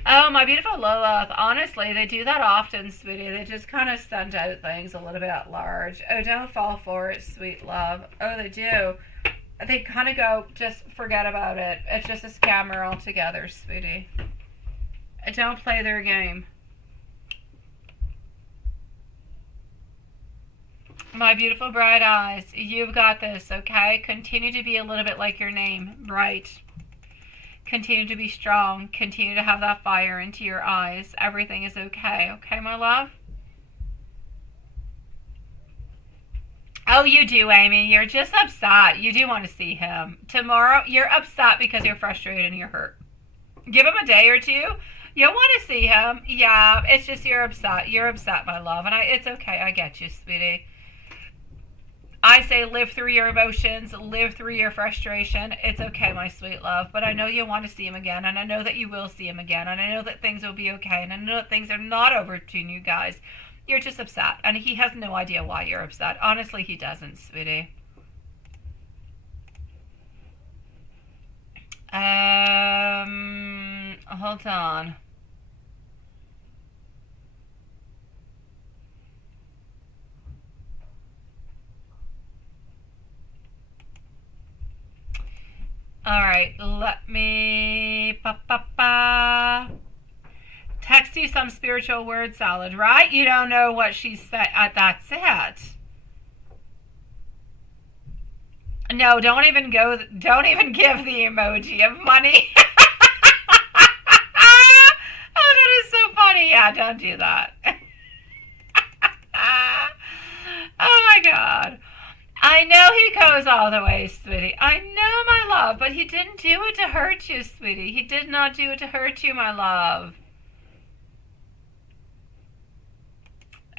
Oh, my beautiful Lilith. Honestly, they do that often, sweetie. They just kind of send out things a little bit at large. Oh, don't fall for it, sweet love. Oh, they do. They kind of go, just forget about it. It's just a scammer altogether, sweetie. Don't play their game. My beautiful bright eyes, you've got this, okay? Continue to be a little bit like your name, bright. Continue to be strong. Continue to have that fire into your eyes. Everything is okay, okay, my love? Oh, you do, Amy. You're just upset. You do want to see him. Tomorrow, you're upset because you're frustrated and you're hurt. Give him a day or two. You'll want to see him. Yeah, it's just you're upset. You're upset, my love. And it's okay. I get you, sweetie. I say live through your emotions, live through your frustration. It's okay, my sweet love. But I know you want to see him again, and I know that you will see him again, and I know that things will be okay, and I know that things are not over between you guys. You're just upset, and he has no idea why you're upset. Honestly, he doesn't, sweetie. Hold on. All right, let me text you some spiritual word salad, right? You don't know what she said. That's it. No, don't even give the emoji of money. Oh, that is so funny. Yeah, don't do that. Oh my God. I know he goes all the way, sweetie. I know, my love, but he didn't do it to hurt you, sweetie. He did not do it to hurt you, my love.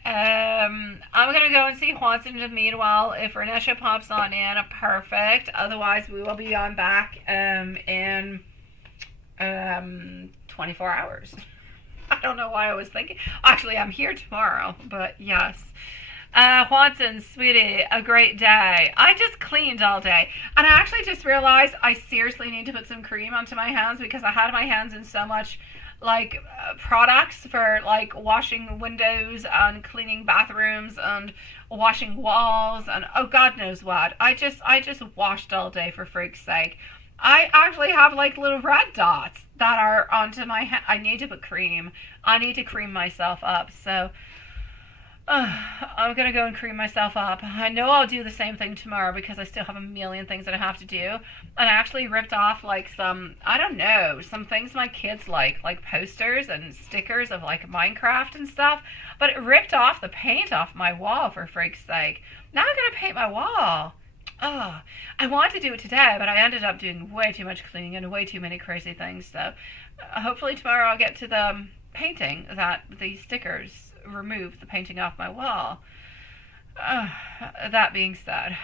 I'm going to go and see Juanson in the meanwhile. If Renesha pops on in, perfect. Otherwise, we will be on back in 24 hours. I don't know why I was thinking. Actually, I'm here tomorrow, but yes. Juanson, sweetie, a great day. I just cleaned all day. And I actually just realized I seriously need to put some cream onto my hands because I had my hands in so much like products for like washing windows and cleaning bathrooms and washing walls and oh God knows what. I just washed all day, for freak's sake. I actually have like little red dots that are onto my hand. I need to put cream. I need to cream myself up. So I'm going to go and cream myself up. I know I'll do the same thing tomorrow because I still have a million things that I have to do. And I actually ripped off like some, I don't know, some things my kids like posters and stickers of like Minecraft and stuff. But it ripped off the paint off my wall, for freak's sake. Now I'm going to paint my wall. Oh, I wanted to do it today, but I ended up doing way too much cleaning and way too many crazy things. So hopefully tomorrow I'll get to the painting that the stickers remove the painting off my wall. That being said,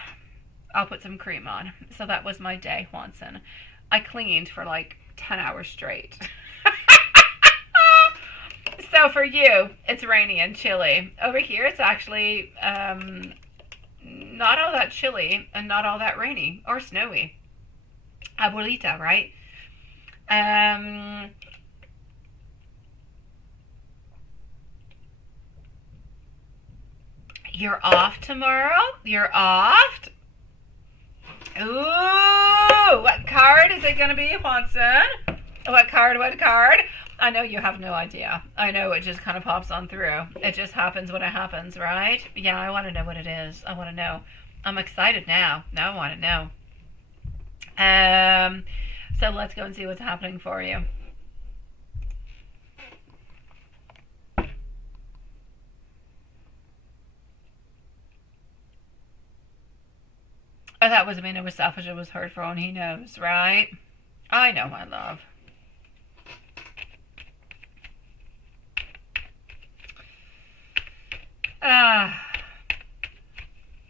I'll put some cream on. So that was my day, Juanson. I cleaned for like 10 hours straight. So for you, it's rainy and chilly. Over here, it's actually not all that chilly and not all that rainy or snowy. Abuelita, right? You're off tomorrow? You're off? Ooh, what card is it going to be, Juanson? What card? I know you have no idea. I know it just kind of pops on through. It just happens when it happens, right? Yeah, I want to know what it is. I want to know. I'm excited now. Now I want to know. So let's go and see what's happening for you. Oh, that wasn't mean. It was selfish. It was hurtful, and he knows, right? I know, my love.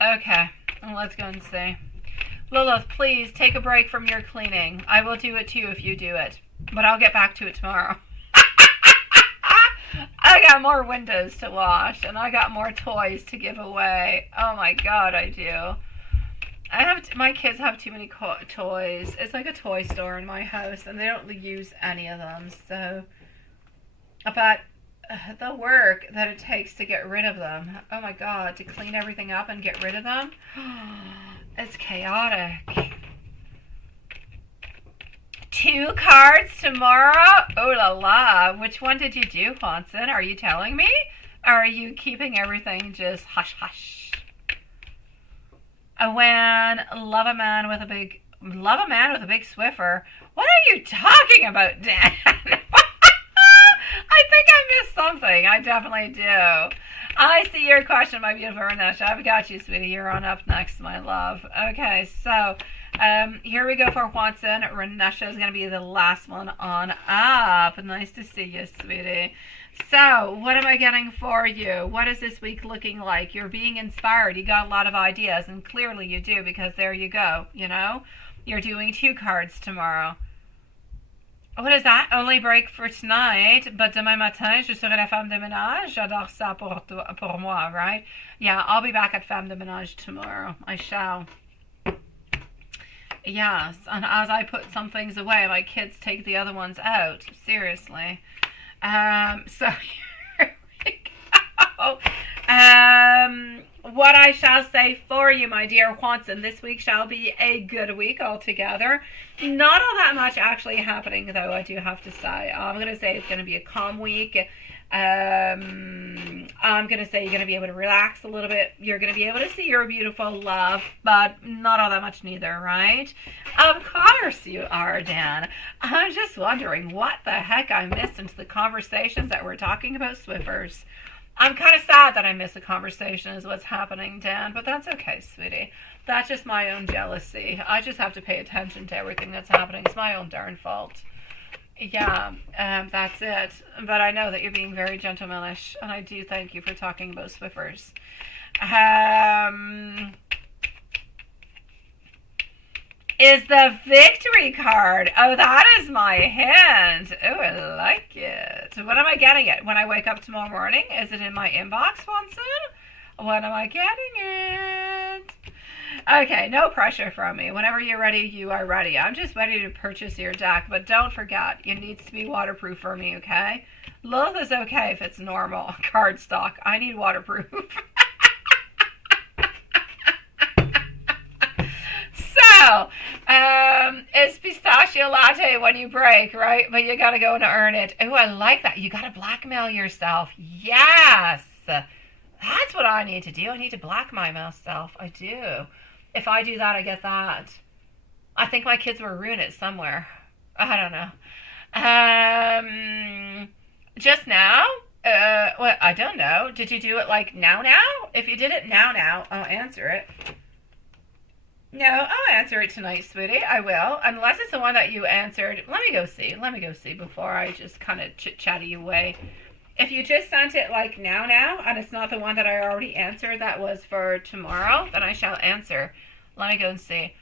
Okay, let's go and see. Lilith, please take a break from your cleaning. I will do it too if you do it, but I'll get back to it tomorrow. I got more windows to wash, and I got more toys to give away. Oh my God, I do. My kids have too many toys. It's like a toy store in my house, and they don't use any of them. So But the work that it takes to get rid of them, oh my God, to clean everything up and get rid of them, it's chaotic. 2 cards tomorrow? Oh la la. Which one did you do, Hanson? Are you telling me? Or are you keeping everything just hush hush? When love a man with a big Swiffer. What are you talking about, Dan? I think I missed something. I definitely do. I see your question, my beautiful Renesha. I've got you, sweetie. You're on up next, my love. Okay, so here we go for Watson. Renesha is going to be the last one on up. Nice to see you, sweetie. So, what am I getting for you? What is this week looking like? You're being inspired. You got a lot of ideas, and clearly you do, because there you go, you know? You're doing 2 cards tomorrow. What is that? Only break for tonight, but demain matin, je serai la femme de ménage. J'adore ça pour moi, right? Yeah, I'll be back at femme de ménage tomorrow. I shall. Yes, and as I put some things away, my kids take the other ones out. Seriously. So here we go. What I shall say for you, my dear Watson, this week shall be a good week altogether. Not all that much actually happening, though, I do have to say. I'm going to say it's going to be a calm week. I'm going to say you're going to be able to relax a little bit. You're going to be able to see your beautiful love, but not all that much neither, right? Of course you are, Dan. I'm just wondering what the heck I missed into the conversations that we're talking about Swiffers. I'm kind of sad that I missed the conversation is what's happening, Dan, but that's okay, sweetie. That's just my own jealousy. I just have to pay attention to everything that's happening. It's my own darn fault. Yeah, that's it. But I know that you're being very gentlemanish, and I do thank you for talking about Swiffers. Is the victory card. Oh, that is my hand. Oh, I like it. When am I getting it? When I wake up tomorrow morning? Is it in my inbox, Watson? When am I getting it? Okay, no pressure from me. Whenever you're ready, you are ready. I'm just ready to purchase your deck, but don't forget, it needs to be waterproof for me, okay? Love is okay if it's normal cardstock. I need waterproof. So, it's pistachio latte when you break, right? But you gotta go and earn it. Oh, I like that. You gotta blackmail yourself. Yes! That's what I need to do. I need to blackmail myself. I do. If I do that, I get that. I think my kids will ruin it somewhere. I don't know. Just now? Well, I don't know. Did you do it like now? If you did it now, I'll answer it. No, I'll answer it tonight, sweetie. I will. Unless it's the one that you answered. Let me go see before I just kind of chit-chatty you away. If you just sent it like now, and it's not the one that I already answered that was for tomorrow, then I shall answer. Let me go and see.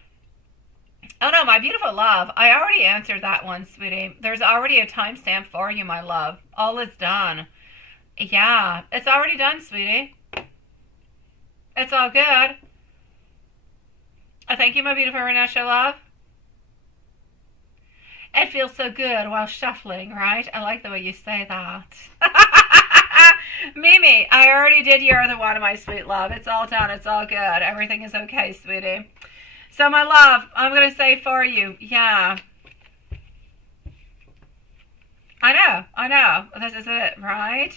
Oh no, my beautiful love. I already answered that one, sweetie. There's already a timestamp for you, my love. All is done. Yeah, it's already done, sweetie. It's all good. Thank you, my beautiful Renesha love. It feels so good while shuffling, right? I like the way you say that. Mimi, I already did your other one, my sweet love. It's all done. It's all good. Everything is okay, sweetie. So, my love, I'm going to say for you, yeah. I know. This is it, right?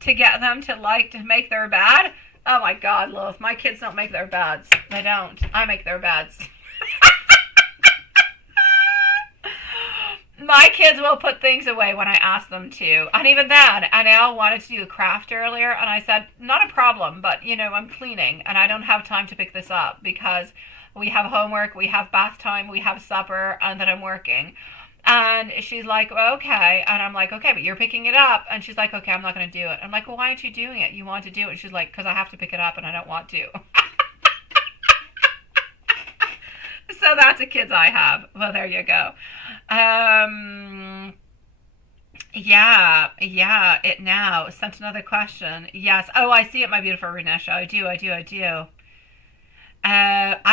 To get them to make their bed. Oh my God, Lilith, my kids don't make their beds. They don't. I make their beds. My kids will put things away when I ask them to. And even then, Anel wanted to do a craft earlier, and I said, not a problem, but, I'm cleaning, and I don't have time to pick this up because we have homework, we have bath time, we have supper, and then I'm working. And she's like, well, okay. And I'm like, okay, but you're picking it up. And she's like, okay, I'm not going to do it. I'm like, well, why aren't you doing it? You want to do it. And she's like, because I have to pick it up and I don't want to. So that's the kids I have. Well, there you go. Yeah, it now. Sent another question. Yes. Oh, I see it, my beautiful Renesha. I do. I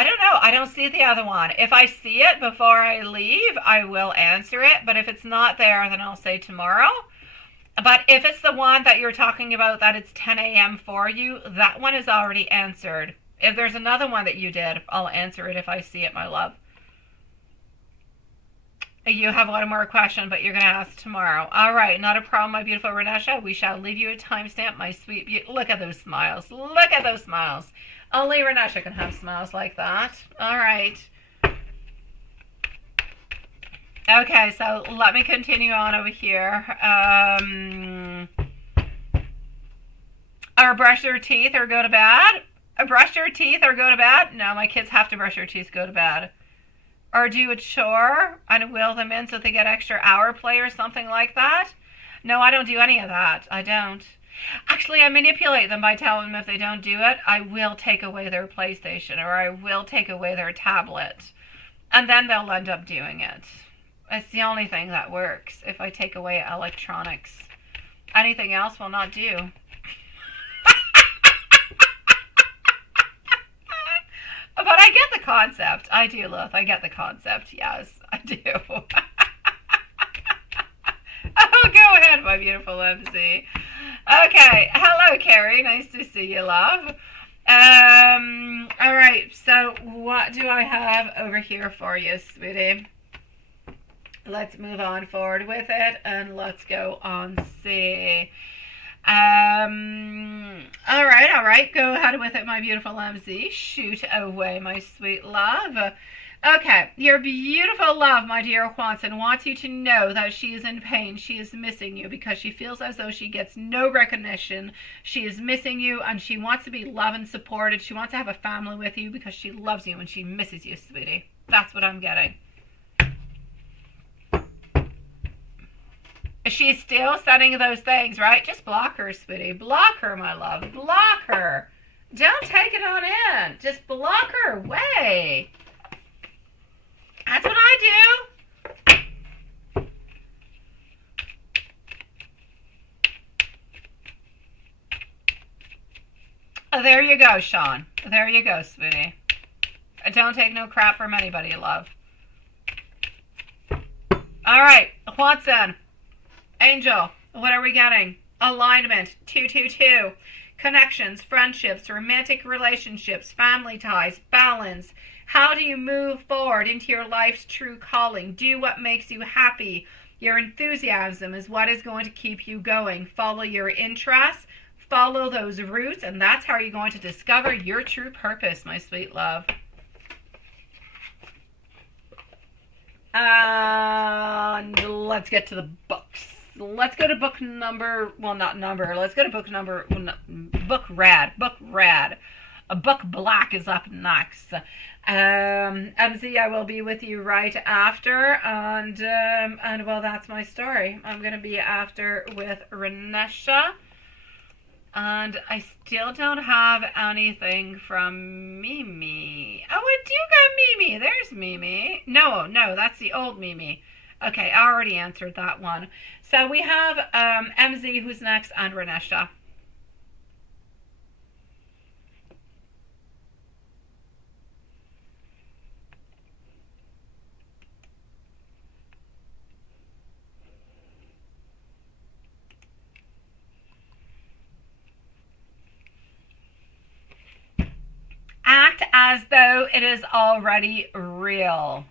don't know. I don't see the other one. If I see it before I leave, I will answer it. But if it's not there, then I'll say tomorrow. But if it's the one that you're talking about that it's 10 a.m. for you, that one is already answered. If there's another one that you did, I'll answer it if I see it, my love. You have one more question, but you're going to ask tomorrow. All right, not a problem, my beautiful Renesha. We shall leave you a timestamp, my sweet beauty. Look at those smiles. Look at those smiles. Only Renesha can have smiles like that. All right. Okay, so let me continue on over here. Or brush their teeth or go to bed? Brush their teeth or go to bed? No, my kids have to brush their teeth, go to bed. Or do a chore and will them in so they get extra hour play or something like that? No, I don't do any of that. I don't. Actually, I manipulate them by telling them if they don't do it, I will take away their PlayStation or I will take away their tablet. And then they'll end up doing it. It's the only thing that works if I take away electronics. Anything else will not do. But I get the concept. I do, Lilith. I get the concept. Yes, I do. Oh, go ahead, my beautiful MC. Okay. Hello, Carrie. Nice to see you, love. All right. So what do I have over here for you, sweetie? Let's move on forward with it and let's go on see. All right. Go ahead with it, my beautiful MZ. Shoot away, my sweet love. Okay, your beautiful love, my dear Juanson, wants you to know that she is in pain. She is missing you because she feels as though she gets no recognition. She is missing you and she wants to be loved and supported. She wants to have a family with you because she loves you and she misses you, sweetie. That's what I'm getting. She's still sending those things, right? Just block her, sweetie. Block her, my love. Block her. Don't take it on in. Just block her away. That's what I do. Oh, there you go, Sean. There you go, sweetie. Don't take no crap from anybody, love. All right, Watson. Angel, what are we getting? Alignment, 222. Connections, friendships, romantic relationships, family ties, balance. How do you move forward into your life's true calling? Do what makes you happy. Your enthusiasm is what is going to keep you going. Follow your interests, follow those roots, and that's how you're going to discover your true purpose, my sweet love. And let's get to the books. Let's go to book number, well, not number. Let's go to book number, book rad. A book black is up next. MC, I will be with you right after. And well, that's my story. I'm going to be after with Renesha. And I still don't have anything from Mimi. Oh, I do got Mimi. There's Mimi. No, that's the old Mimi. Okay, I already answered that one. So we have MZ who's next and Renesha. Act as though it is already real.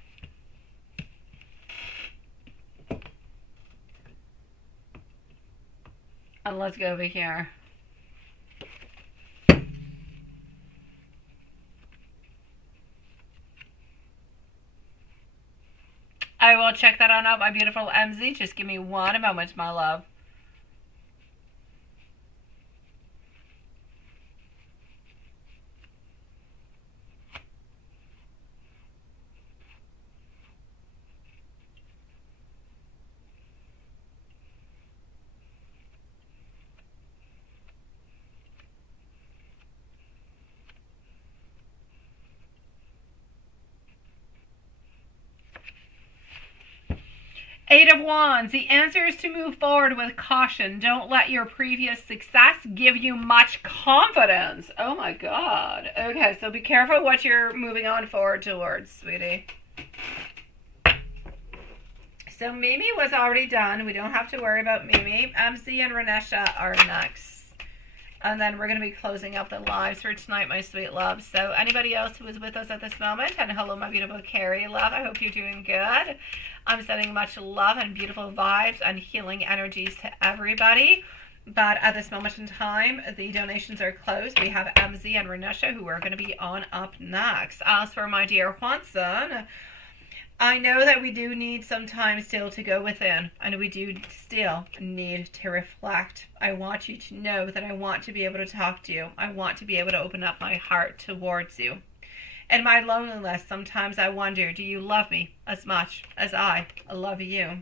And let's go over here. I will check that on out, my beautiful MZ. Just give me one moment, my love. Eight of Wands. The answer is to move forward with caution. Don't let your previous success give you much confidence. Oh my God. Okay, so be careful what you're moving on forward towards, sweetie. So Mimi was already done. We don't have to worry about Mimi. MC and Renesha are next. And then we're going to be closing up the lives for tonight, my sweet love. So anybody else who is with us at this moment, and hello, my beautiful Carrie, love. I hope you're doing good. I'm sending much love and beautiful vibes and healing energies to everybody. But at this moment in time, the donations are closed. We have MZ and Renesha who are going to be on up next. As for my dear Juanson, I know that we do need some time still to go within, and we do still need to reflect. I want you to know that I want to be able to talk to you. I want to be able to open up my heart towards you. In my loneliness, sometimes I wonder, do you love me as much as I love you?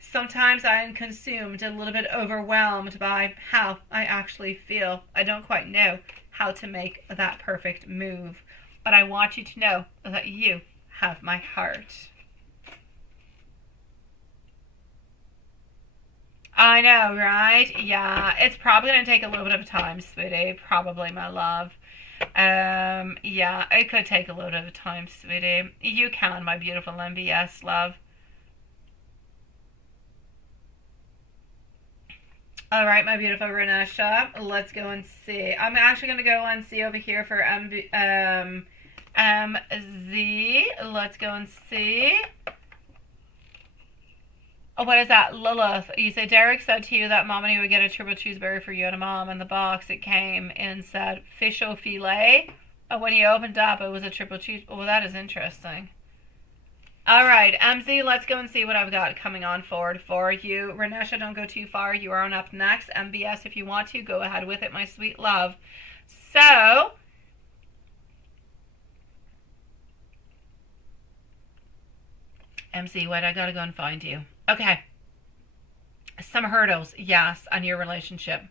Sometimes I am consumed, a little bit overwhelmed by how I actually feel. I don't quite know how to make that perfect move, but I want you to know that you have my heart. I know, right? Yeah, it's probably going to take a little bit of time, sweetie. Probably, my love. Yeah, it could take a little bit of time, sweetie. You can, my beautiful MBS, love. All right, my beautiful Renesha. Let's go and see. I'm actually going to go and see over here for MZ. Let's go and see. Oh, what is that? Lilith. You say Derek said to you that mom and he would get a triple cheeseburger for you and a mom. In the box it came and said fish au filet. Oh, when he opened up, it was a triple cheese. Oh, that is interesting. All right, MZ, let's go and see what I've got coming on forward for you. Renesha, don't go too far. You are on up next. MBS, if you want to, go ahead with it, my sweet love. So, MC, wait, I gotta go and find you. Okay. Some hurdles, yes, on your relationship.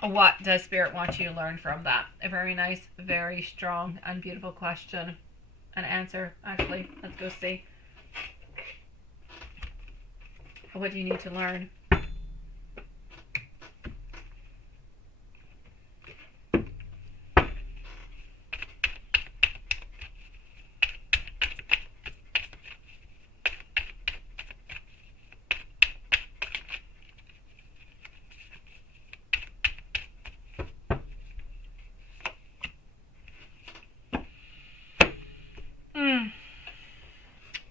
What does Spirit want you to learn from that? A very nice, very strong, and beautiful question. An answer, actually. Let's go see. What do you need to learn?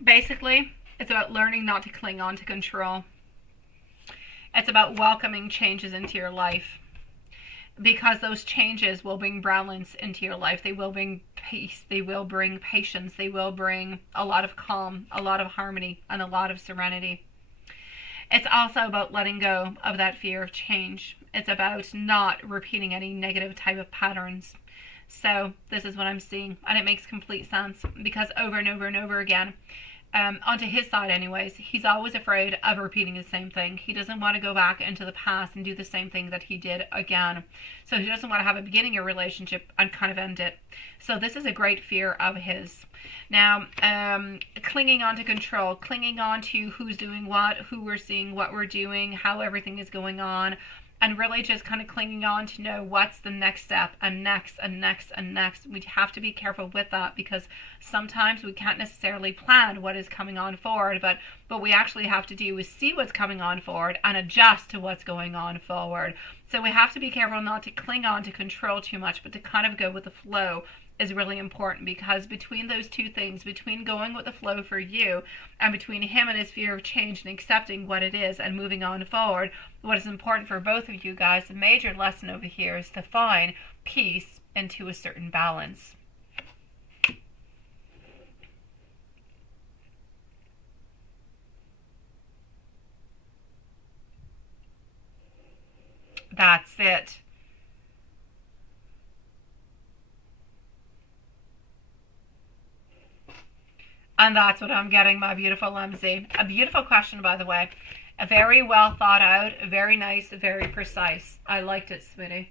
Basically, it's about learning not to cling on to control. It's about welcoming changes into your life, because those changes will bring balance into your life. They will bring peace. They will bring patience. They will bring a lot of calm, a lot of harmony, and a lot of serenity. It's also about letting go of that fear of change. It's about not repeating any negative type of patterns. So this is what I'm seeing, and it makes complete sense, because over and over and over again, onto his side anyways, he's always afraid of repeating the same thing. He doesn't want to go back into the past and do the same thing that he did again. So he doesn't want to have a beginning of a relationship and kind of end it. So this is a great fear of his. Now, clinging on to control, clinging on to who's doing what, who we're seeing, what we're doing, how everything is going on, and really just kind of clinging on to know what's the next step, and next and next and next. We have to be careful with that, because sometimes we can't necessarily plan what is coming on forward, but what we actually have to do is see what's coming on forward and adjust to what's going on forward. So we have to be careful not to cling on to control too much, but to kind of go with the flow is really important, because between those two things, between going with the flow for you and between him and his fear of change and accepting what it is and moving on forward, what is important for both of you guys, the major lesson over here is to find peace into a certain balance. That's it. And that's what I'm getting, my beautiful MZ. A beautiful question, by the way. A very well thought out, very nice, very precise. I liked it, sweetie.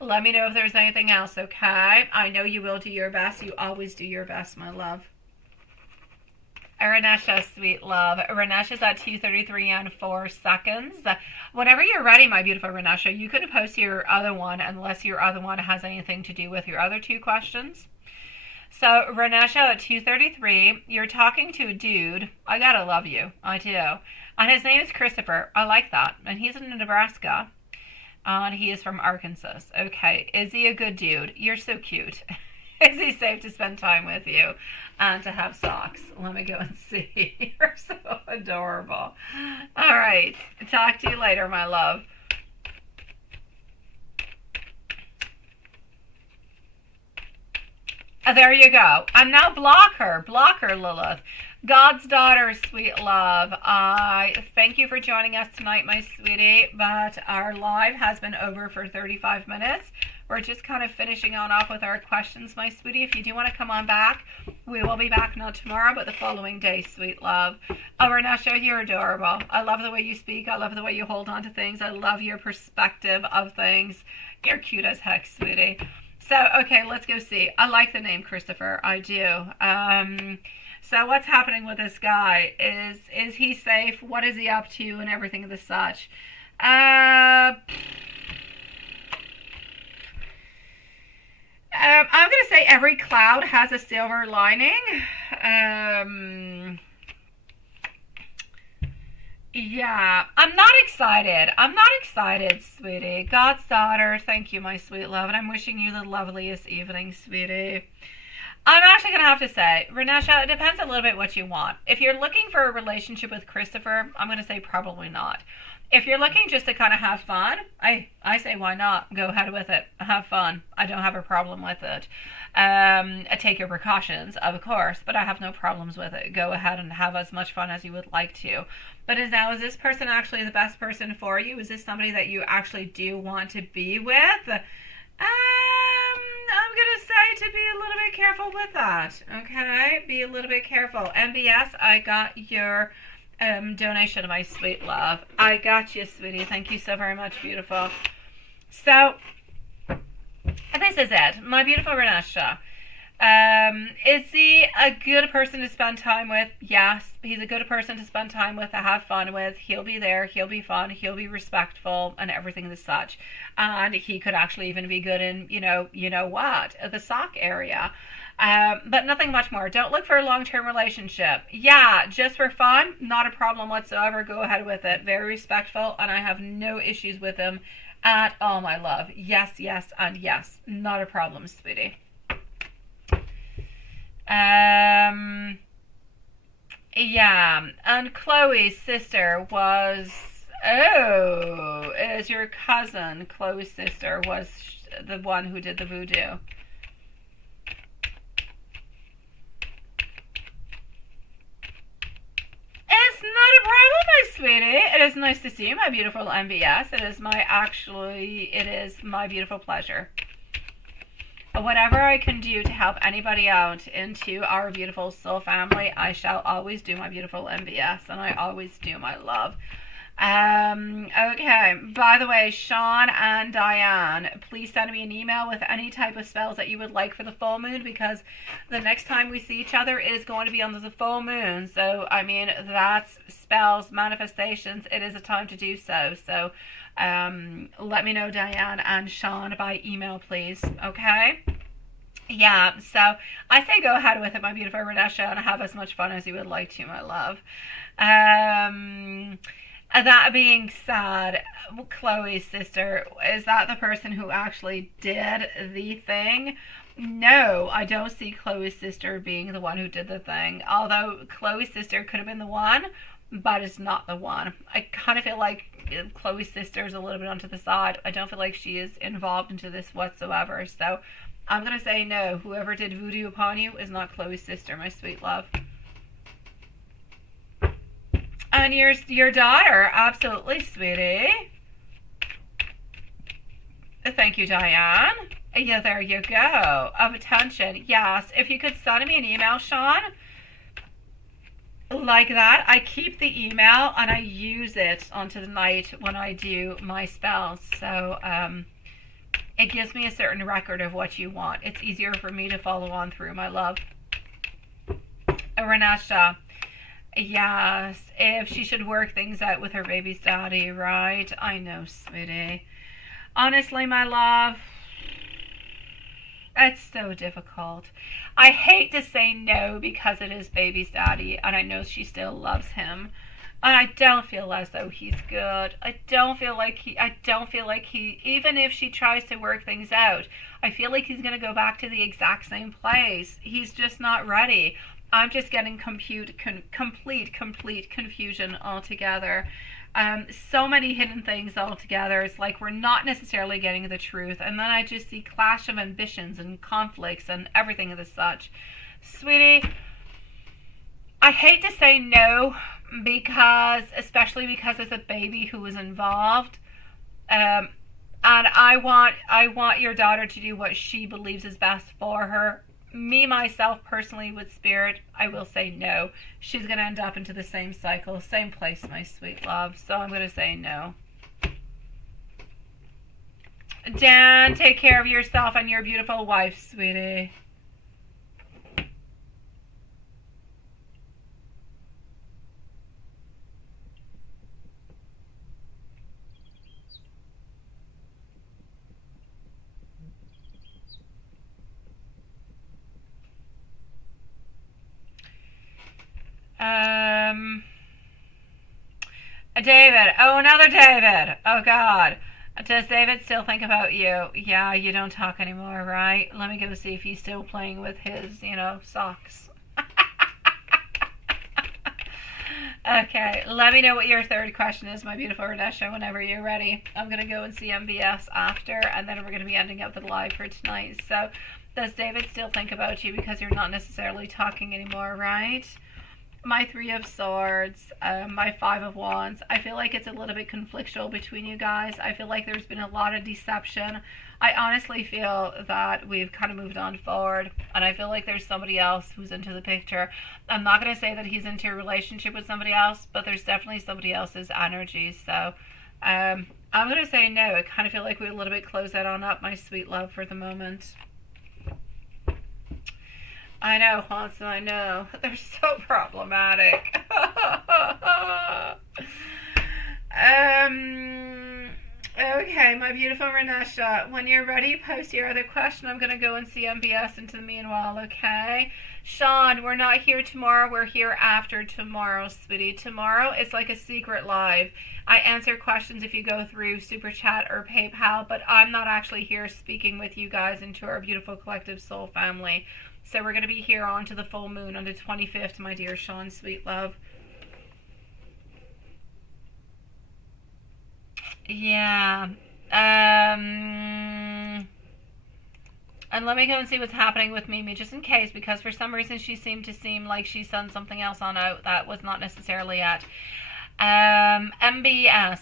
Let me know if there's anything else, okay? I know you will do your best. You always do your best, my love. Renesha, sweet love. Renesha's at 2:33 and 4 seconds. Whenever you're ready, my beautiful Renesha, you could post your other one, unless your other one has anything to do with your other two questions. So, Renesha at 2:33, you're talking to a dude. I gotta love you. I do. And his name is Christopher. I like that. And he's in Nebraska. And he is from Arkansas. Okay. Is he a good dude? You're so cute. Is he safe to spend time with you and to have socks? Let me go and see. You're so adorable. All right. Talk to you later, my love. There you go. And now block her. Block her, Lilith. God's daughter, sweet love. I thank you for joining us tonight, my sweetie. But our live has been over for 35 minutes. We're just kind of finishing on off with our questions, my sweetie. If you do want to come on back, we will be back not tomorrow, but the following day, sweet love. Oh, Renesha, you're adorable. I love the way you speak. I love the way you hold on to things. I love your perspective of things. You're cute as heck, sweetie. So, okay, let's go see. I like the name Christopher. I do. So what's happening with this guy? Is he safe? What is he up to and everything of the such? I'm going to say every cloud has a silver lining. Yeah, I'm not excited. I'm not excited, sweetie. God's daughter, thank you, my sweet love. And I'm wishing you the loveliest evening, sweetie. I'm actually going to have to say, Renesha, it depends a little bit what you want. If you're looking for a relationship with Christopher, I'm going to say probably not. If you're looking just to kind of have fun, I say why not? Go ahead with it. Have fun. I don't have a problem with it. Take your precautions, of course, but I have no problems with it. Go ahead and have as much fun as you would like to. But is this person actually the best person for you? Is this somebody that you actually do want to be with? I'm going to say to be a little bit careful with that. Okay? Be a little bit careful. MBS, I got your donation, my sweet love. I got you, sweetie. Thank you so very much, beautiful. So, this is it. My beautiful Renesha. Is he a good person to spend time with? Yes. He's a good person to spend time with, to have fun with. He'll be there. He'll be fun. He'll be respectful and everything as such. And he could actually even be good in, you know what, the sock area. But nothing much more. Don't look for a long-term relationship. Yeah, just for fun, not a problem whatsoever. Go ahead with it. Very respectful, and I have no issues with him at all, my love. Yes, yes, and yes. Not a problem, sweetie. Yeah, and Chloe's sister was, is your cousin. Chloe's sister was the one who did the voodoo. It's not a problem, my sweetie. It is nice to see you, my beautiful MBS. It is my beautiful pleasure. Whatever I can do to help anybody out into our beautiful soul family, I shall always do, my beautiful MBS, and I always do, my love. Okay, by the way, Sean and Diane, please send me an email with any type of spells that you would like for the full moon, because the next time we see each other is going to be on the full moon. So, I mean, that's spells, manifestations. It is a time to do so. So, let me know, Diane and Sean, by email, please. Okay? Yeah, so I say go ahead with it, my beautiful Renesha, and have as much fun as you would like to, my love. That being said, Chloe's sister, is that the person who actually did the thing? No, I don't see Chloe's sister being the one who did the thing. Although Chloe's sister could have been the one, but it's not the one. I kind of feel like Chloe's sister is a little bit onto the side. I don't feel like she is involved into this whatsoever. So I'm going to say no. Whoever did voodoo upon you is not Chloe's sister, my sweet love. And your daughter, absolutely, sweetie. Thank you, Diane. Yeah, there you go. Of attention. Yes, if you could send me an email, Sean, like that. I keep the email and I use it onto the night when I do my spells. So it gives me a certain record of what you want. It's easier for me to follow on through, my love. Renesha. Yes, if she should work things out with her baby's daddy, right? I know, sweetie. Honestly, my love, It's so difficult. I hate to say no because it is baby's daddy, and I know she still loves him. And I don't feel as though he's good. I don't feel like he, even if she tries to work things out, I feel like he's going to go back to the exact same place. He's just not ready. I'm just getting complete confusion altogether. So many hidden things altogether. It's like we're not necessarily getting the truth. And then I just see clash of ambitions and conflicts and everything of the such. Sweetie, I hate to say no, especially because there's a baby who is involved. And I want your daughter to do what she believes is best for her. Me, myself, personally, with spirit, I will say no. She's going to end up into the same cycle, same place, my sweet love. So I'm going to say no. Dan, take care of yourself and your beautiful wife, sweetie. David. Oh, another David. Oh, God. Does David still think about you? Yeah, you don't talk anymore, right? Let me go see if he's still playing with his, socks. Okay, let me know what your third question is, my beautiful Radesha, whenever you're ready. I'm going to go and see MBS after, and then we're going to be ending up the live for tonight. So, does David still think about you because you're not necessarily talking anymore, right? My Three of Swords, my Five of Wands. I feel like it's a little bit conflictual between you guys. I feel like there's been a lot of deception. I honestly feel that we've kind of moved on forward, and I feel like there's somebody else who's into the picture. I'm not going to say that he's into a relationship with somebody else, but there's definitely somebody else's energy. So I'm going to say no. I kind of feel like we a little bit close that on up, my sweet love, for the moment. I know, Hanson, I know. They're so problematic. Okay, my beautiful Renesha. When you're ready, post your other question. I'm going to go and see MBS into the meanwhile, okay? Sean, we're not here tomorrow. We're here after tomorrow, sweetie. Tomorrow, it's like a secret live. I answer questions if you go through Super Chat or PayPal, but I'm not actually here speaking with you guys into our beautiful collective soul family. So we're going to be here on to the full moon on the 25th, my dear Sean, sweet love. Yeah. And let me go and see what's happening with Mimi, just in case, because for some reason she seemed to seem like she sent something else on out that was not necessarily it. MBS,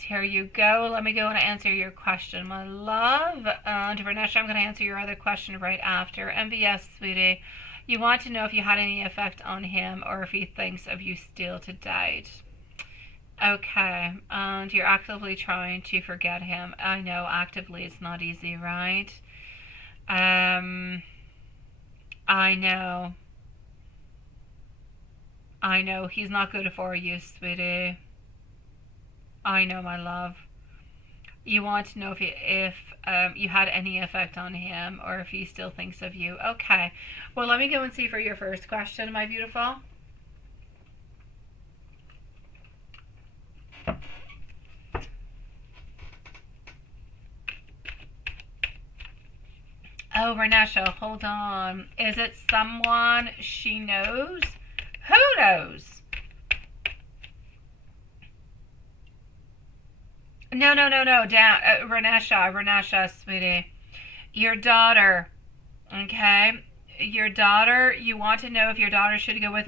here you go. Let me go and answer your question, my love. And Renesha, I'm going to answer your other question right after. MBS, sweetie, you want to know if you had any effect on him or if he thinks of you still to date. Okay, and you're actively trying to forget him. I know, actively it's not easy, right? I know, he's not good for you, sweetie. I know, my love. You want to know if you had any effect on him or if he still thinks of you. Okay, well, let me go and see for your first question, my beautiful. Oh, Renesha, hold on. Is it someone she knows? Who knows? No. Renesha, sweetie. Your daughter, okay? Your daughter, you want to know if your daughter should go with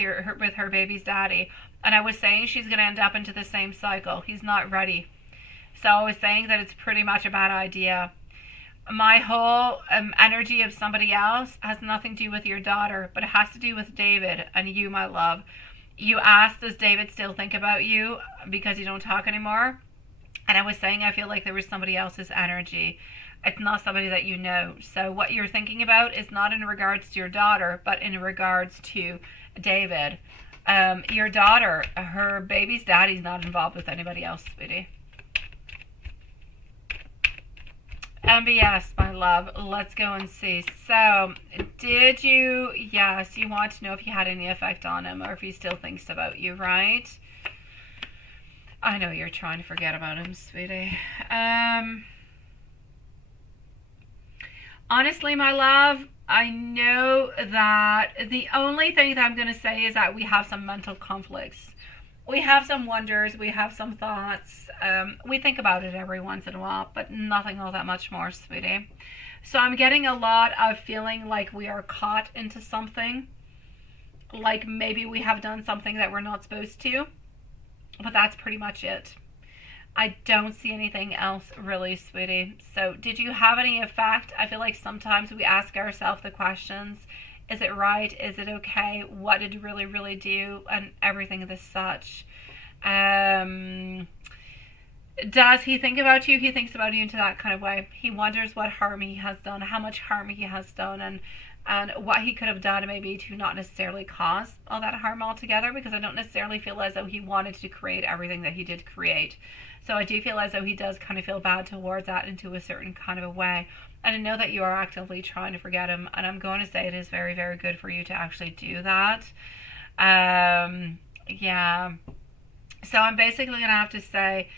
her baby's daddy. And I was saying she's going to end up into the same cycle. He's not ready. So I was saying that it's pretty much a bad idea. My whole energy of somebody else has nothing to do with your daughter, but it has to do with David and you, my love. You asked, does David still think about you because you don't talk anymore? And I was saying I feel like there was somebody else's energy. It's not somebody that you know. So what you're thinking about is not in regards to your daughter, but in regards to David. Your daughter, her baby's daddy's not involved with anybody else, sweetie. MBS, my love. Let's go and see. So, did you, yes, you want to know if you had any effect on him or if he still thinks about you, right? I know you're trying to forget about him, sweetie. Honestly, my love, I know that the only thing that I'm going to say is that we have some mental conflicts. We have some wonders, we have some thoughts. We think about it every once in a while, but nothing all that much more, sweetie. So I'm getting a lot of feeling like we are caught into something. Like maybe we have done something that we're not supposed to. But that's pretty much it. I don't see anything else really, sweetie. So did you have any effect? I feel like sometimes we ask ourselves the questions. Is it right? Is it okay? What did you really, really do? And everything of this such. Does he think about you? He thinks about you into that kind of way. He wonders what harm he has done, how much harm he has done, and what he could have done maybe to not necessarily cause all that harm altogether, because I don't necessarily feel as though he wanted to create everything that he did create. So I do feel as though he does kind of feel bad towards that into a certain kind of a way. And I know that you are actively trying to forget him, and I'm going to say it is very, very good for you to actually do that. Yeah. So I'm basically going to have to say,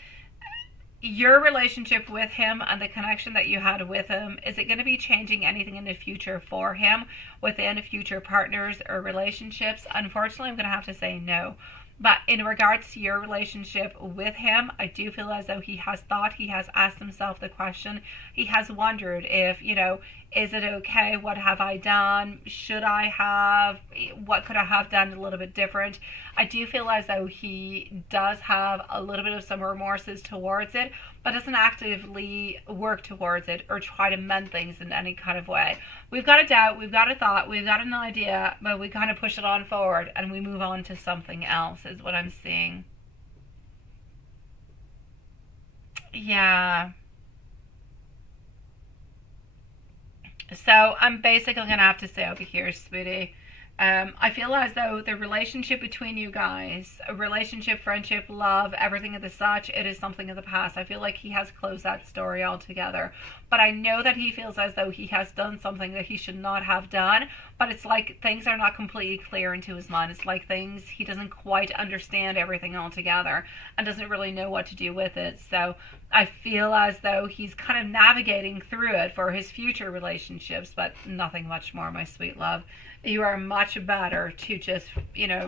your relationship with him and the connection that you had with him, is it going to be changing anything in the future for him within future partners or relationships? Unfortunately, I'm going to have to say no. But in regards to your relationship with him, I do feel as though he has thought, he has asked himself the question, he has wondered if, is it okay? What have I done? Should I have? What could I have done a little bit different? I do feel as though he does have a little bit of some remorses towards it, but doesn't actively work towards it or try to mend things in any kind of way. We've got a doubt, we've got a thought, we've got an idea, but we kind of push it on forward and we move on to something else, is what I'm seeing. Yeah. So I'm basically going to have to say over here, sweetie, I feel as though the relationship between you guys, a relationship, friendship, love, everything of the such, it is something of the past. I feel like he has closed that story altogether. But I know that he feels as though he has done something that he should not have done. But it's like things are not completely clear into his mind. It's like things, he doesn't quite understand everything altogether and doesn't really know what to do with it. So I feel as though he's kind of navigating through it for his future relationships, but nothing much more, my sweet love. You are much better to just,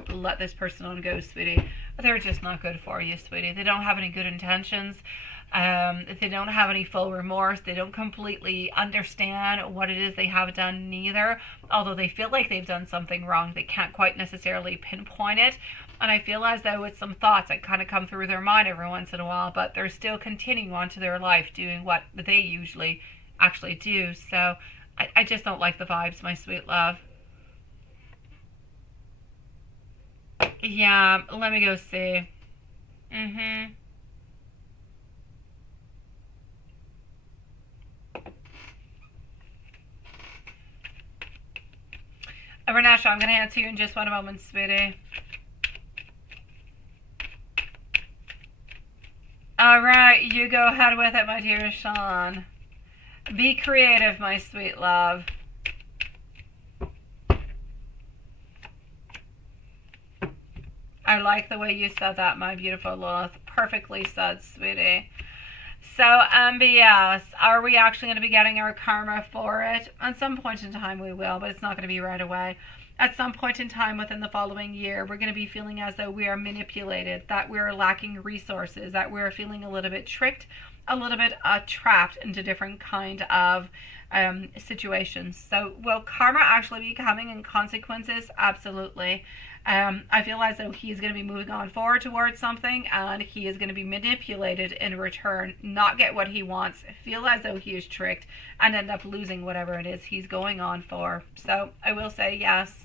let this person on go, sweetie. They're just not good for you, sweetie. They don't have any good intentions. They don't have any full remorse. They don't completely understand what it is they have done neither. Although they feel like they've done something wrong, they can't quite necessarily pinpoint it. And I feel as though it's some thoughts that kind of come through their mind every once in a while, but they're still continuing on to their life doing what they usually actually do. So I just don't like the vibes, my sweet love. Yeah, let me go see. Mm-hmm. Vanessa, I'm going to answer you in just one moment, sweetie. All right, you go ahead with it, my dear Sean. Be creative, my sweet love. I like the way you said that, my beautiful Lilith. Perfectly said, sweetie. So, yes, are we actually going to be getting our karma for it? At some point in time we will, but it's not going to be right away. At some point in time within the following year, we're going to be feeling as though we are manipulated, that we're lacking resources, that we're feeling a little bit tricked, a little bit trapped into different kind of situations. So will karma actually be coming in consequences? Absolutely. I feel as though he's going to be moving on forward towards something, and he is going to be manipulated in return, not get what he wants, feel as though he is tricked, and end up losing whatever it is he's going on for. So I will say yes.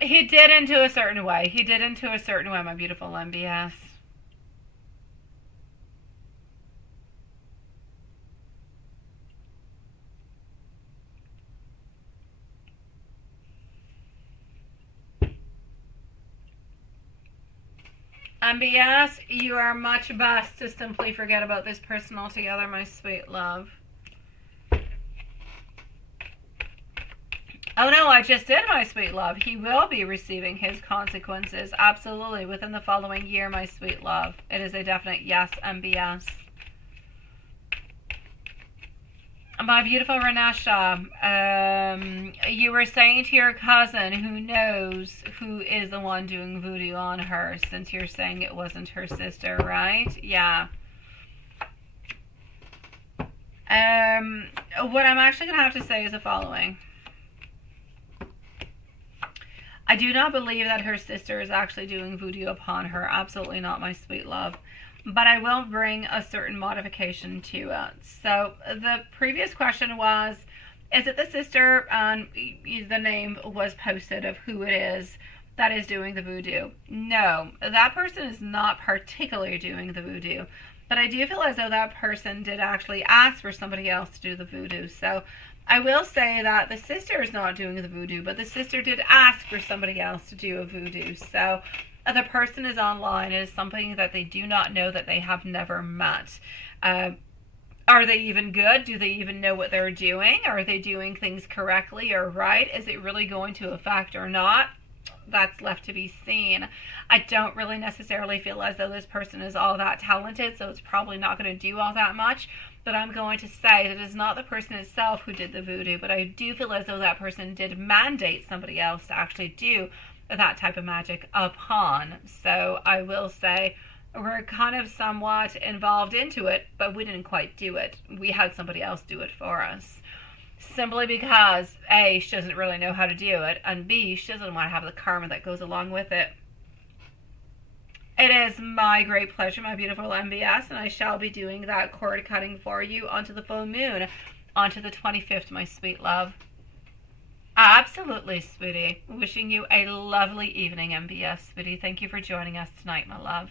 He did into a certain way. He did into a certain way, my beautiful MBS. MBS, you are much best to simply forget about this person altogether, my sweet love. Oh no, I just did, my sweet love. He will be receiving his consequences, absolutely, within the following year, my sweet love. It is a definite yes, MBS. My beautiful Renesha, you were saying to your cousin who knows who is the one doing voodoo on her, since you're saying it wasn't her sister, right? Yeah. What I'm actually going to have to say is the following. I do not believe that her sister is actually doing voodoo upon her. Absolutely not, my sweet love. But I will bring a certain modification to it. So the previous question was, is it the sister? And the name was posted of who it is that is doing the voodoo. No, that person is not particularly doing the voodoo. But I do feel as though that person did actually ask for somebody else to do the voodoo. So I will say that the sister is not doing the voodoo, but the sister did ask for somebody else to do a voodoo. So the person is online. It is something that they do not know, that they have never met. Are they even good? Do they even know what they're doing? Are they doing things correctly or right? Is it really going to affect or not? That's left to be seen. I don't really necessarily feel as though this person is all that talented, so it's probably not going to do all that much. But I'm going to say that it is not the person itself who did the voodoo, but I do feel as though that person did mandate somebody else to actually do that type of magic upon. So I will say we're kind of somewhat involved into it, but we didn't quite do it. We had somebody else do it for us. Simply because A, she doesn't really know how to do it, and B, she doesn't want to have the karma that goes along with it. It is my great pleasure, my beautiful MBS, and I shall be doing that cord cutting for you onto the full moon, onto the 25th, my sweet love. Absolutely, sweetie. Wishing you a lovely evening, MBS, sweetie. Thank you for joining us tonight, my love.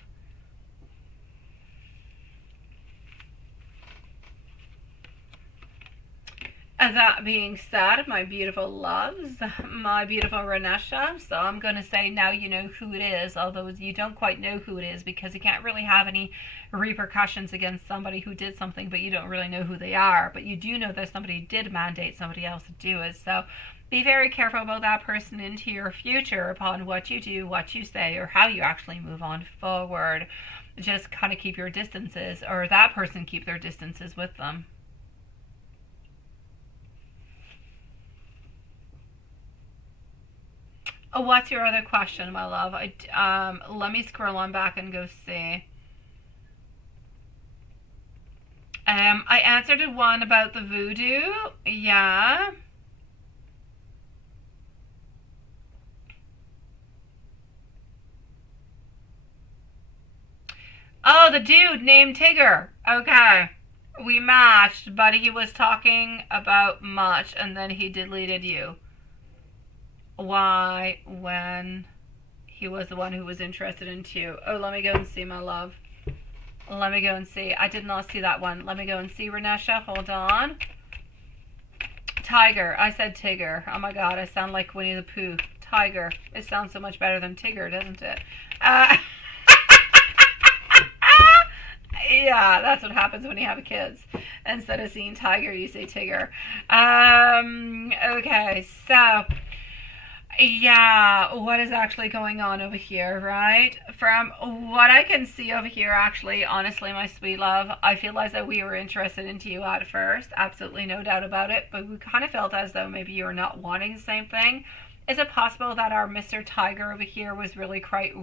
That being said, my beautiful loves, my beautiful Renesha, so I'm going to say now you know who it is, although you don't quite know who it is because you can't really have any repercussions against somebody who did something, but you don't really know who they are. But you do know that somebody did mandate somebody else to do it, so be very careful about that person into your future upon what you do, what you say, or how you actually move on forward. Just kind of keep your distances, or that person keep their distances with them. Oh, what's your other question, my love? Let me scroll on back and go see. I answered one about the voodoo. Yeah. Oh, the dude named Tigger. Okay. We matched, but he was talking about much, and then he deleted you. Why, when he was the one who was interested in you? Oh, let me go and see, my love. Let me go and see. I did not see that one. Let me go and see, Renesha. Hold on. Tiger. I said Tigger. Oh my god, I sound like Winnie the Pooh. Tiger. It sounds so much better than Tigger, doesn't it? Yeah, that's what happens when you have kids. Instead of seeing Tiger, you say Tigger. Okay, so yeah, what is actually going on over here, right? From what I can see over here, actually, honestly, my sweet love, I feel as though we were interested into you at first. Absolutely no doubt about it. But we kind of felt as though maybe you were not wanting the same thing. Is it possible that our Mr. Tiger over here was really quite,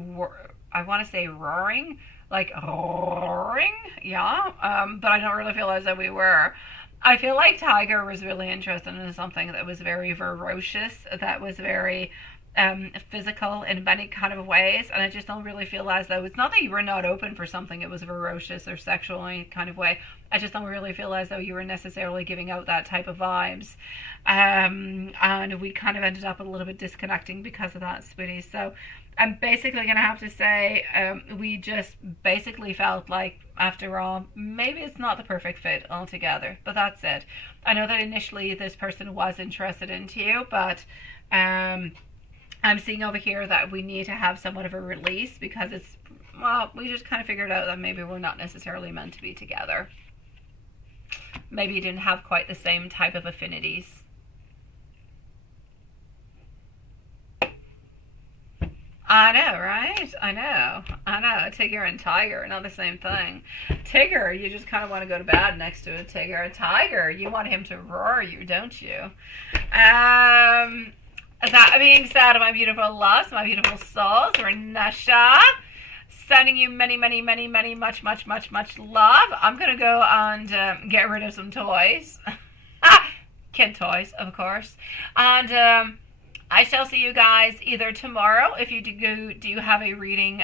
I want to say roaring? Like roaring? Yeah. But I don't really feel as though we were. I feel like Tiger was really interested in something that was very ferocious, that was very physical in many kind of ways, and I just don't really feel as though, it's not that you were not open for something that was ferocious or sexual in any kind of way, I just don't really feel as though you were necessarily giving out that type of vibes, and we kind of ended up a little bit disconnecting because of that, sweetie. So I'm basically going to have to say we just basically felt like, after all, maybe it's not the perfect fit altogether, but that's it. I know that initially this person was interested into you, but I'm seeing over here that we need to have somewhat of a release because it's well, we just kind of figured out that maybe we're not necessarily meant to be together. Maybe you didn't have quite the same type of affinities. I know, right? I know. Tigger and tiger, not the same thing. Tigger, you just kind of want to go to bed next to a tigger. A tiger, you want him to roar you, don't you? That being said, my beautiful loves, my beautiful souls, Renesha, sending you many, many, many, many, much, much, much, much love. I'm going to go and get rid of some toys. Kid toys, of course. And I shall see you guys either tomorrow if you do have a reading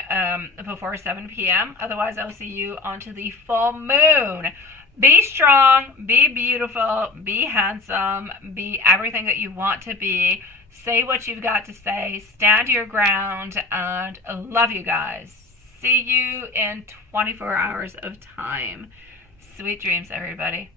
before 7 p.m. Otherwise, I'll see you onto the full moon. Be strong, be beautiful, be handsome, be everything that you want to be. Say what you've got to say, stand your ground, and I love you guys. See you in 24 hours of time. Sweet dreams, everybody.